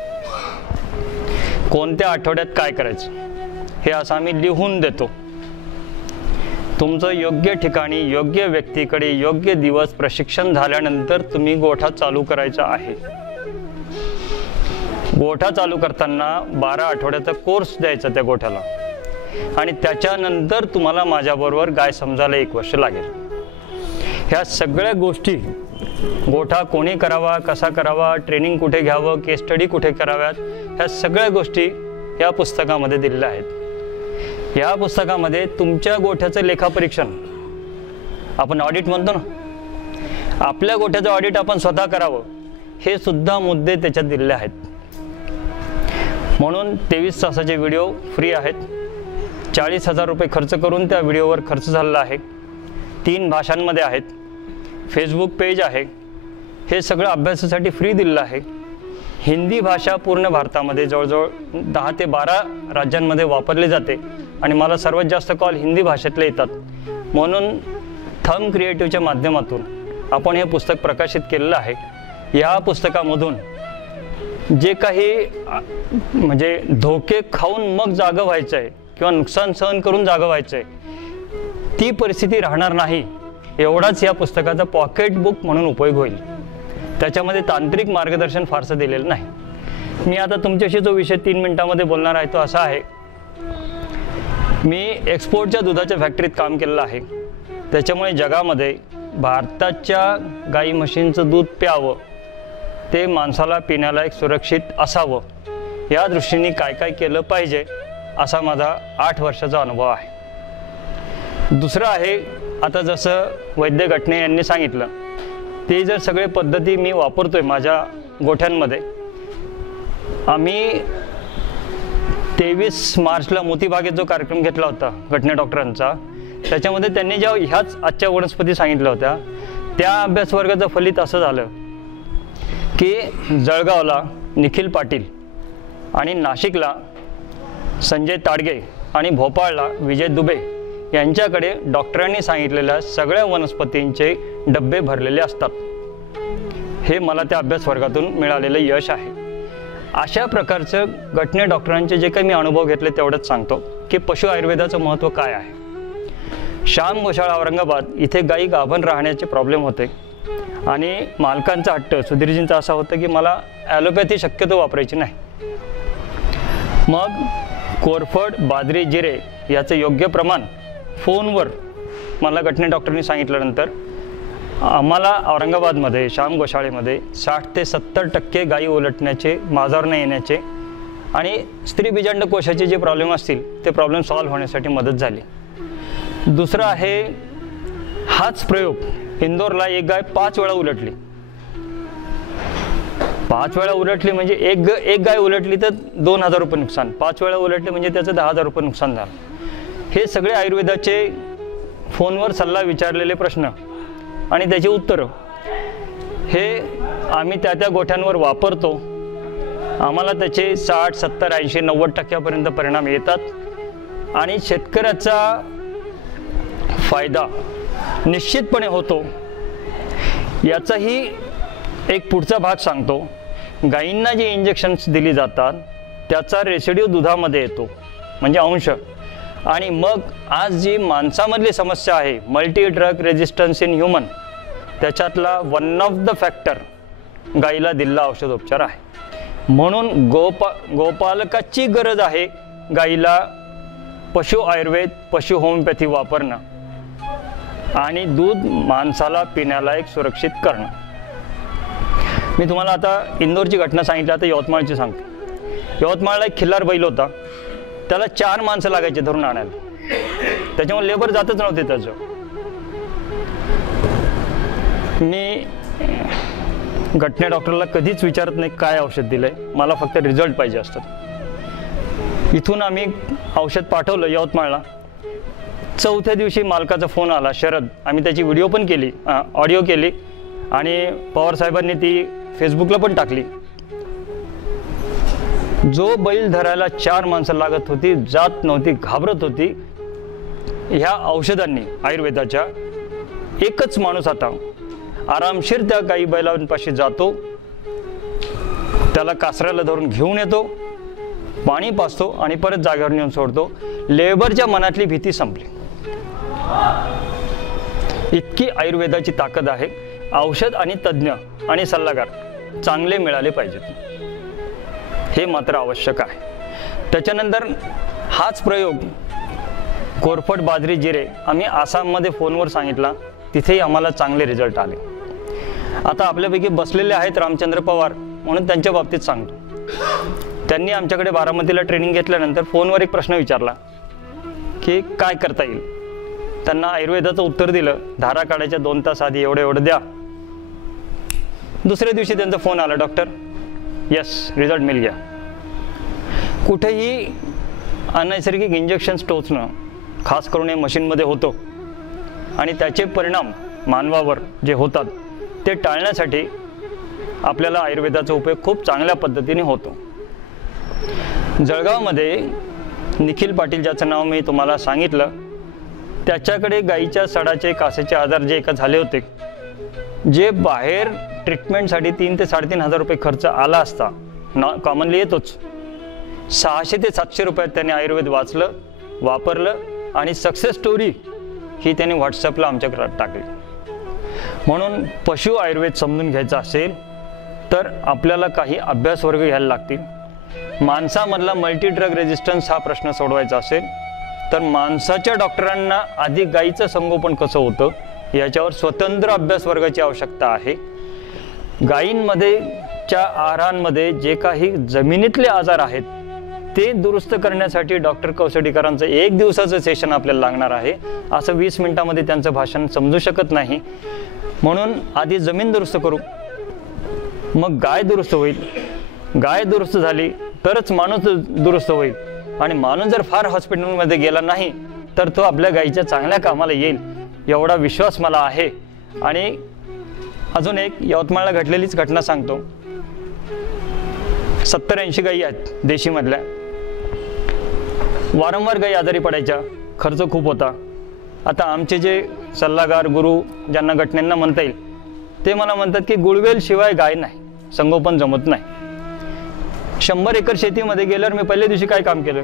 कोणत्या आठवड्यात काय करायचं हे असं आम्ही लिहून देतो. तुमचं योग्य ठिकाणी, योग्य व्यक्तीकडे, योग्य दिवस प्रशिक्षण झाल्यानंतर तुम्ही गोठा चालू करायचा आहे. गोठा चालू करताना 12 आठवड्याचा कोर्स द्यायचा त्या गोठ्याला आणि त्याच्यानंतर तुम्हाला माझ्याबरोबर गाय समजायला 1 वर्ष लागेल. ह्या सगळ्या गोष्टी गोठा कोणी करावा, कसा करावा, ट्रेनिंग कुठे घ्यावं, केस स्टडी कुठे कराव्यात, ह्या सगळ्या गोष्टी या पुस्तकामध्ये दिलेल्या आहेत. या पुस्तकामध्ये तुमच्या गोठ्याचं लेखापरीक्षण, आपण ऑडिट म्हणतो ना, आपल्या गोठ्याचं ऑडिट आपण स्वतः करावं, हे सुद्धा मुद्दे त्याच्यात दिलेले आहेत. म्हणून 23 तासाचे व्हिडिओ फ्री आहेत. 40,000 रुपये खर्च करून त्या व्हिडिओवर खर्च झालेला आहे. 3 भाषांमध्ये आहेत. फेसबुक पेज आहे. हे सगळं अभ्यासासाठी फ्री दिलेलं आहे. हिंदी भाषा पूर्ण भारतामध्ये जवळजवळ 10 ते 12 राज्यांमध्ये वापरली जाते आणि मला सर्वात जास्त कॉल हिंदी भाषेतले येतात. म्हणून थंब क्रिएटिव्हच्या माध्यमातून आपण हे पुस्तक प्रकाशित केलेलं आहे. या पुस्तकामधून जे काही म्हणजे धोके खाऊन मग जागं व्हायचं आहे किंवा नुकसान सहन करून जागं व्हायचं आहे, ती परिस्थिती राहणार नाही एवढाच या पुस्तकाचा पॉकेट बुक म्हणून उपयोग होईल. त्याच्यामध्ये तांत्रिक मार्गदर्शन फारसं दिलेलं नाही. मी आता तुमच्याशी जो विषय 3 मिनिटांमध्ये बोलणार आहे तो असा आहे, मी एक्सपोर्टच्या दुधाच्या फॅक्टरीत काम केलेलं आहे. त्याच्यामुळे जगामध्ये भारताच्या गाई म्हशींचं दूध प्यावं, ते माणसाला पिण्याला एक सुरक्षित असावं, या दृष्टीने काय काय केलं पाहिजे असा माझा 8 वर्षाचा अनुभव आहे. दुसरं आहे, आता जसं वैद्य घटने यांनी सांगितलं, ते जर सगळे पद्धती मी वापरतोय माझ्या गोठ्यांमध्ये. आम्ही 23 मार्चला मोतीबागेत जो कार्यक्रम घेतला होता घटने डॉक्टरांचा, त्याच्यामध्ये त्यांनी ज्या ह्याच आजच्या वनस्पती सांगितल्या होत्या, त्या अभ्यास वर्गाचं फलित असं झालं की जळगावला निखिल पाटील आणि नाशिकला संजय ताडगे आणि भोपाळला विजय दुबे यांच्याकडे डॉक्टरांनी सांगितलेल्या सगळ्या वनस्पतींचे डब्बे भरलेले असतात. हे मला त्या अभ्यास वर्गातून मिळालेलं यश आहे. अशा प्रकारचं घटने डॉक्टरांचे जे काही मी अनुभव घेतले तेवढंच सांगतो की पशु आयुर्वेदाचं महत्त्व काय आहे. श्याम गोशाळा औरंगाबाद इथे गायी गाभण राहण्याचे प्रॉब्लेम होते आणि मालकांचा हट्ट सुधीरजींचा असा होता की मला ॲलोपॅथी शक्यतो वापरायची नाही. मग कोरफड, बाजरी, जिरे याचं योग्य प्रमाण फोनवर मला घटने डॉक्टरांनी सांगितल्यानंतर आम्हाला औरंगाबादमध्ये श्याम गोशाळेमध्ये 60 ते 70% गायी उलटण्याचे, माझावर न येण्याचे आणि स्त्री बीजांड कोशाचे जे प्रॉब्लेम असतील ते प्रॉब्लेम सॉल्व्ह होण्यासाठी मदत झाली. दुसरं आहे, हाच प्रयोग इंदोरला एक गाय 5 वेळा उलटली. 5 वेळा उलटली म्हणजे एक गाय उलटली तर 2,000 रुपये नुकसान, 5 वेळा उलटली म्हणजे त्याचं 10,000 रुपये नुकसान झालं. हे सगळे आयुर्वेदाचे फोनवर सल्ला विचारलेले प्रश्न आणि त्याची उत्तरं हे आम्ही त्या गोठ्यांवर वापरतो. आम्हाला त्याचे 60, 70, 80, 90% परिणाम येतात आणि शेतकऱ्याचा फायदा निश्चितपणे होतो. याचाही एक पुढचा भाग सांगतो. गायींना जे इंजेक्शन्स दिली जातात त्याचा रेसिड्यू दुधामध्ये येतो, म्हणजे अंश. आणि मग आज जी माणसामधली समस्या आहे multi drug resistance in human, त्याच्यातला 1 ऑफ द फॅक्टर गाईला दिलेला औषधोपचार आहे. म्हणून गोपालकाची गरज आहे गाईला पशु आयुर्वेद, पशु होमिओपॅथी वापरणं आणि दूध माणसाला पिण्याला एक सुरक्षित करणं. मी तुम्हाला आता इंदोरची घटना सांगितली, आता यवतमाळची सांगतो. यवतमाळला एक खिल्लार बैल होता, त्याला 4 माणसं लागायचे धरून आणायला, त्याच्यामुळे लेबर जातच नव्हते त्याचं. मी घटने डॉक्टरला कधीच विचारत नाही काय औषध दिलंय, मला फक्त रिझल्ट पाहिजे असतात. इथून आम्ही औषध पाठवलं यवतमाळला. 4थ्या दिवशी मालकाचा फोन आला, शरद. आम्ही त्याची व्हिडिओ पण केली, ऑडिओ केली आणि पवार साहेबांनी ती फेसबुकला पण टाकली. जो बैल धरायला 4 माणसं लागत होती, जात नव्हती, घाबरत होती, ह्या औषधांनी आयुर्वेदाच्या एकच माणूस आता आरामशीर त्या गाई बैलांपाशी जातो, त्याला कासऱ्याला धरून घेऊन येतो, पाणी पाजतो आणि परत जागेवर नेऊन सोडतो. लेबरच्या मनातली भीती संपली. इतकी आयुर्वेदाची ताकद आहे. औषध आणि तज्ज्ञ आणि सल्लागार चांगले मिळाले पाहिजेत. हे मात्र आवश्यक आहे. त्याच्यानंतर हाच प्रयोग कोरफड बाजरी जिरे आम्ही आसाममध्ये फोनवर सांगितला, तिथेही आम्हाला चांगले रिझल्ट आले. आता आपल्यापैकी बसलेले आहेत रामचंद्र पवार, म्हणून त्यांच्या बाबतीत सांगतो. त्यांनी आमच्याकडे बारामतीला ट्रेनिंग घेतल्यानंतर फोनवर एक प्रश्न विचारला की काय करता येईल. त्यांना आयुर्वेदाचं उत्तर दिलं, धारा काढायच्या 2 तास आधी एवढं द्या. दुसऱ्या दिवशी त्यांचा फोन आला, डॉक्टर यस रिझल्ट मिल गया. कुठेही अनैसर्गिक इंजेक्शन्स टोचणं खास करून हे मशीनमध्ये होतो आणि त्याचे परिणाम मानवावर जे होतात ते टाळण्यासाठी आपल्याला आयुर्वेदाचा उपयोग खूप चांगल्या पद्धतीने होतो. जळगावमध्ये निखिल पाटील, ज्याचं नाव मी तुम्हाला सांगितलं, त्याच्याकडे गाईच्या सडाचे कासेचे आजार जे एका झाले होते, जे बाहेर ट्रीटमेंटसाठी 3,000 ते 3,500 रुपये खर्च आला असता, कॉमनली येतोच, 600 ते 700 रुपयात त्याने आयुर्वेद वाचलं, वापरलं आणि सक्सेस स्टोरी ही त्याने व्हॉट्सअपला आमच्याकडे टाकली. म्हणून पशु आयुर्वेद समजून घ्यायचा असेल तर आपल्याला काही अभ्यास वर्ग घ्यायला लागतील. माणसामधला मल्टी ड्रग रेजिस्टन्स हा प्रश्न सोडवायचा असेल तर माणसाच्या डॉक्टरांना आधी गाईचं संगोपन कसं होतं याच्यावर स्वतंत्र अभ्यास वर्गाची आवश्यकता आहे. गायींमध्ये च्या आहारांमध्ये जे काही जमिनीतले आजार आहेत ते दुरुस्त करण्यासाठी डॉक्टर कौसडीकरांचं 1 दिवसाचं सेशन आपल्याला लागणार आहे. असं 20 मिनिटामध्ये त्यांचं भाषण समजू शकत नाही. म्हणून आधी जमीन दुरुस्त करू, मग गाय दुरुस्त होईल. गाय दुरुस्त झाली तरच माणूस दुरुस्त होईल. आणि माणूस जर फार हॉस्पिटलमध्ये गेला नाही तर तो आपल्या गायीच्या चांगल्या कामाला येईल एवढा विश्वास मला आहे. आणि अजून एक यवतमाळला घडलेलीच घटना सांगतो. 70-80 गायी आहेत देशीमधल्या. वारंवार गायी आजारी पडायच्या, खर्च खूप होता. आता आमचे जे सल्लागार गुरु ज्यांना घटनेंना म्हणता येईल ते मला म्हणतात की गुळवेल शिवाय गाय नाही, संगोपन जमत नाही. 100 एकर शेतीमध्ये गेल्यावर मी पहिल्या दिवशी काय काम केलं,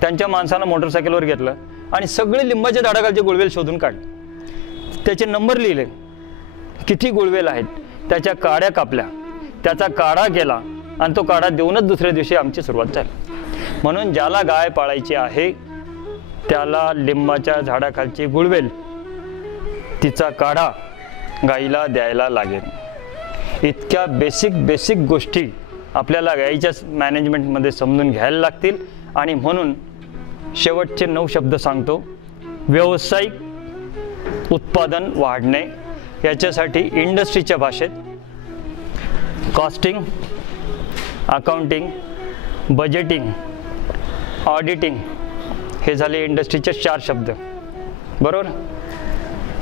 त्यांच्या माणसाला मोटरसायकलवर घेतलं आणि सगळे लिंबाच्या झाडाखालचे गुळवेल शोधून काढले. त्याचे नंबर लिहिले, किती गुळवेल आहेत, त्याच्या काड्या कापल्या, त्याचा काढा केला आणि तो काढा देऊनच दुसऱ्या दिवशी आमची सुरुवात झाली. म्हणून ज्याला गाय पाळायची आहे त्याला लिंबाच्या झाडाखालची गुळवेल, तिचा काढा गाईला द्यायला लागेल. इतक्या बेसिक गोष्टी आपल्याला गाईच्या मॅनेजमेंटमध्ये समजून घ्यायला लागतील. आणि म्हणून शेवटचे 9 शब्द सांगतो. व्यावसायिक उत्पादन वाढणे, याच्यासाठी इंडस्ट्रीच्या भाषेत कॉस्टिंग, अकाउंटिंग, बजेटिंग, ऑडिटिंग हे झाले इंडस्ट्रीचे 4 शब्द, बरोबर.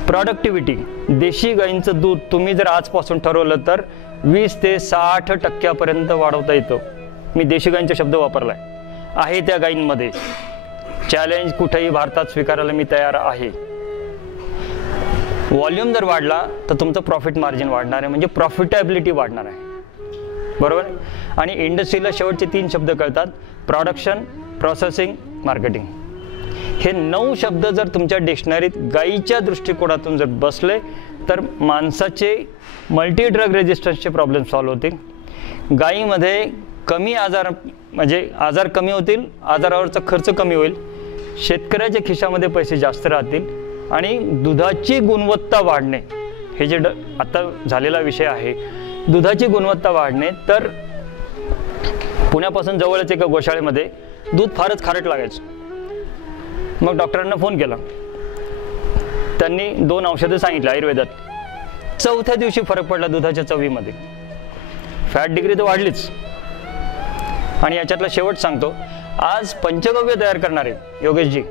प्रॉडक्टिव्हिटी, देशी गाईंचं दूध तुम्ही जर आजपासून ठरवलं तर 20 ते 60% वाढवता येतं. मी देशी गाईंचा शब्द वापरला आहे त्या गाईंमध्ये. चॅलेंज कुठेही भारतात स्वीकारायला मी तयार आहे. व्हॉल्यूम जर वाढला तर तुमचं प्रॉफिट मार्जिन वाढणार आहे, म्हणजे प्रॉफिटेबिलिटी वाढणार आहे, बरोबर. आणि इंडस्ट्रीला शेवटचे 3 शब्द कळतात, प्रोडक्शन, प्रोसेसिंग, मार्केटिंग. हे 9 शब्द जर तुमच्या डिक्शनरीत गाईच्या दृष्टिकोनातून जर बसले तर माणसाचे मल्टी ड्रग रेजिस्टन्सचे प्रॉब्लेम सॉल्व्ह होतील. गायीमध्ये कमी आजार, म्हणजे आजार कमी होतील, आजारावरचा खर्च कमी होईल, शेतकऱ्याच्या खिशामध्ये पैसे जास्त राहतील आणि दुधाची गुणवत्ता वाढणे, हे जे आता झालेला विषय आहे, दुधाची गुणवत्ता वाढणे. तर पुण्यापासून जवळच एका गोशाळेमध्ये दूध फारच खारट लागायचं. मग डॉक्टरांना फोन केला, त्यांनी 2 औषधं सांगितली आयुर्वेदात. 4थ्या दिवशी फरक पडला दुधाच्या चवीमध्ये. फॅट डिग्री तर वाढलीच. आणि याच्यातला शेवट सांगतो, आज पंचगव्य तयार करणारे योगेशजी,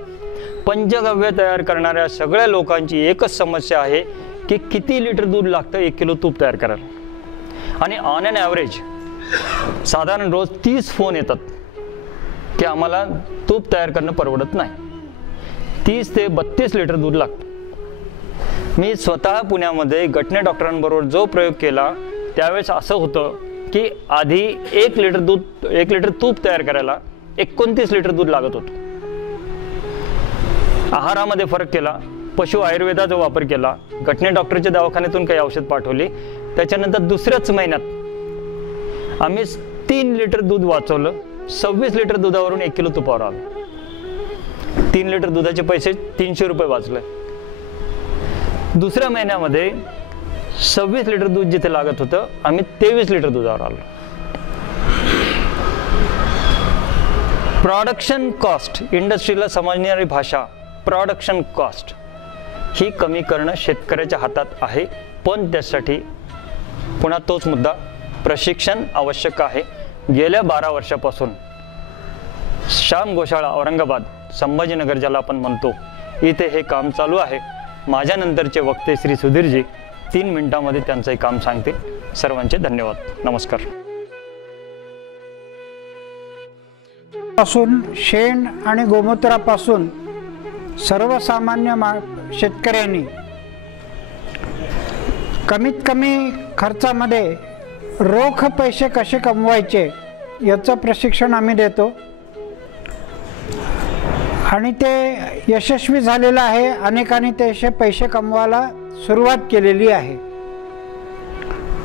पंचगव्य तयार करणाऱ्या सगळ्या लोकांची एकच समस्या आहे की किती लिटर दूध लागतं 1 किलो तूप तयार करायला. आणि ऑन ॲन ॲव्हरेज साधारण रोज 30 फोन येतात की आम्हाला तूप तयार करणं परवडत नाही. 30 ते 32 लिटर दूध लागतं. मी स्वतः पुण्यामध्ये गटणे डॉक्टरांबरोबर जो प्रयोग केला त्यावेळेस असं होतं की आधी 1 लिटर तूप तयार करायला 29 लिटर दूध लागत होतं. आहारामध्ये फरक केला, पशु आयुर्वेदाचा वापर केला, गटणे डॉक्टरच्या दवाखान्यातून काही औषध पाठवली. त्याच्यानंतर दुसऱ्याच महिन्यात आम्ही 3 लिटर दूध वाचवलं, 26 लिटर दुधावरून 1 किलो तुपावर आलं. 3 लिटर दुधाचे पैसे 300 रुपये वाचले. दुसऱ्या महिन्यामध्ये 26 लिटर दूध जिथे लागत होतं, आम्ही 23 लिटर दुधावर आलो. प्रोडक्शन कॉस्ट, इंडस्ट्रीला समजणारी भाषा, प्रोडक्शन कॉस्ट ही कमी करणं शेतकऱ्याच्या हातात आहे. पण त्यासाठी पुन्हा तोच मुद्दा, प्रशिक्षण आवश्यक आहे. गेल्या 12 वर्षापासून श्याम गोशाळा औरंगाबाद, संभाजीनगर ज्याला आपण म्हणतो, इथे हे काम चालू आहे. माझ्यानंतरचे वक्ते श्री सुधीरजी 3 मिनिटांमध्ये त्यांचं काम सांगतील. सर्वांचे धन्यवाद. नमस्कार. पासून शेण आणि गोमूत्रापासून सर्वसामान्य शेतकऱ्यांनी कमीत कमी खर्चामध्ये रोख पैसे कसे कमवायचे याचं प्रशिक्षण आम्ही देतो आणि ते यशस्वी झालेलं आहे. अनेकांनी तसे पैसे कमवायला सुरुवात केलेली आहे.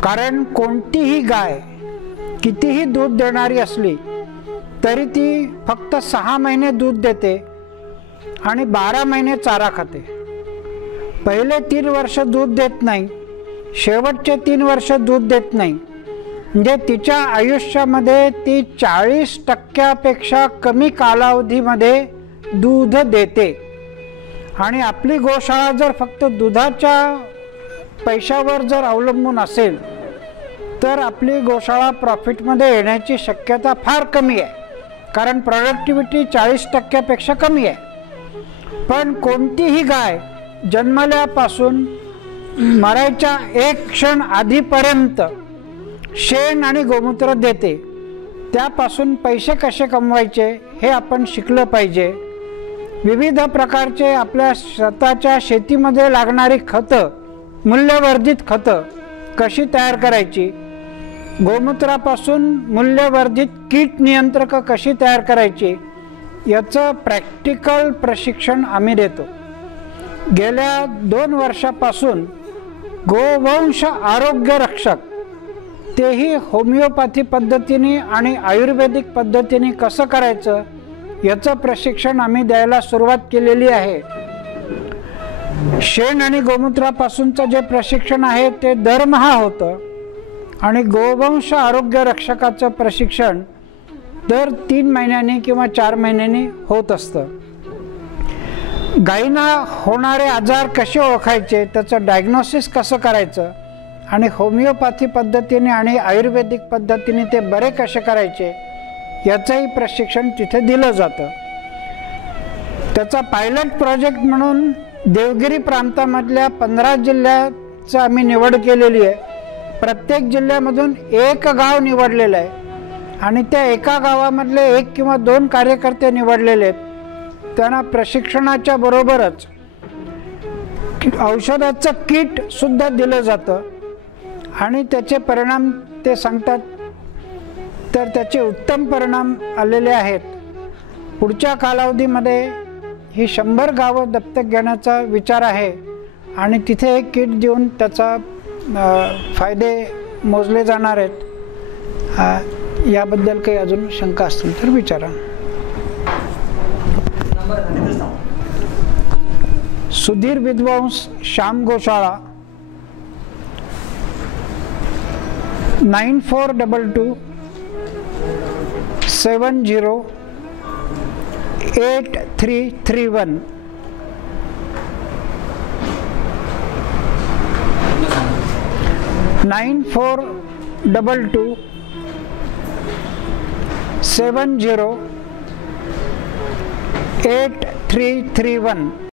कारण कोणतीही गाय कितीही दूध देणारी असली तरी ती फक्त 6 महिने दूध देते आणि 12 महिने चारा खाते. पहिले 3 वर्ष दूध देत नाही, शेवटचे 3 वर्ष दूध देत नाही. म्हणजे तिच्या आयुष्यामध्ये ती 40% कमी कालावधीमध्ये दूध देते. आणि आपली गोशाळा जर फक्त दुधाच्या पैशावर जर अवलंबून असेल तर आपली गोशाळा प्रॉफिटमध्ये येण्याची शक्यता फार कमी आहे. कारण प्रोडक्टिव्हिटी 40% कमी आहे. पण कोणतीही गाय जन्मल्यापासून मरायच्या 1 क्षण आधीपर्यंत शेण आणि गोमूत्र देते. त्यापासून पैसे कसे कमवायचे हे आपण शिकलं पाहिजे. विविध प्रकारचे आपल्या स्वतःच्या शेतीमध्ये लागणारी खतं, मूल्यवर्धित खतं कशी तयार करायची, गोमूत्रापासून मूल्यवर्धित कीट नियंत्रक कशी तयार करायची याचं प्रॅक्टिकल प्रशिक्षण आम्ही देतो. गेल्या 2 वर्षापासून गोवंश आरोग्य रक्षक, तेही होमिओपॅथी पद्धतीने आणि आयुर्वेदिक पद्धतीने कसं करायचं याचं प्रशिक्षण आम्ही द्यायला सुरुवात केलेली आहे. शेण आणि गोमूत्रापासूनचं जे प्रशिक्षण आहे ते दरमहा होतं आणि गोवंश आरोग्य रक्षकाचं प्रशिक्षण दर 3 महिन्यांनी किंवा 4 महिन्यांनी होत असतं. गायींना होणारे आजार कसे ओळखायचे, त्याचं डायग्नोसिस कसं करायचं आणि होमिओपॅथी पद्धतीने आणि आयुर्वेदिक पद्धतीने ते बरे कसे करायचे याचंही प्रशिक्षण तिथे दिलं जातं. त्याचा पायलट प्रोजेक्ट म्हणून देवगिरी प्रांतामधल्या 15 जिल्ह्याचं आम्ही निवड केलेली आहे. प्रत्येक जिल्ह्यामधून 1 गाव निवडलेलं आहे आणि त्या एका गावामधले 1 किंवा 2 कार्यकर्ते निवडलेले आहेत. त्यांना प्रशिक्षणाच्या बरोबरच औषधाचं किट सुद्धा दिलं जातं आणि त्याचे परिणाम ते सांगतात. तर त्याचे उत्तम परिणाम आलेले आहेत. पुढच्या कालावधीमध्ये ही 100 गावं दत्तक घेण्याचा विचार आहे आणि तिथे एक किट देऊन त्याचा फायदे मोजले जाणार आहेत. याबद्दल काही अजून शंका असतील तर विचारा. सुधीर विद्वांस, श्याम गोशाळा, 9422 708331. (9422 708331)